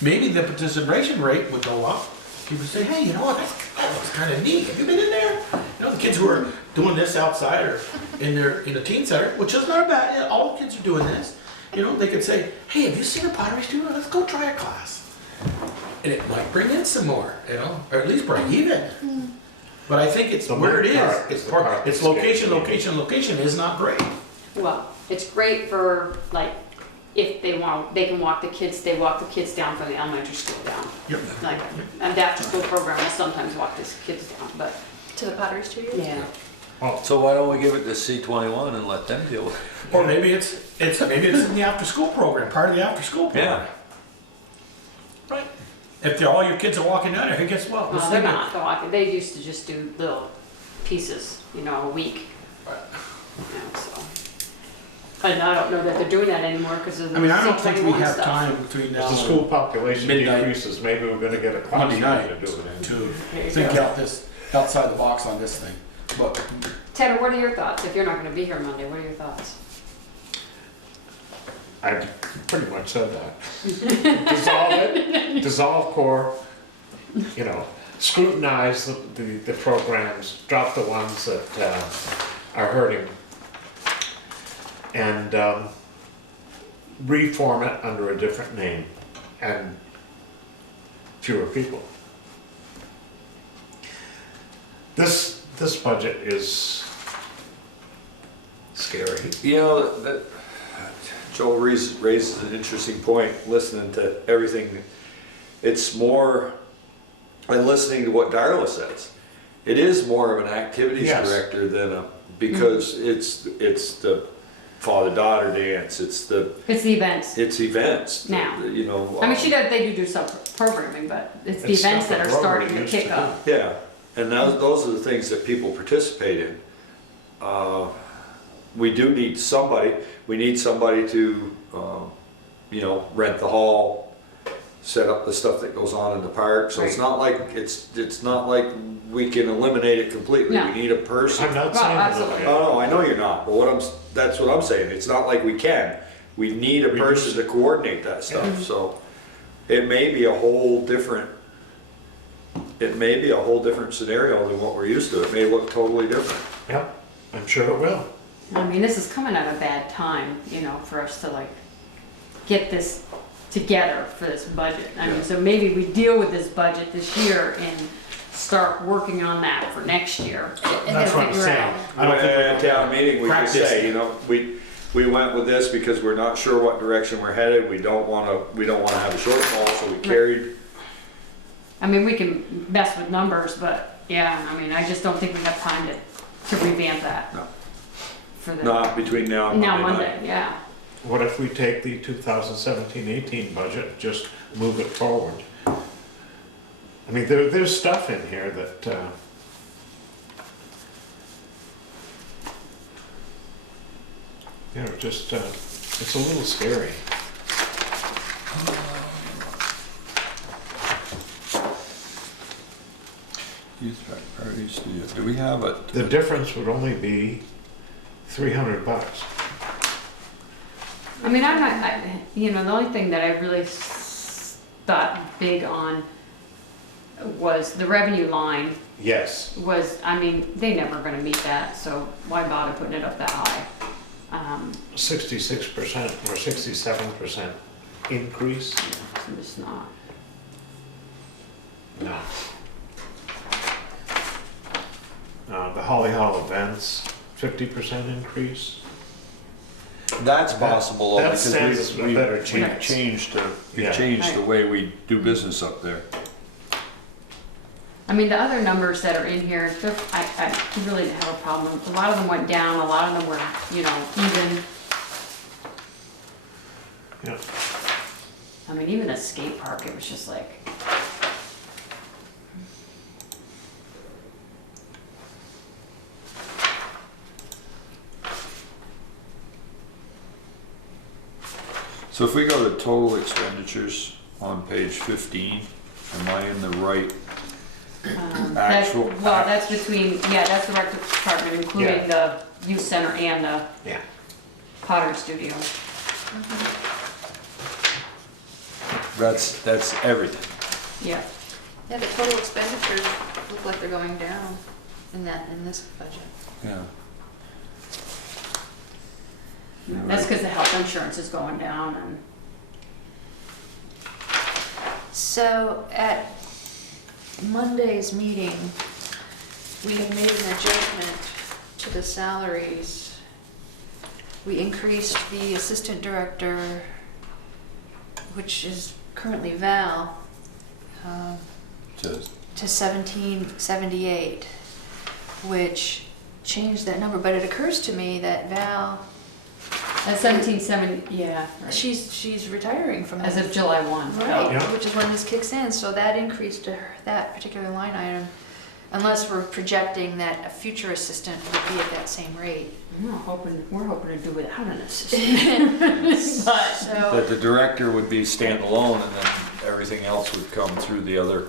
maybe the participation rate would go up. People say, hey, you know what, that looks kind of neat. Have you been in there? You know, the kids who are doing this outside or in a teen center, which is not bad, yeah, all the kids are doing this. You know, they could say, hey, have you seen a pottery studio? Let's go try a class. And it might bring in some more, you know, or at least break even. But I think it's The where it main is. part It's is the part, part it's that's location, getting- location is not great. Well, it's great for, like, if they can walk the kids, they walk the kids down from the elementary school down. Yep. Like, an after-school program will sometimes walk these kids down, but, To the pottery studio? yeah. So why don't we give it to C21 and let them deal with it? Or maybe it's in the after-school program, part of the after-school program. Right. If all your kids are walking down there, hey, guess what? Well, they're not walking, they used to just do little pieces, you know, a week. Right. You know, so. And I don't know that they're doing that anymore because of the I mean, I don't think we C21 have stuff. time between now As the and school population midnight. decreases, maybe we're gonna get a Monday classroom night to do it in. to There you think go. outside the box on this thing. But Ted, what are your thoughts? If you're not gonna be here Monday, what are your thoughts? I pretty much said that. Dissolve it, dissolve core, you know, scrutinize the programs, drop the ones that are hurting. And reform it under a different name and fewer people. This budget is scary. You know, that Joe raises an interesting point, listening to everything. It's more, and listening to what Darla says, it is more of an activities Yes. director than because it's the father-daughter dance, it's events. Now. You know. I mean, they do some programming, but it's the It's events stuff that are that starting Rotary to used to kick do. up. Yeah, and those are the things that people participate in. We do need somebody, to, you know, rent the hall, set up the stuff that goes on in the park, so it's Right. not like, it's not like we can eliminate it completely, No. we need a person. I'm not Well, saying absolutely. that. Oh, no, I know you're not, but that's what I'm saying, it's not like we can, we need a person to coordinate that stuff, so it may be a whole different scenario than what we're used to, it may look totally different. Yeah, I'm sure it will. I mean, this is coming at a bad time, you know, for us to like get this together for this budget. I mean, so maybe we deal with this budget this year and start working on that for next year. And That's then what I'm figure saying. out. I don't think At a town meeting, we could Practice. say, you know, we went with this because we're not sure what direction we're headed, we don't wanna have a shortfall, so we carried. I mean, we can mess with numbers, but yeah, I mean, I just don't think we have time to revamp that. No. For the, Not between now and Monday night. Monday, yeah. What if we take the 2017-18 budget, just move it forward? I mean, there's stuff in here that, you know, just, it's a little scary. Do we have it? The difference would only be $300. I mean, I'm not, you know, the only thing that I really thought big on was the revenue line Yes, was, I mean, they never gonna meet that, so why bother putting it up that high? 66% or 67% increase? I'm just not. No. The Holly Hall events, 50% increase? That's possible, though, That because stands a better we've chance. changed, we've Yeah. changed the way we do business up there. I mean, the other numbers that are in here, I really didn't have a problem. A lot of them went down, a lot of them were, you know, even. Yeah. I mean, even the skate park, it was just like, So if we go to total expenditures on page 15, am I in the right? Actual- well, that's between, yeah, that's the rec department, including the youth center and the Yeah. pottery studio. That's everything. Yeah. Yeah, the total expenditures look like they're going down in this budget. Yeah. That's because the health insurance is going down and. So at Monday's meeting, we made an adjustment to the salaries. We increased the assistant director, which is currently Val, Just- to 1778, which changed that number, but it occurs to me that Val, At 1770, yeah, right. she's retiring from As this. of July 1. Right, Yeah. which is when this kicks in, so that increased to that particular line item, unless we're projecting that a future assistant would be at that same rate. We're hoping to do without an assistant. But, So, That the director would be standalone and then everything else would come through the other.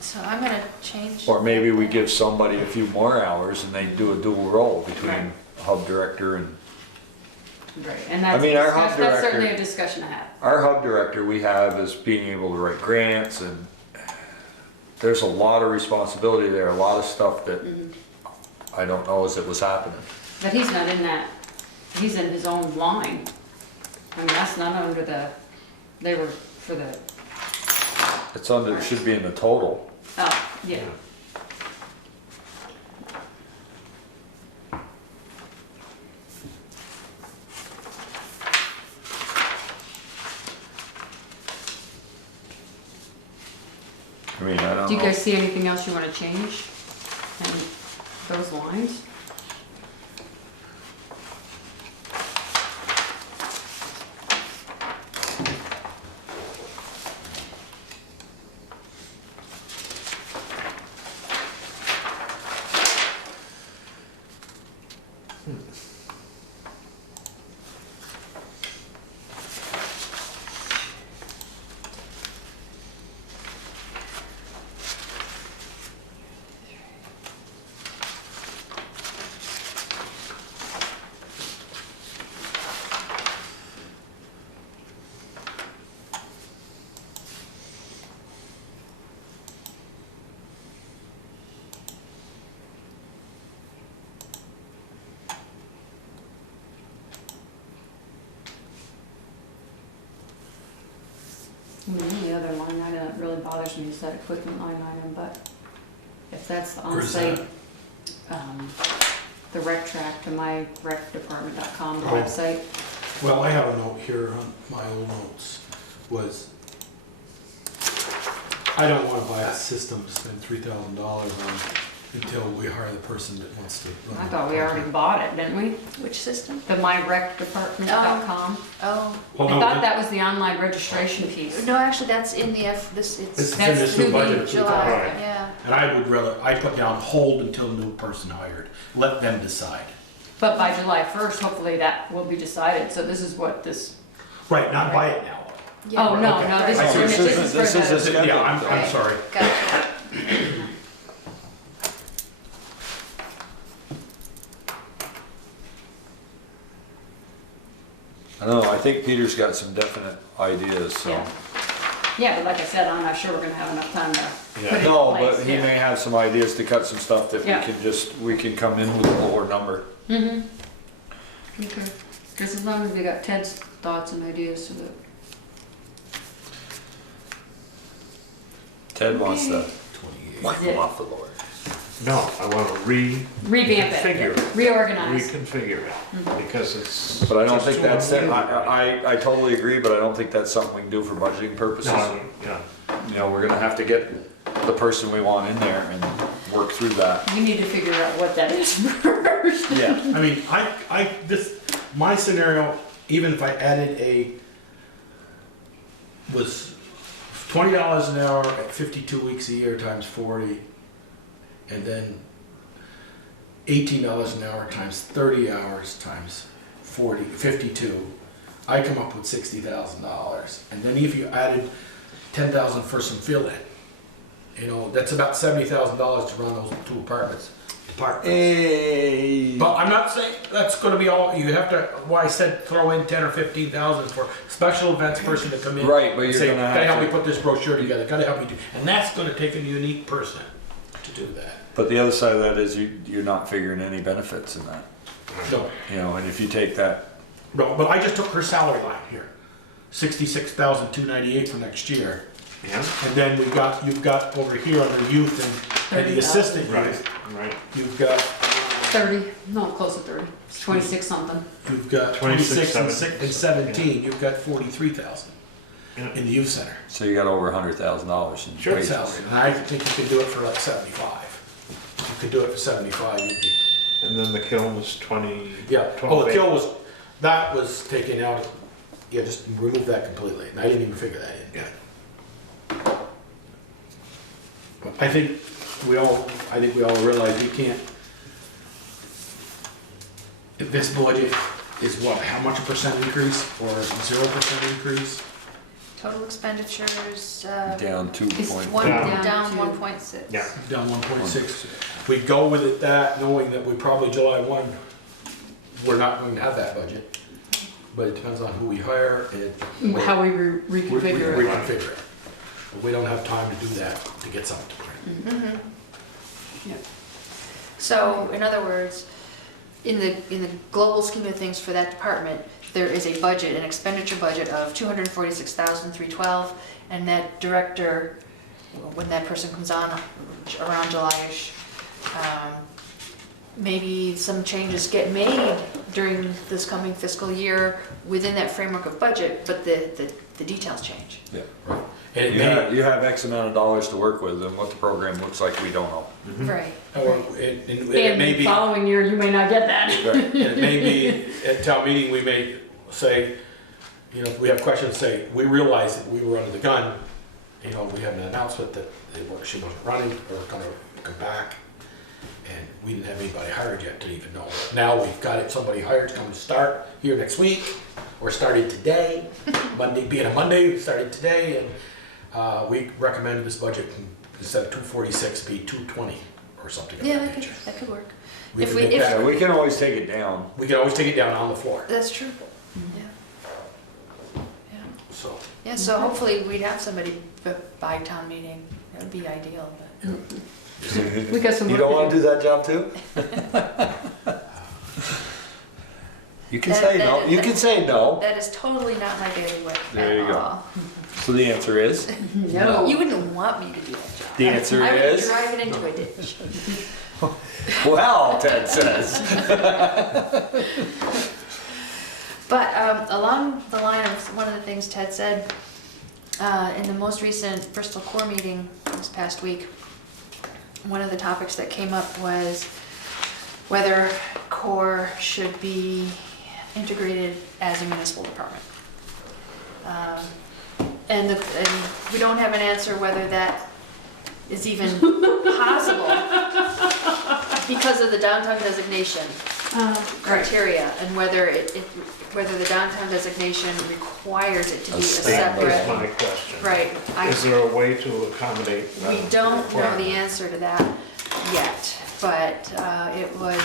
so I'm gonna change. Or maybe we give somebody a few more hours and they do a dual role between Right. hub director and, right, and that's, mean, our hub that's certainly director- a discussion to have. our hub director we have is being able to write grants, and there's a lot of responsibility there, a lot of stuff that I don't know as it was happening. But he's not in that, he's in his own line. I mean, that's not under the, they were for the, It's under, it should be in the total. oh, yeah. I mean, I don't Do you know. guys see anything else you want to change in those lines? The only other line item that really bothers me is that equipment line item, but if that's the Where's onsite, the rec track to myrecdepartment.com, the Oh. website. Well, I have a note here on my old notes, was, I don't wanna buy a system to spend $3,000 on until we hire the person that wants to run. I the thought we already project. bought it, didn't we? Which system? The myrecdepartment.com. Oh, Well, I no, thought that was the online registration piece. no, actually, that's in the This it's is in That's this new through the budget of July, 2,000. yeah. And I would rather, I put down hold until new person hired, let them decide. But by July 1st, hopefully that will be decided, so this is what this, Right, not buy it now. Yeah. oh, no, Okay. no, this I is see for, what this you're is saying. This for is a the, schedule. Yeah, I'm Right. sorry. Gotcha. I don't know, I think Peter's got some definite ideas, so. Yeah. Yeah, but like I said, I'm not sure we're gonna have enough time to Yeah. put it in No, place. but he Yeah. may have some ideas to cut some stuff that Yeah. we can come in with a lower number. Mm-hmm. Okay, just as long as we got Ted's thoughts and ideas to the, Ted wants to wipe Yeah. him off the Lord. No, I want to revamp Configure. it, reorganize. reconfigure it, because it's. But I don't just think too that's it. unwieldy. I totally agree, but I don't think that's something we can do for budgeting purposes. No, yeah, You know, we're gonna have to get the person we want in there and work through that. We need to figure out what that is first. Yeah. I mean, my scenario, even if I added was $20 an hour at 52 weeks a year times 40, and then $18 an hour times 30 hours times 40, 52, I come up with $60,000. And then if you added 10,000 for some fill-in, you know, that's about $70,000 to run those two departments. Hey. But I'm not saying that's gonna be all, you have to, why I said throw in 10 or 15,000 for special events person to come in. Right, but and you're say, gonna have gotta help to- me put this brochure together, gotta help me do, and that's gonna take a unique person to do that. But the other side of that is you're not figuring any benefits in that. No, You know, and if you take that, no, but I just took her salary line here, 66,298 for next year. yeah, And then you've got over here under youth and the assistant right, youth, right. you've got 30, no, close to 30, it's 26 something. You've got 26, 26 and 17, you've got 43,000 Yeah. in the youth center. so you got over $100,000 in Sure. wages. Salary, and I think you could do it for like 75. You could do it for 75, you'd be, And then the kiln was 20. yeah. 12 Oh, the kill was, that was taken out, yeah, just remove that completely, and I didn't even figure that in. Yeah. But I think we all realize you can't, if this budget is what, how much a percent increase or 0% increase? Total expenditures, Down 2 It's point. one, Down. down to- 1.6. Yeah. Down 1.6. We go with it that, knowing that we probably July 1, we're not going to have that budget. But it depends on who we hire and How we we reconfigure it. reconfigure it. But we don't have time to do that to get something to print. Mhm. Yeah. So, in other words, in the global scheme of things for that department, there is a budget, an expenditure budget of $246,312, and that director, when that person comes on around July-ish, maybe some changes get made during this coming fiscal year within that framework of budget, but the details change. Yeah. And it You have X amount of dollars to work with, and what the program looks like, we don't know. Right. it And may the be, following year, you may not get that. and it may be, at town meeting, we may say, you know, if we have questions, say, we realize that we were under the gun, you know, we have an announcement that she wasn't running or gonna come back, and we didn't have anybody hired yet to even know. Now we've got it, somebody hired to come and start here next week, or started today, Monday being a Monday, we started today, and we recommended this budget, instead of 246, be 220 or something of Yeah, that nature. that could work. We If can we- make if- that- Yeah, we can always take it down. we can always take it down on the floor, That's true. Yeah. Yeah. so. Yeah, so hopefully we'd have somebody by town meeting. That would be ideal, but. We got some You work don't to want to do. do that job too? You can say no, you can say no. That is totally not my bailiwick There you at go. all. So the answer is, No. You wouldn't want me to do that job. the answer I would is, drive it into a ditch. well, Ted says. But along the line of one of the things Ted said, in the most recent Bristol core meeting this past week, one of the topics that came up was whether core should be integrated as a municipal department. And we don't have an answer whether that is even possible because of the downtown designation criteria, and whether whether the downtown designation requires it to be a That was separate. my question. Right. Is there a way to accommodate that? We don't know the requirement? answer to that yet, but it was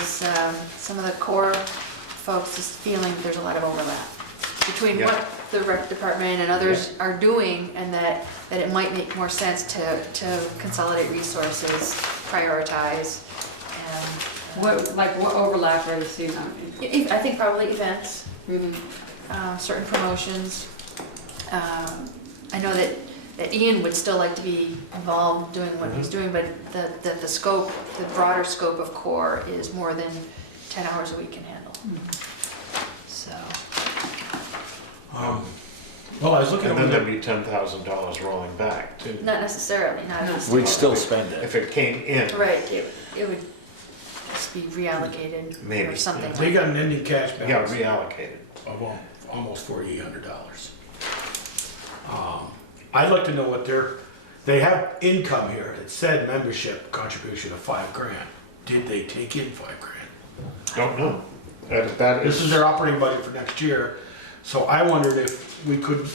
some of the core folks is feeling there's a lot of overlap. between Yeah. what the rec department and others are doing, and that it might make more sense to consolidate resources, prioritize, and. What overlap are you seeing on? I think probably events, Mhm. certain promotions. I know that Ian would still like to be involved doing what he's doing, but the scope, the broader scope of core is more than 10 hours a week can handle. So, Well, I was looking And over then there'd the, be $10,000 rolling back too. not necessarily, not We'd still spend it. If it came in, Right, it would just be reallocated or Maybe, something. they got an ending cash yeah, balance reallocated. of almost $4,800. I'd like to know what they have income here. It said membership contribution of $5,000. Did they take in $5,000? Don't know. That This is their operating budget for next year, so I wondered if we could,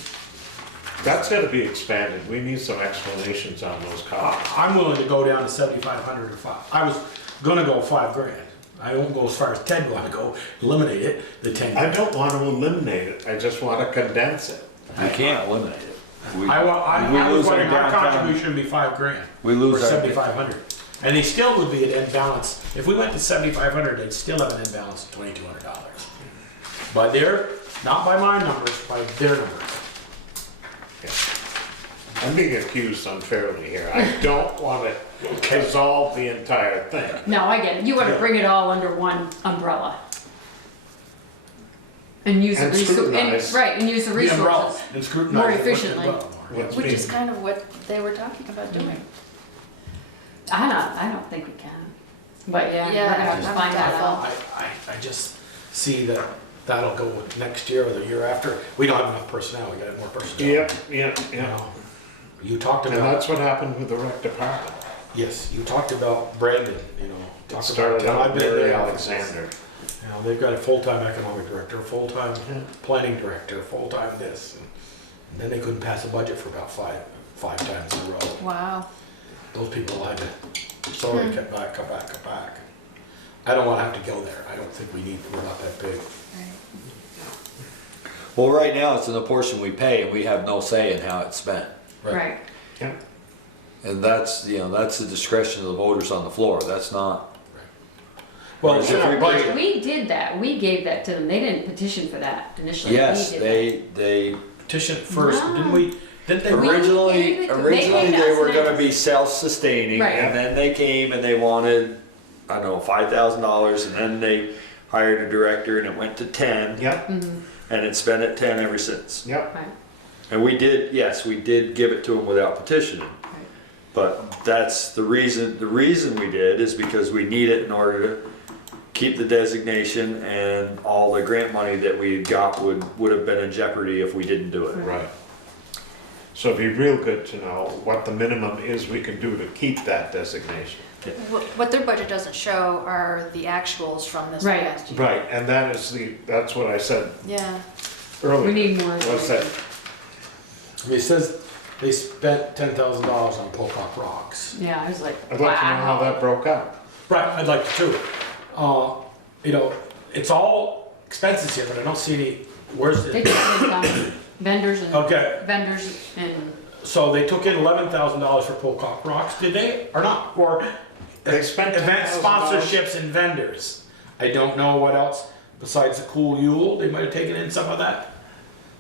That's gotta be expanded. We need some explanations on those costs. I'm willing to go down to 7,500 or 5. I was gonna go $5,000. I won't go as far as Ted wanna go, eliminate it, the 10. I don't want to eliminate it, I just want to condense it. You can't eliminate it. We I was lose our wondering our downtown. contribution would be $5,000. We lose Or our- 7,500. And they still would be at end balance. If we went to 7,500, they'd still have an end balance of $2,200. By their, not by my numbers, by their numbers. I'm being accused unfairly here. I don't want to dissolve the entire thing. No, I get it. You want to bring it all under one umbrella. And use the And resources, scrutinize. right, and use the The umbrella resources. and scrutinize more it with the efficiently. umbrella more. What's Which is being- kind of what they were talking about doing. I don't think we can. But yeah, Yeah, we're gonna have to I'm find that doubtful. out. I just see that that'll go with next year or the year after. We don't have enough personnel, we gotta have more personnel. Yeah, You yeah. know, you talked And about, that's what happened with the rec department. yes, you talked about Brandon, you know. It talked started about, out I've with been in Mary their offices. Alexander. You know, they've got a full-time economic director, full-time planning director, full-time this. And then they couldn't pass a budget for about five times in a row. Wow. Those people had to, sorry, cut back. I don't wanna have to go there. I don't think we're not that big. Well, right now, it's in the portion we pay, and we have no say in how it's spent. Right. Yeah. And that's the discretion of the voters on the floor. That's not, Well, Whereas it's if in our we budget. We did that. We gave that to them. They didn't petition for that initially. yes, We did they, Petition first, No. didn't we? Didn't they? We originally, gave it to- they originally gave they us were an gonna ask. be self-sustaining, Right. and then they came and they wanted, I don't know, $5,000, and then they hired a director, and it went to 10, Yep, Mm-hmm. and it's been at 10 ever since. yep. Right. And we did, yes, we did give it to them without petitioning. But that's the reason we did is because we need it in order to keep the designation, and all the grant money that we got would have been in jeopardy if we didn't do it. Right. So it'd be real good to know what the minimum is we can do to keep that designation. What their budget doesn't show are the actuals from this Right. past year. Right, and that's what I said Yeah. earlier. We need more. Was that, I mean, it says they spent $10,000 on Pocock Rocks. Yeah, I was like, I'd like to know how that broke out. Right, I'd like to too. You know, it's all expenses here, but I don't see any, where's They the, just did, vendors and, okay, vendors and, so they took in $11,000 for Pocock Rocks, did they, or not? Or They spent event $10,000. sponsorships and vendors. I don't know what else, besides the Cool Yule, they might have taken in some of that.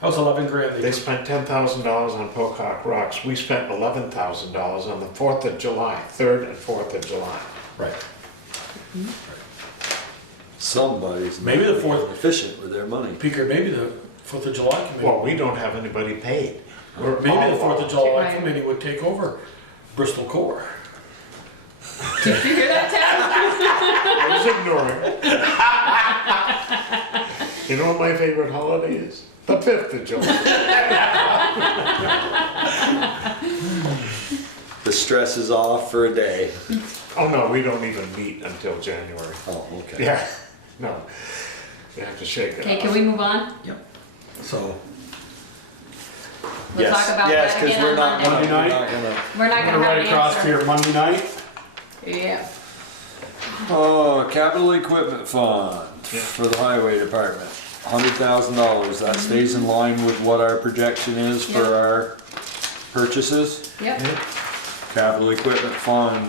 That was 11 grand. They spent $10,000 on Pocock Rocks. We spent $11,000 on the 4th of July, 3rd and 4th of July. Right. Somebody's Maybe the not being fourth- efficient with their money. Peter, maybe the 4th of July committee. Well, we don't have anybody paid. Or maybe all the 4th of July Right. committee would take over Bristol Core. did you hear that, Ted? I was ignoring. You know what my favorite holiday is? The 5th of July. The stress is off for a day. Oh, no, we don't even meet until January. Oh, okay. Yeah, no. You have to shake it Okay, off. can we move on? So, We'll talk about Yes, that 'cause again we're on not Monday. gonna, Monday we're night? not gonna. We're not I'm gonna gonna have write an across answer. here Monday night. Yeah. Oh, capital equipment fund for the highway department. $100,000, that stays in line with what our projection is for Yep. our purchases. Yep. Capital equipment fund,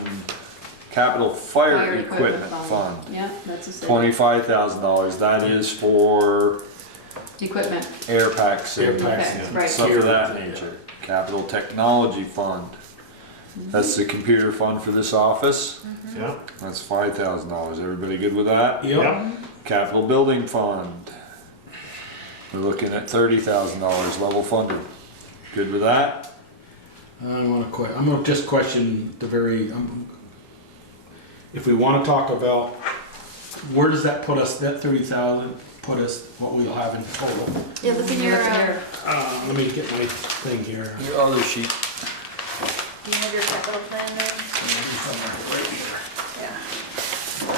capital fire equipment fund, Yeah, that's a save. $25,000, that is for Equipment. air pack savings, Okay, right. stuff of that nature. Capital technology fund, that's the computer fund for this office, Yeah, that's $5,000, everybody good with that? Yep. yeah, Capital building fund, we're looking at $30,000 level funded, good with that? I'm gonna just question the very, if we wanna talk about, where does that put us, that 30,000, put us, what we'll have in total? Yeah, look in your, Let me get my thing here. Your other sheet. you have your capital plan there? Right here. Yeah.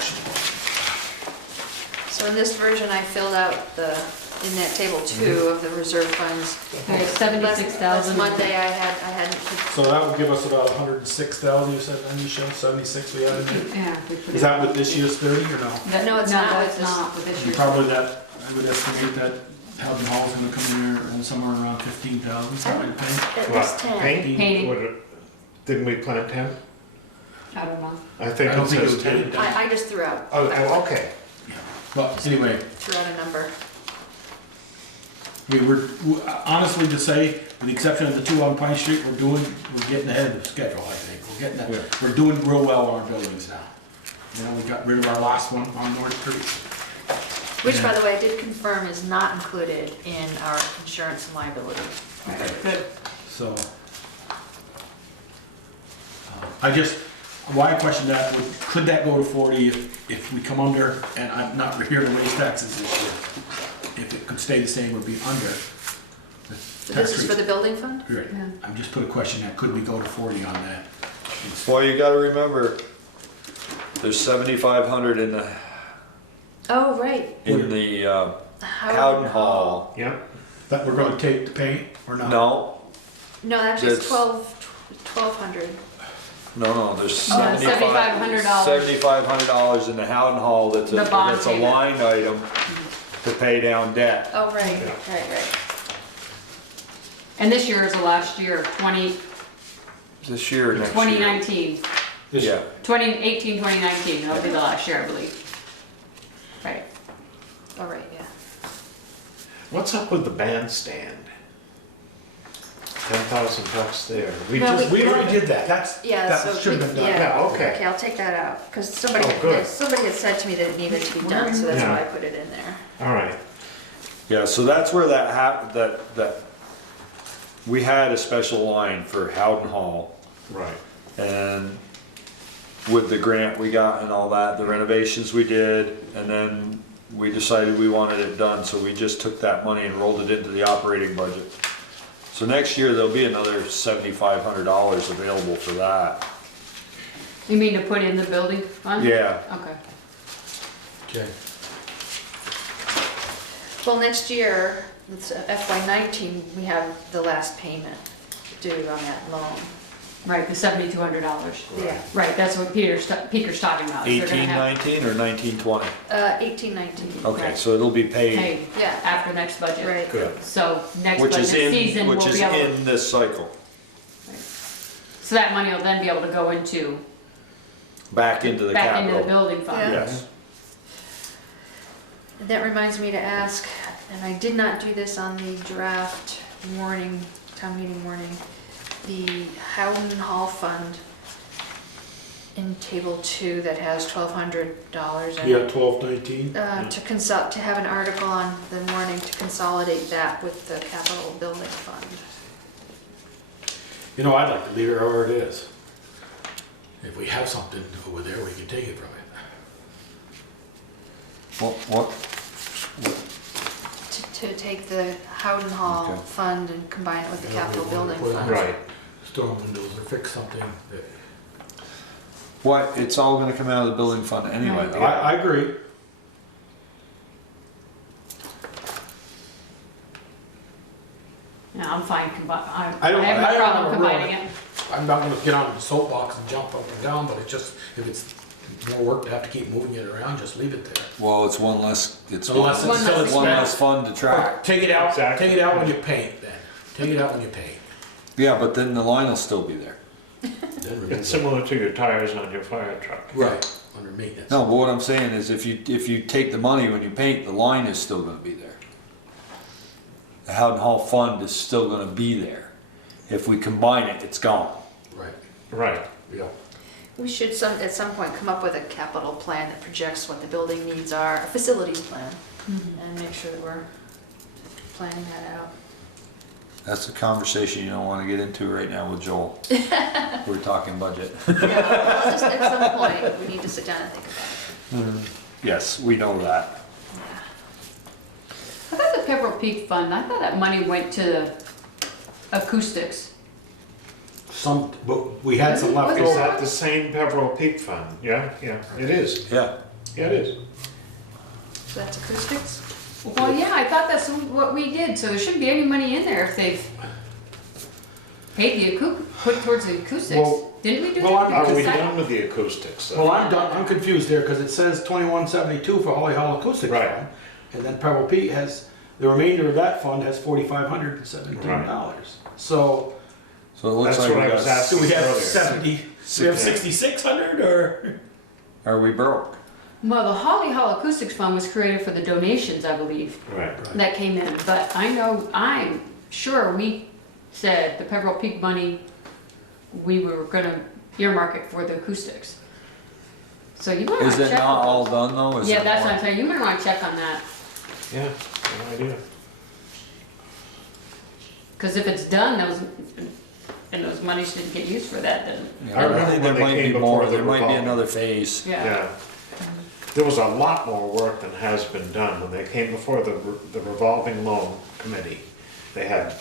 So in this version, I filled out in that table 2 of the reserve funds. Okay, Last 76,000. Monday, I hadn't, So that would give us about 106,000, you said, Anisha, 76 we had in there? Yeah. we put Is it- that with this year's 30 or no? No, it's not with It's this. not with this And year's. probably that, I would estimate that Howden Hall's gonna come in there and somewhere around 15,000, something like that. at What, least 10. paint? Painting. What, didn't we plan 10? I don't know. I think I don't it think it says was 10. 10. I just threw out Okay. But anyway, a number. I mean, honestly to say, with the exception of the 2 on Pine Street, we're getting ahead of the schedule, I think. We're doing real well on our buildings now. You know, we got rid of our last one on North Street. Which, by the way, I did confirm is not included in our insurance and liability. Good. So, why I question that, could that go to 40 if we come under, and I'm not here to raise taxes this year. If it could stay the same or be under. the So tax this is for rate. the building fund? Right, Yeah. I'm just put a question that, could we go to 40 on that? Well, you gotta remember, there's 7,500 Oh, right. in the Howden Hall. Yeah, That we're gonna take to paint, or not? No, No, actually it's That's- 1,200. no, there's Oh, $7,500. $7,500 in the Howden Hall that's The bond that's a payment. line item to pay down debt. Oh, right, Yeah. right. And this year is the last year, This year, next year. 2019. This- Yeah, 2018, 2019, that'll be the last year, I believe. Right. Oh, right, yeah. what's up with the bandstand? $10,000 there. Well, We already did that, Yeah, that so, should have been done. Yeah, okay. Okay, I'll take that out, because somebody, Oh, good. somebody had said to me that it needed to be done, so that's Yeah. why I put it in there. All right, yeah, so that's where that we had a special line for Howden Hall. right. And with the grant we got and all that, the renovations we did, and then we decided we wanted it done, so we just took that money and rolled it into the operating budget. So next year, there'll be another $7,500 available for that. You mean to put in the building fund? Yeah, Okay. Okay. Well, next year, it's FY19, we have the last payment due on that loan. Right, the $7,200. Yeah. Right, that's what Peter's talking about. They're gonna have 1819 or 1920? 1819. Okay, Right. so it'll be paid, paid Yeah, after next budget. right. Good. So next which budget is in, season, we'll which is be able, in this cycle, so that money will then be able to go into, back into the back into the capital. building fund. Yeah. Yes. And that reminds me to ask, and I did not do this on the draft warning, town meeting warning, the Howden Hall Fund in table 2 that has $1,200 in Yeah, it. 1219. To have an article on the warning to consolidate that with the capital building fund. You know, I'd like to leave it where it is. If we have something over there, we can take it from it. What? To take the Howden Hall Okay. fund and combine it with the Yeah, capital we wanna building put it fund. Right. Storm windows or fix something that. What, it's all gonna come out of the building fund anyway, Right. though. I agree. Yeah, I'm fine I don't- have I no don't problem have a combining real- it. I'm not gonna get on the soapbox and jump up and down, but it's just, if it's more work to have to keep moving it around, just leave it there. Well, it's one less, it's Unless one it's still one less expensive. fun to Or track. take it out, Exactly. take it out when you paint then. Take it out when you paint. Yeah, but then the line will still be there. Then remove It's it. similar to your tires on your fire truck. Right, under maintenance. No, but what I'm saying is if you take the money when you paint, the line is still gonna be there. The Howden Hall fund is still gonna be there. If we combine it, it's gone. Right, Right. yeah. We should at some point come up with a capital plan that projects what the building needs are, a facilities plan, and make sure that we're planning that out. That's a conversation you don't wanna get into right now with Joel. We're talking budget. Yeah, well, just at some point, we need to sit down and think about it. Yes, we know that. Yeah. I thought the Pepperell Peak Fund, I thought that money went to acoustics. Some, but we had some left Was Is it- over. that the same Pepperell Peak Fund? Yeah, yeah, it is. Yeah. Yeah, it is. So that's acoustics? Well, yeah, I thought that's what we did, so there shouldn't be any money in there if they've paid the put towards the acoustics. Well- Didn't we do well, that? Are we Because I- done with the acoustics? Well, I'm done, I'm confused there, because it says 2172 for Holly Hall Acoustic Right. Fund. And then Pebble Pete has, the remainder of that fund has $4,517. So, So it looks That's like what we I was got, asking. do we have Earlier. 70, do we have 6,600 or? are we broke? Well, the Holly Hall Acoustics Fund was created for the donations, I believe, Right. that came in. But I know, I'm sure we said the Pepperell Peak money, we were gonna earmark it for the acoustics. So you might wanna Is check. it not with all those. done though? Is Yeah, there that's more? what I'm saying. You might wanna check on that. Yeah, no idea. Cause if it's done, and those monies didn't get used for that, then, Yeah, I remember think when there they might came be more, before the there might be revolving. another phase. yeah. Yeah. There was a lot more work than has been done. When they came before the revolving loan committee, they had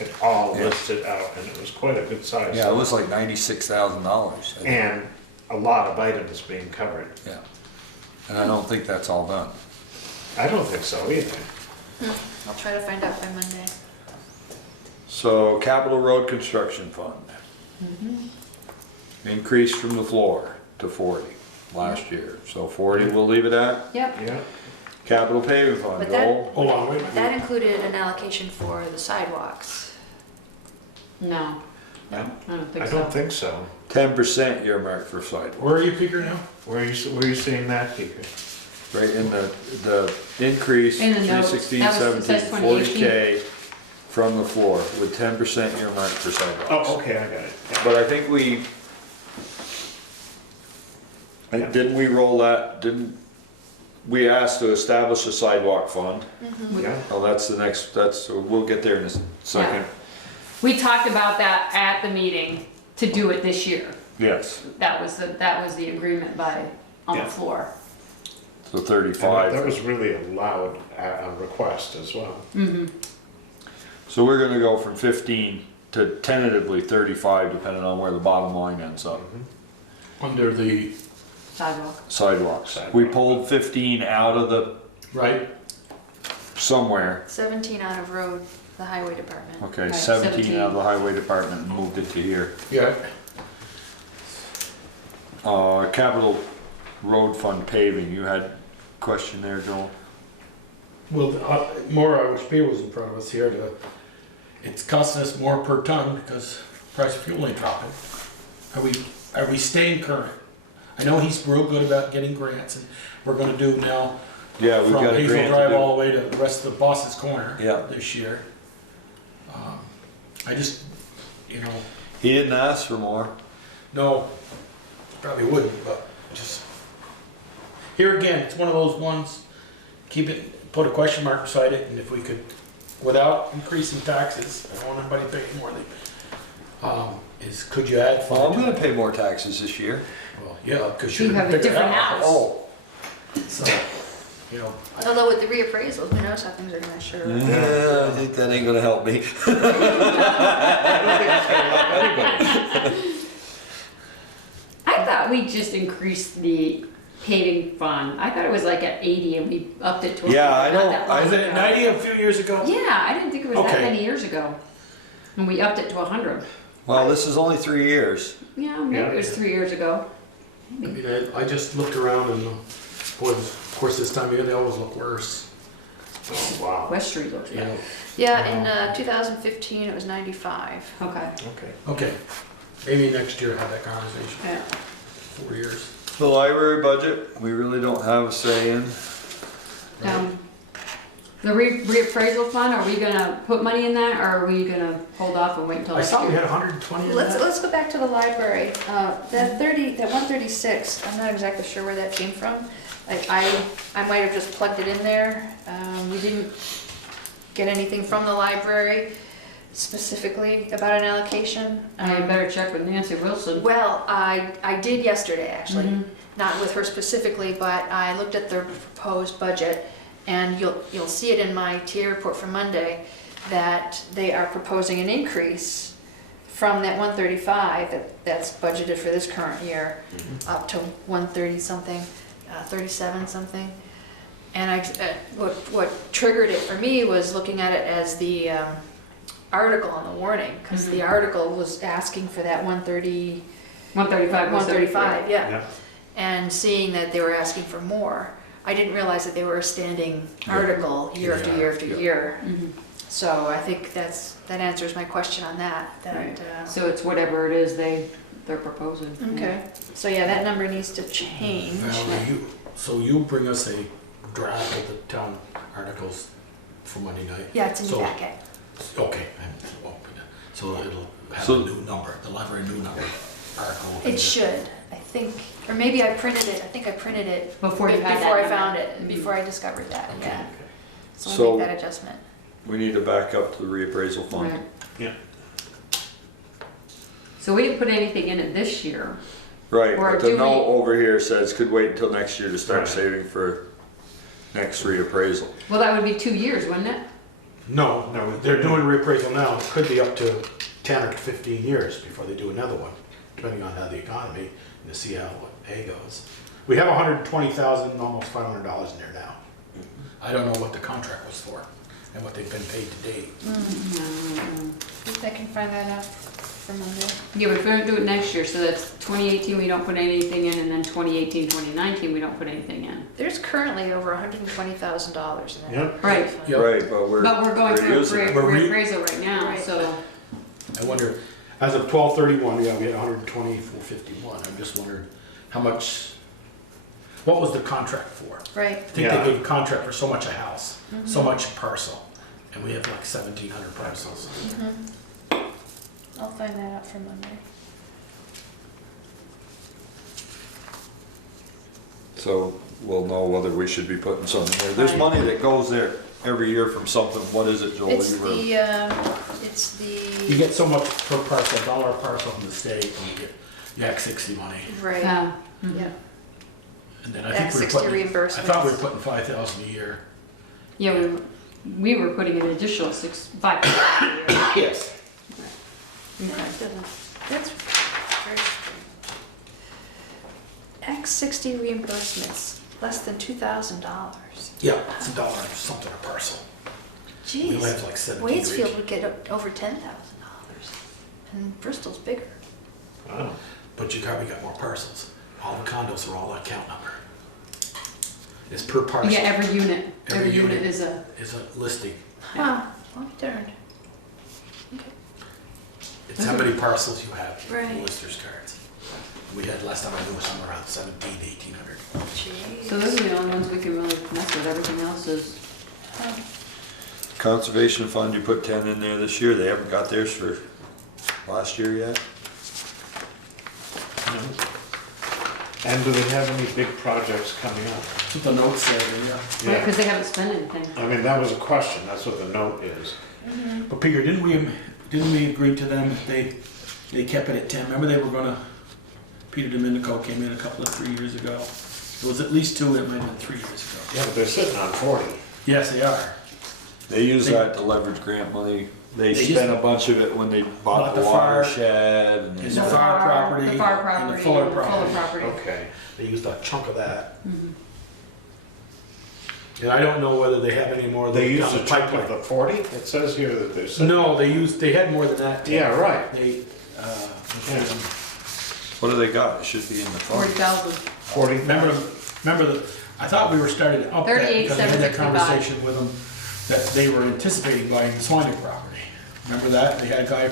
it all Yeah. listed out, and it was quite a good size. Yeah, it was like $96,000. And a lot of items being covered. Yeah. And I don't think that's all done. I don't think so either. I'll try to find out by Monday. So capital road construction fund. Increased from the floor to 40 last year. So 40 we'll leave it at. Yep. Yeah. Capital paving fund, But that- Joel. Hold on, wait a minute. That included an allocation for the sidewalks. No, No, I don't think I so. don't think so. 10% earmarked for sidewalk. Where are you, Peter, now? Where are you seeing that, Peter? Right in the increase, In the notes. 316, That was- it 17, says 2018. 40K from the floor with 10% earmarked for sidewalks. Oh, okay, I got it. Yeah. But I think we, Yeah. didn't we roll that, didn't, we asked to establish a sidewalk fund? Yeah. Oh, that's the next, we'll get there in a second. We talked about that at the meeting to do it this year. Yes, That was the agreement on the Yeah. floor. so And 35. that was really a loud request as well. So we're gonna go from 15 to tentatively 35, depending on where the bottom line ends up. Under the, Sidewalk. Sidewalks. Sidewalk. We pulled 15 out of the, right? somewhere. 17 out of road, the highway department. Okay, Right, 17 out of the highway department and moved it to here. Yeah. Capital road fund paving, you had a question there, Joel? Well, more, I wish Peter was in front of us here it's costing us more per ton because price of fuel ain't dropping. Are we staying current? I know he's real good about getting grants and we're gonna do now Yeah, we've from got a Hazel grant Drive to all the way to the rest of the Boss's Corner Yeah. this year. I just, do. He didn't ask for more. no, probably wouldn't, but just, here again, it's one of those ones, keep it, put a question mark beside it, and if we could, without increasing taxes, I don't want anybody paying more than, could you add Well, I'm fund? gonna pay more taxes this year. Well, yeah, because You you're have gonna a pick it different out. house. Oh. So, Although with the reappraisal, who knows how things are gonna show. Yeah, I think that ain't gonna help me. I thought we just increased the paving fund. I thought it was like at 80 and we upped it to. Yeah, I not know. that long was it at ago. 90 a few years ago? Yeah, I didn't think it was that Okay. many years ago. And we upped it to 100. Well, this is only 3 years. Yeah, maybe it was 3 years ago. I mean, I just looked around and, boy, of course, this time of year, they always look worse. Oh, wow. West Street looks You bad. know, Yeah, in 2015, it was 95. Okay. Okay. okay, maybe next year have that conversation, Yeah. 4 years. The library budget, we really don't have a say in. The reappraisal fund, are we gonna put money in that, or are we gonna hold off and wait until I next saw we year? had 120 in Let's, that. let's go back to the library. That 136, I'm not exactly sure where that came from. I might have just plugged it in there. We didn't get anything from the library specifically about an allocation. I better check with Nancy Wilson. Well, I did yesterday, actually. Mhm. Not with her specifically, but I looked at their proposed budget, and you'll see it in my TA report for Monday, that they are proposing an increase from that 135 that's budgeted for this current year, up to 130 something, 37 something. And what triggered it for me was looking at it as the article on the warning, because the article was asking for that 130, 135, 135, yeah. Yeah. And seeing that they were asking for more, I didn't realize that they were a standing article year after year after year. Mhm. So I think that answers my question on that. Right. So it's whatever it is they're proposing. Okay, so yeah, that number needs to change. Valerie, so you bring us a draft of the town articles for Monday night? Yeah, it's in your So- packet. Okay, so it'll have So- a new number, the library new number article. It should, I think, or maybe I printed it, I think I printed it Before you had that before I number. found it, before I discovered that, Okay. yeah. So So- we'll make that adjustment. We need to back up to the reappraisal fund. Right. Yeah. So we didn't put anything in it this year. Right, Or but do the note we- over here says could wait until next year to start Right. saving for next reappraisal. Well, that would be 2 years, wouldn't it? No, they're doing reappraisal now, it could be up to 10 or 15 years before they do another one, depending on how the economy, and to see how A goes. We have $120,000, almost $500 in there now. I don't know what the contract was for, and what they've been paid to date. If I can find that out for Monday. Yeah, but if we're gonna do it next year, so that's 2018, we don't put anything in, and then 2018, 2019, we don't put anything in. There's currently over $120,000 in that. Yep. Right. Yep. Right, but we're But we're going through a using it. reappraisal right now, Right. so. I wonder, as of 12/31, yeah, we had 120,451. I'm just wondering how much, what was the contract for? Right. I think Yeah. they gave a contract for so much a house, so much parcel, and we have like 1,700 parcels. I'll find that out for Monday. So we'll know whether we should be putting something there. There's Right. money that goes there every year from something. What is it, Joel? It's You were- the, You get so much per parcel, $1 a parcel from the state, and you get the Act 60 money. right, Yeah. yeah. And then I Act think we were 60 putting, I reimbursements. thought we were putting 5,000 a year. Yeah, we were putting an additional 5. Yes. That's very strange. Act 60 reimbursements, less than $2,000. Yeah, it's $1 something a parcel. We only have Jeez, like 17 each. Waitsfield would get over $10,000, and Bristol's bigger. Wow. But you probably got more parcels. All the condos are all that count number. It's per parcel. Yeah, every unit Every unit. is a, Is a listing. Huh, well darned. It's how many parcels you have in Right. the listers cards. We had last time I knew was somewhere around 17 to 1,800. Jeez. so those are the only ones we can really mess with, everything else is. Huh. Conservation fund, you put 10 in there this year. They haven't got theirs for last year yet. And do they have any big projects coming up? That's what the note says, yeah. Right, because they haven't spent anything. I mean, that was a question, that's what the note is. But Peter, didn't we agree to them if they kept it at 10? Remember they were gonna, Peter Domenico came in a couple of 3 years ago. It was at least 2, it might have been 3 years ago. Yeah, but they're sitting on 40. Yes, they are. They use They- that to leverage grant money. They They spent just- a bunch of it when they Bought bought the the fire- watershed and and they the fire property, The fire and the property, Fuller and the property. Fuller property. Okay. They used a chunk of that. And I don't know whether they have any more. They They've used got a chunk of pipeline. the 40? It says here that they're sitting. No, they had more than that. Yeah, right. They, Yeah. What do they got? It should be in the fund. 40,000. 40. Remember the, I thought we were starting to up that because I had that 38,765. conversation with them, that they were anticipating buying the Swanee property. Remember that? They had a guy,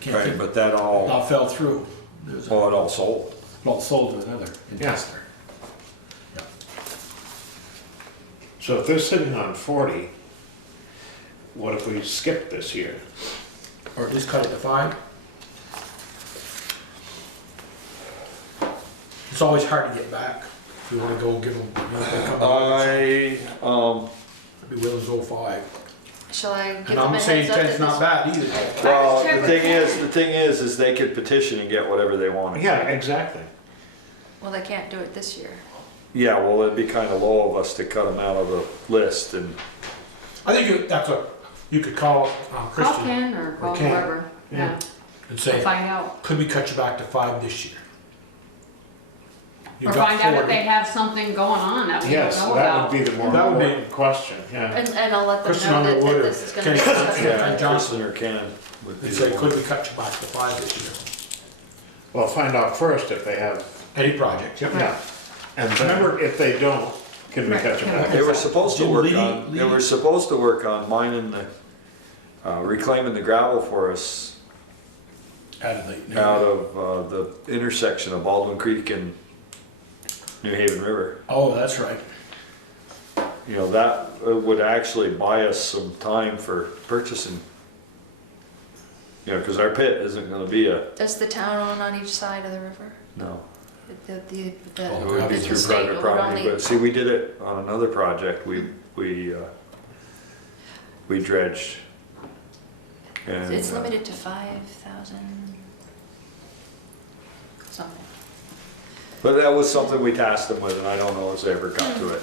can't Right, think, but that all, all fell through. There's a, well, it all sold. well, sold to another investor. Yeah. So if they're sitting on 40, what if we skip this year? Or at least cut it to 5. It's always hard to get back. If you wanna go and give them, you know, they come out, I'd be willing to go 5. Shall I give And them I'm a saying heads up 10's that not bad either. Well, check the with Ken. thing is they could petition and get whatever they wanted. Yeah, exactly. Well, they can't do it this year. Yeah, well, it'd be kind of low of us to cut them out of the list and, I think that's what, you could call Call Christian Ken or call Ken. whoever, yeah, and say, find out. could we cut you back to 5 this year? You Or got find out if 40. they have something going on that we don't Yes, know that about. would be the more That would be- important question, yeah. And I'll let them Christian know that Underwood or this is gonna be Ken- discussed. Yeah, tonight. Johnson. Kristen or Ken would be And the say, one. could we cut you back to 5 this year? Well, find out first if they have, Any project, yep. yeah. And then Remember- if they don't, can we Right, catch them yeah. back? They were supposed to Jim work Lee- on, they Lee- were supposed to work on mining the, reclaiming the gravel for us Adelaide. out of, the intersection of Baldwin Creek and New Haven River. Oh, that's right. You know, that would actually buy us some time for purchasing. You know, cause our pit isn't gonna be Does the town own on each side of the river? no, The, Oh, it would be the through state private would property, only, but see, we did it on another project, we dredged. And, it's limited to 5,000 something. But that was something we tasked them with, and I don't know if they ever got to it.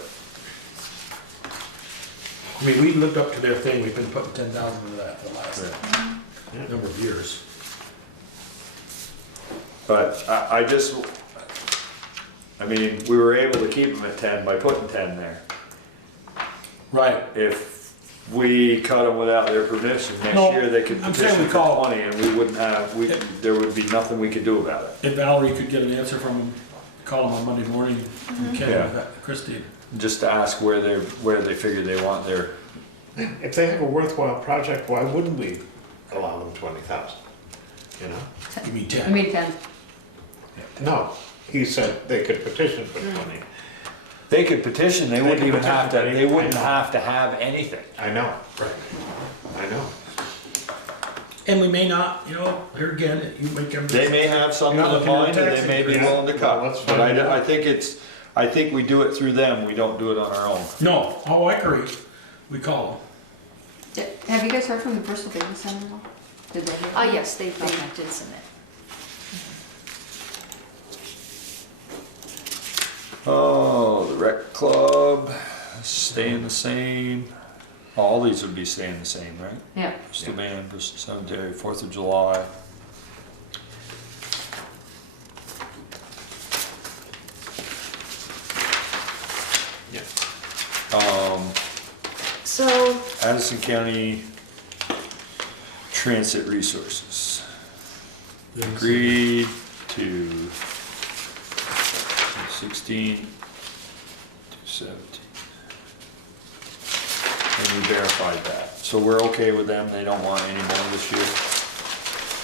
I mean, we looked up to their thing, we've been putting 10,000 into that for the last Yeah. number of years. But I just, I mean, we were able to keep them at 10 by putting 10 there. Right. If we cut them without their permission, No, next year they could I'm saying petition we for call- 20 and we wouldn't have, there would be nothing we could do about it. If Valerie could get an answer from them, call them on Monday morning, Mm-hmm. we can, Yeah. Christie. Just to ask where they figure they want their, If they have a worthwhile project, why wouldn't we allow them 20,000? You know? You mean I 10? mean 10. No, he said they could petition for 20. they could petition, they wouldn't could even have to, petition, they I wouldn't know. have to have anything. I know, Right. I know. And we may not, you know, here again, you make them. They may have something You're not in looking at mind and they taxing, may be yeah. willing to cut. Well, let's But find out. I think we do it through them, we don't do it on our own. No, oh, I agree. We call Have you guys heard from the Bristol Business Center at all? Did they? hear? Yes, they Okay. did submit. Oh, the rec club, staying the same. All these would be staying the same, right? Yeah. Bristol Band, Bristol Cemetery, 4th of July. Yeah. So, Addison County Transit Resources. them. Agreed to 16 to 17. And we verified that. So we're okay with them, they don't want any more this year?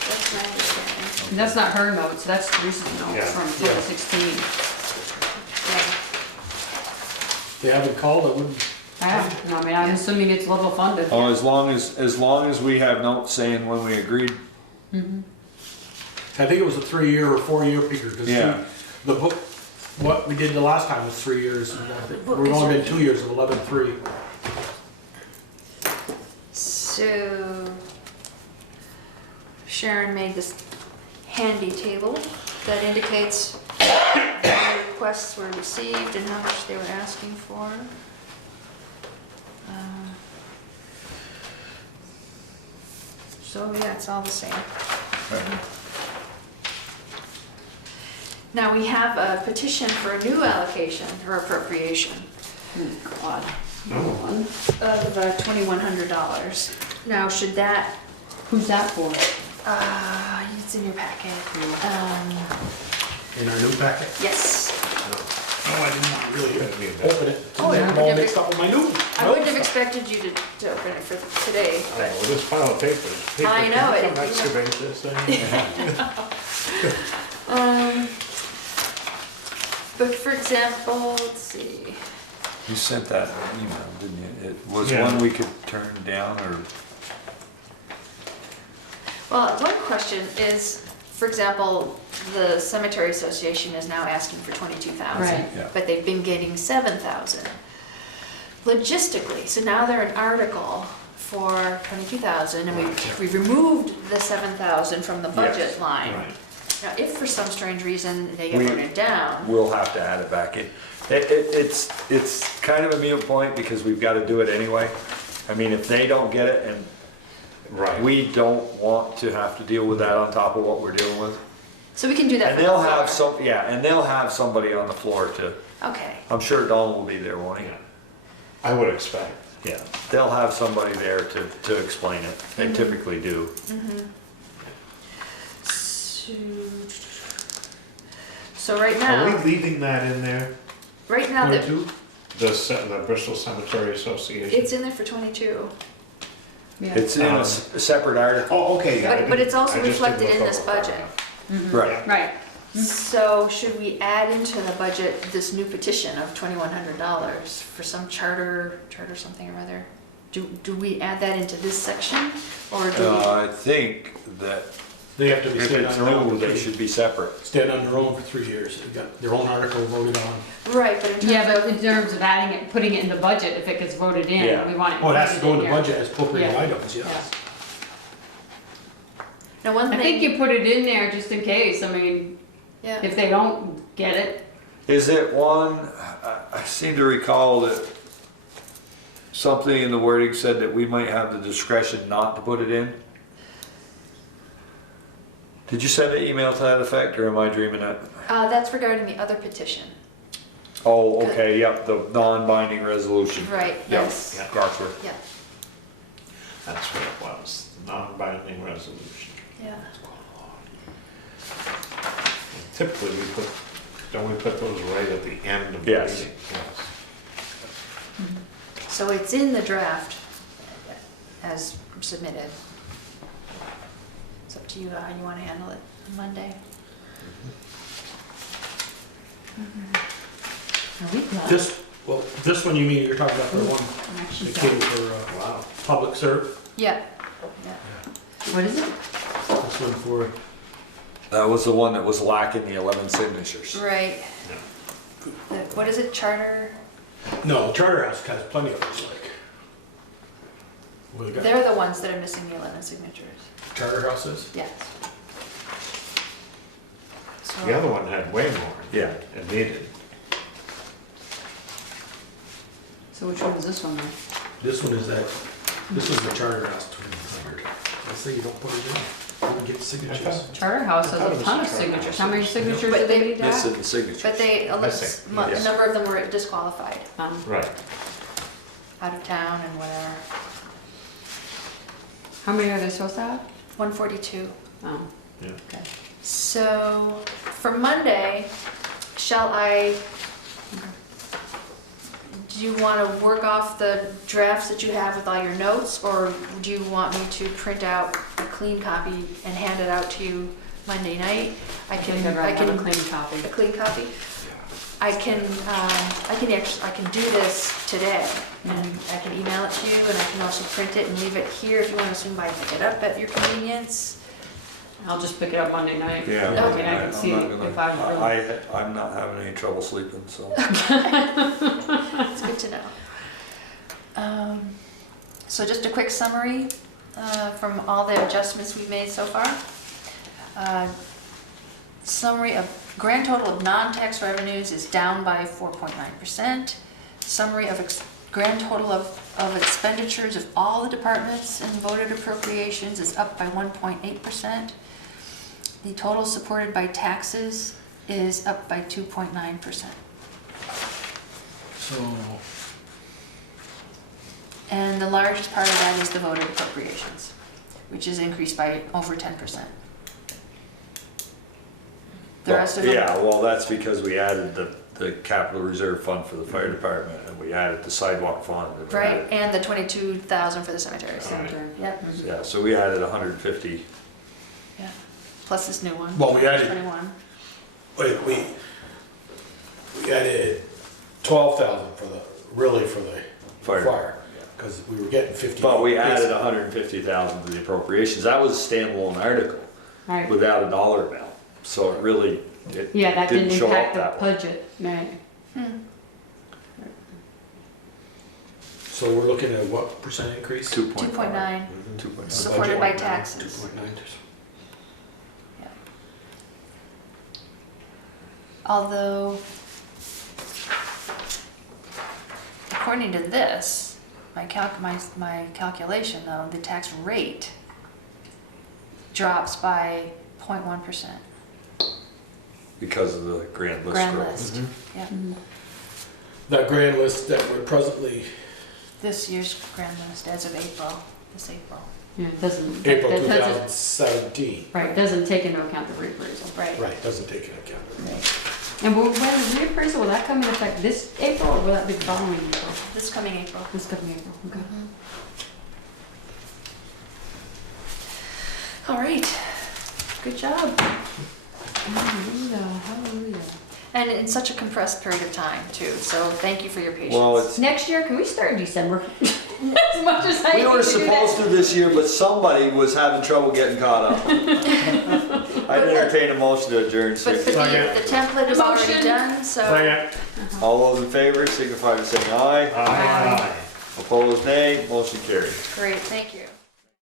that's my understanding. That's not her notes, that's Teresa's notes Yeah. from Yeah. 2016. They haven't called, I wouldn't, No, I mean, I'm assuming it's level funded. Oh, as long as we have notes saying when we agreed. I think it was a 3-year or 4-year figure, because Yeah. the book, what we did the last time was 3 years, and I think Book we've is only right. been 2 years of 11.3. So, Sharon made this handy table that indicates how many requests were received and how much they were asking for. So, yeah, it's all the same. Now, we have a petition for a new allocation or appropriation Oh, God. of $2,100. Now, should that, Who's that for? it's in your packet. in our new packet? Yes. Oh, I didn't really open it. Oh, yeah. I'm all mixed up with my new. I wouldn't have expected you to open it for today, Oh, but well, this pile of papers. I know it. Can you come excavate this thing? but for example, let's see. You sent that email, didn't you? It was Yeah. one we could turn down or? Well, one question is, for example, the Cemetery Association is now asking for 22,000, Right. Yeah. but they've been getting 7,000. Logistically, so now they're an article for 22,000, and we've removed the 7,000 from the budget Yes. line. Right. Now, if for some strange reason they get We- voted down, We'll have to add it back in. It's kind of a mute point because we've got to do it anyway. I mean, if they don't get it and Right. we don't want to have to deal with that on top of what we're dealing with. so we can do that And for the they'll have floor. and they'll have somebody on the floor to, Okay, I'm sure Don will be there, won't he? Yeah. I would expect. Yeah, they'll have somebody there to explain it. They typically do. so right Are now, we leaving that in there? right now, that 22? The Bristol Cemetery Association? it's in there for 22. Yeah. It's in a separate article. Oh, okay. yeah, I But it's didn't- also I just didn't reflected in look this over far budget. enough. Right. Right. So should we add into the budget this new petition of $2,100 for some charter something or other? Do we add that into this section, or do I think that They have to be if stand it's on their own. new, they should be separate. Stand on their own for 3 years. They got their own article voted on. we, right, but in terms Yeah, but of, in terms of adding it, putting it in the budget, if it gets voted in, Yeah. we want it. Oh, it has to included go in the here. budget as appropriate Yeah. items, yes. now one I think thing, you put it in there just in case, I mean, yeah, if they don't get it, Is it one, I seem to recall that something in the wording said that we might have the discretion not to put it in? Did you send an email to that effect, or am I dreaming it? that's regarding the other petition, Oh, okay, yep, the non-binding resolution. right, Yep, yes, Gotcha. yeah, That's what it was, the non-binding resolution. yeah. Typically, don't we put those right at the end of the Yes. meeting? Yes. So it's in the draft as submitted. It's up to you how you want to handle it on Monday. are we done? This one you mean, you're talking about the one I'm actually that done. came for Wow. public serve? Yeah, yeah. What is it? This one for, That was the one that was lacking the 11 signatures. Right. What is it, charter? no, Charter House has plenty of those, like. We got They're the ones that are missing the 11 signatures. Charter Houses? Yes. So, The other one had way more. Yeah. It needed. So which one is this one then? This one is this is the Charter House 2,100. I say you don't put it in, you don't get signatures. Charter House I thought it has a was ton the of Charter signatures, House. how many signatures But do they they- need to have? Missing the signatures. but they, a Missing, yes. number of them were disqualified, Right. out of town and whatever. How many are they supposed to have? 142. Oh, Yeah. okay. So for Monday, shall I, do you want to work off the drafts that you have with all your notes, or do you want me to print out a clean copy and hand it out to you Monday night? I think I'd rather have a clean copy. A clean copy? I can do this today, and I can email it to you, and I can also print it and leave it here if you want to swing by and pick it up at your convenience. I'll just pick it up Monday night. Yeah. I mean, I can see if I'm not having any trouble sleeping, so. It's good to know. So just a quick summary from all the adjustments we've made so far. Summary of grand total of non-tax revenues is down by 4.9%. Summary of grand total of expenditures of all the departments and voted appropriations is up by 1.8%. The total supported by taxes is up by 2.9%. So, And the largest part of that is the voted appropriations, which is increased by over 10%. The rest of them? Yeah, well, that's because we added the capital reserve fund for the fire department, and we added the sidewalk fund. And we Right, added- and the 22,000 for the cemetery. Cemetery. Yep, Yeah, so we added 150. yeah. Plus this new one. Well, we added- 21. Wait, we added 12,000 for the Fire. fire, because we were getting 50. But we added 150,000 to the appropriations. That was a standalone article Right. without a dollar amount. So it really, it Yeah, that didn't didn't show up impact the that way. budget, right. So we're looking at what percent increase? 2.9, 2.9. supported by taxes. 2.9. Although, according to this, my calculation though, the tax rate drops by 0.1%. Because of the grand list Grand growth. list, yeah. That grand list that we're presently, This year's grand list as of April, this April. Yeah, it doesn't. April that doesn't- 2017. Right, doesn't take into account the reappraisal. Right. Right, doesn't take into account. And when the reappraisal, will that come in effect this April or will that be the following April? This coming April. This coming April, okay. All right, good job. Hallelujah, hallelujah. And in such a compressed period of time too, so thank you for your patience. Well, it's, Next year, can we start in December? As much as I we hate were to do that. supposed to this year, but somebody was having trouble getting caught up. I'd entertain a motion to adjourn. But the template is already Motion. done, so. Second. All those in favor signify by saying aye. Aye. Opposed, nay. Motion carried. Great, thank you.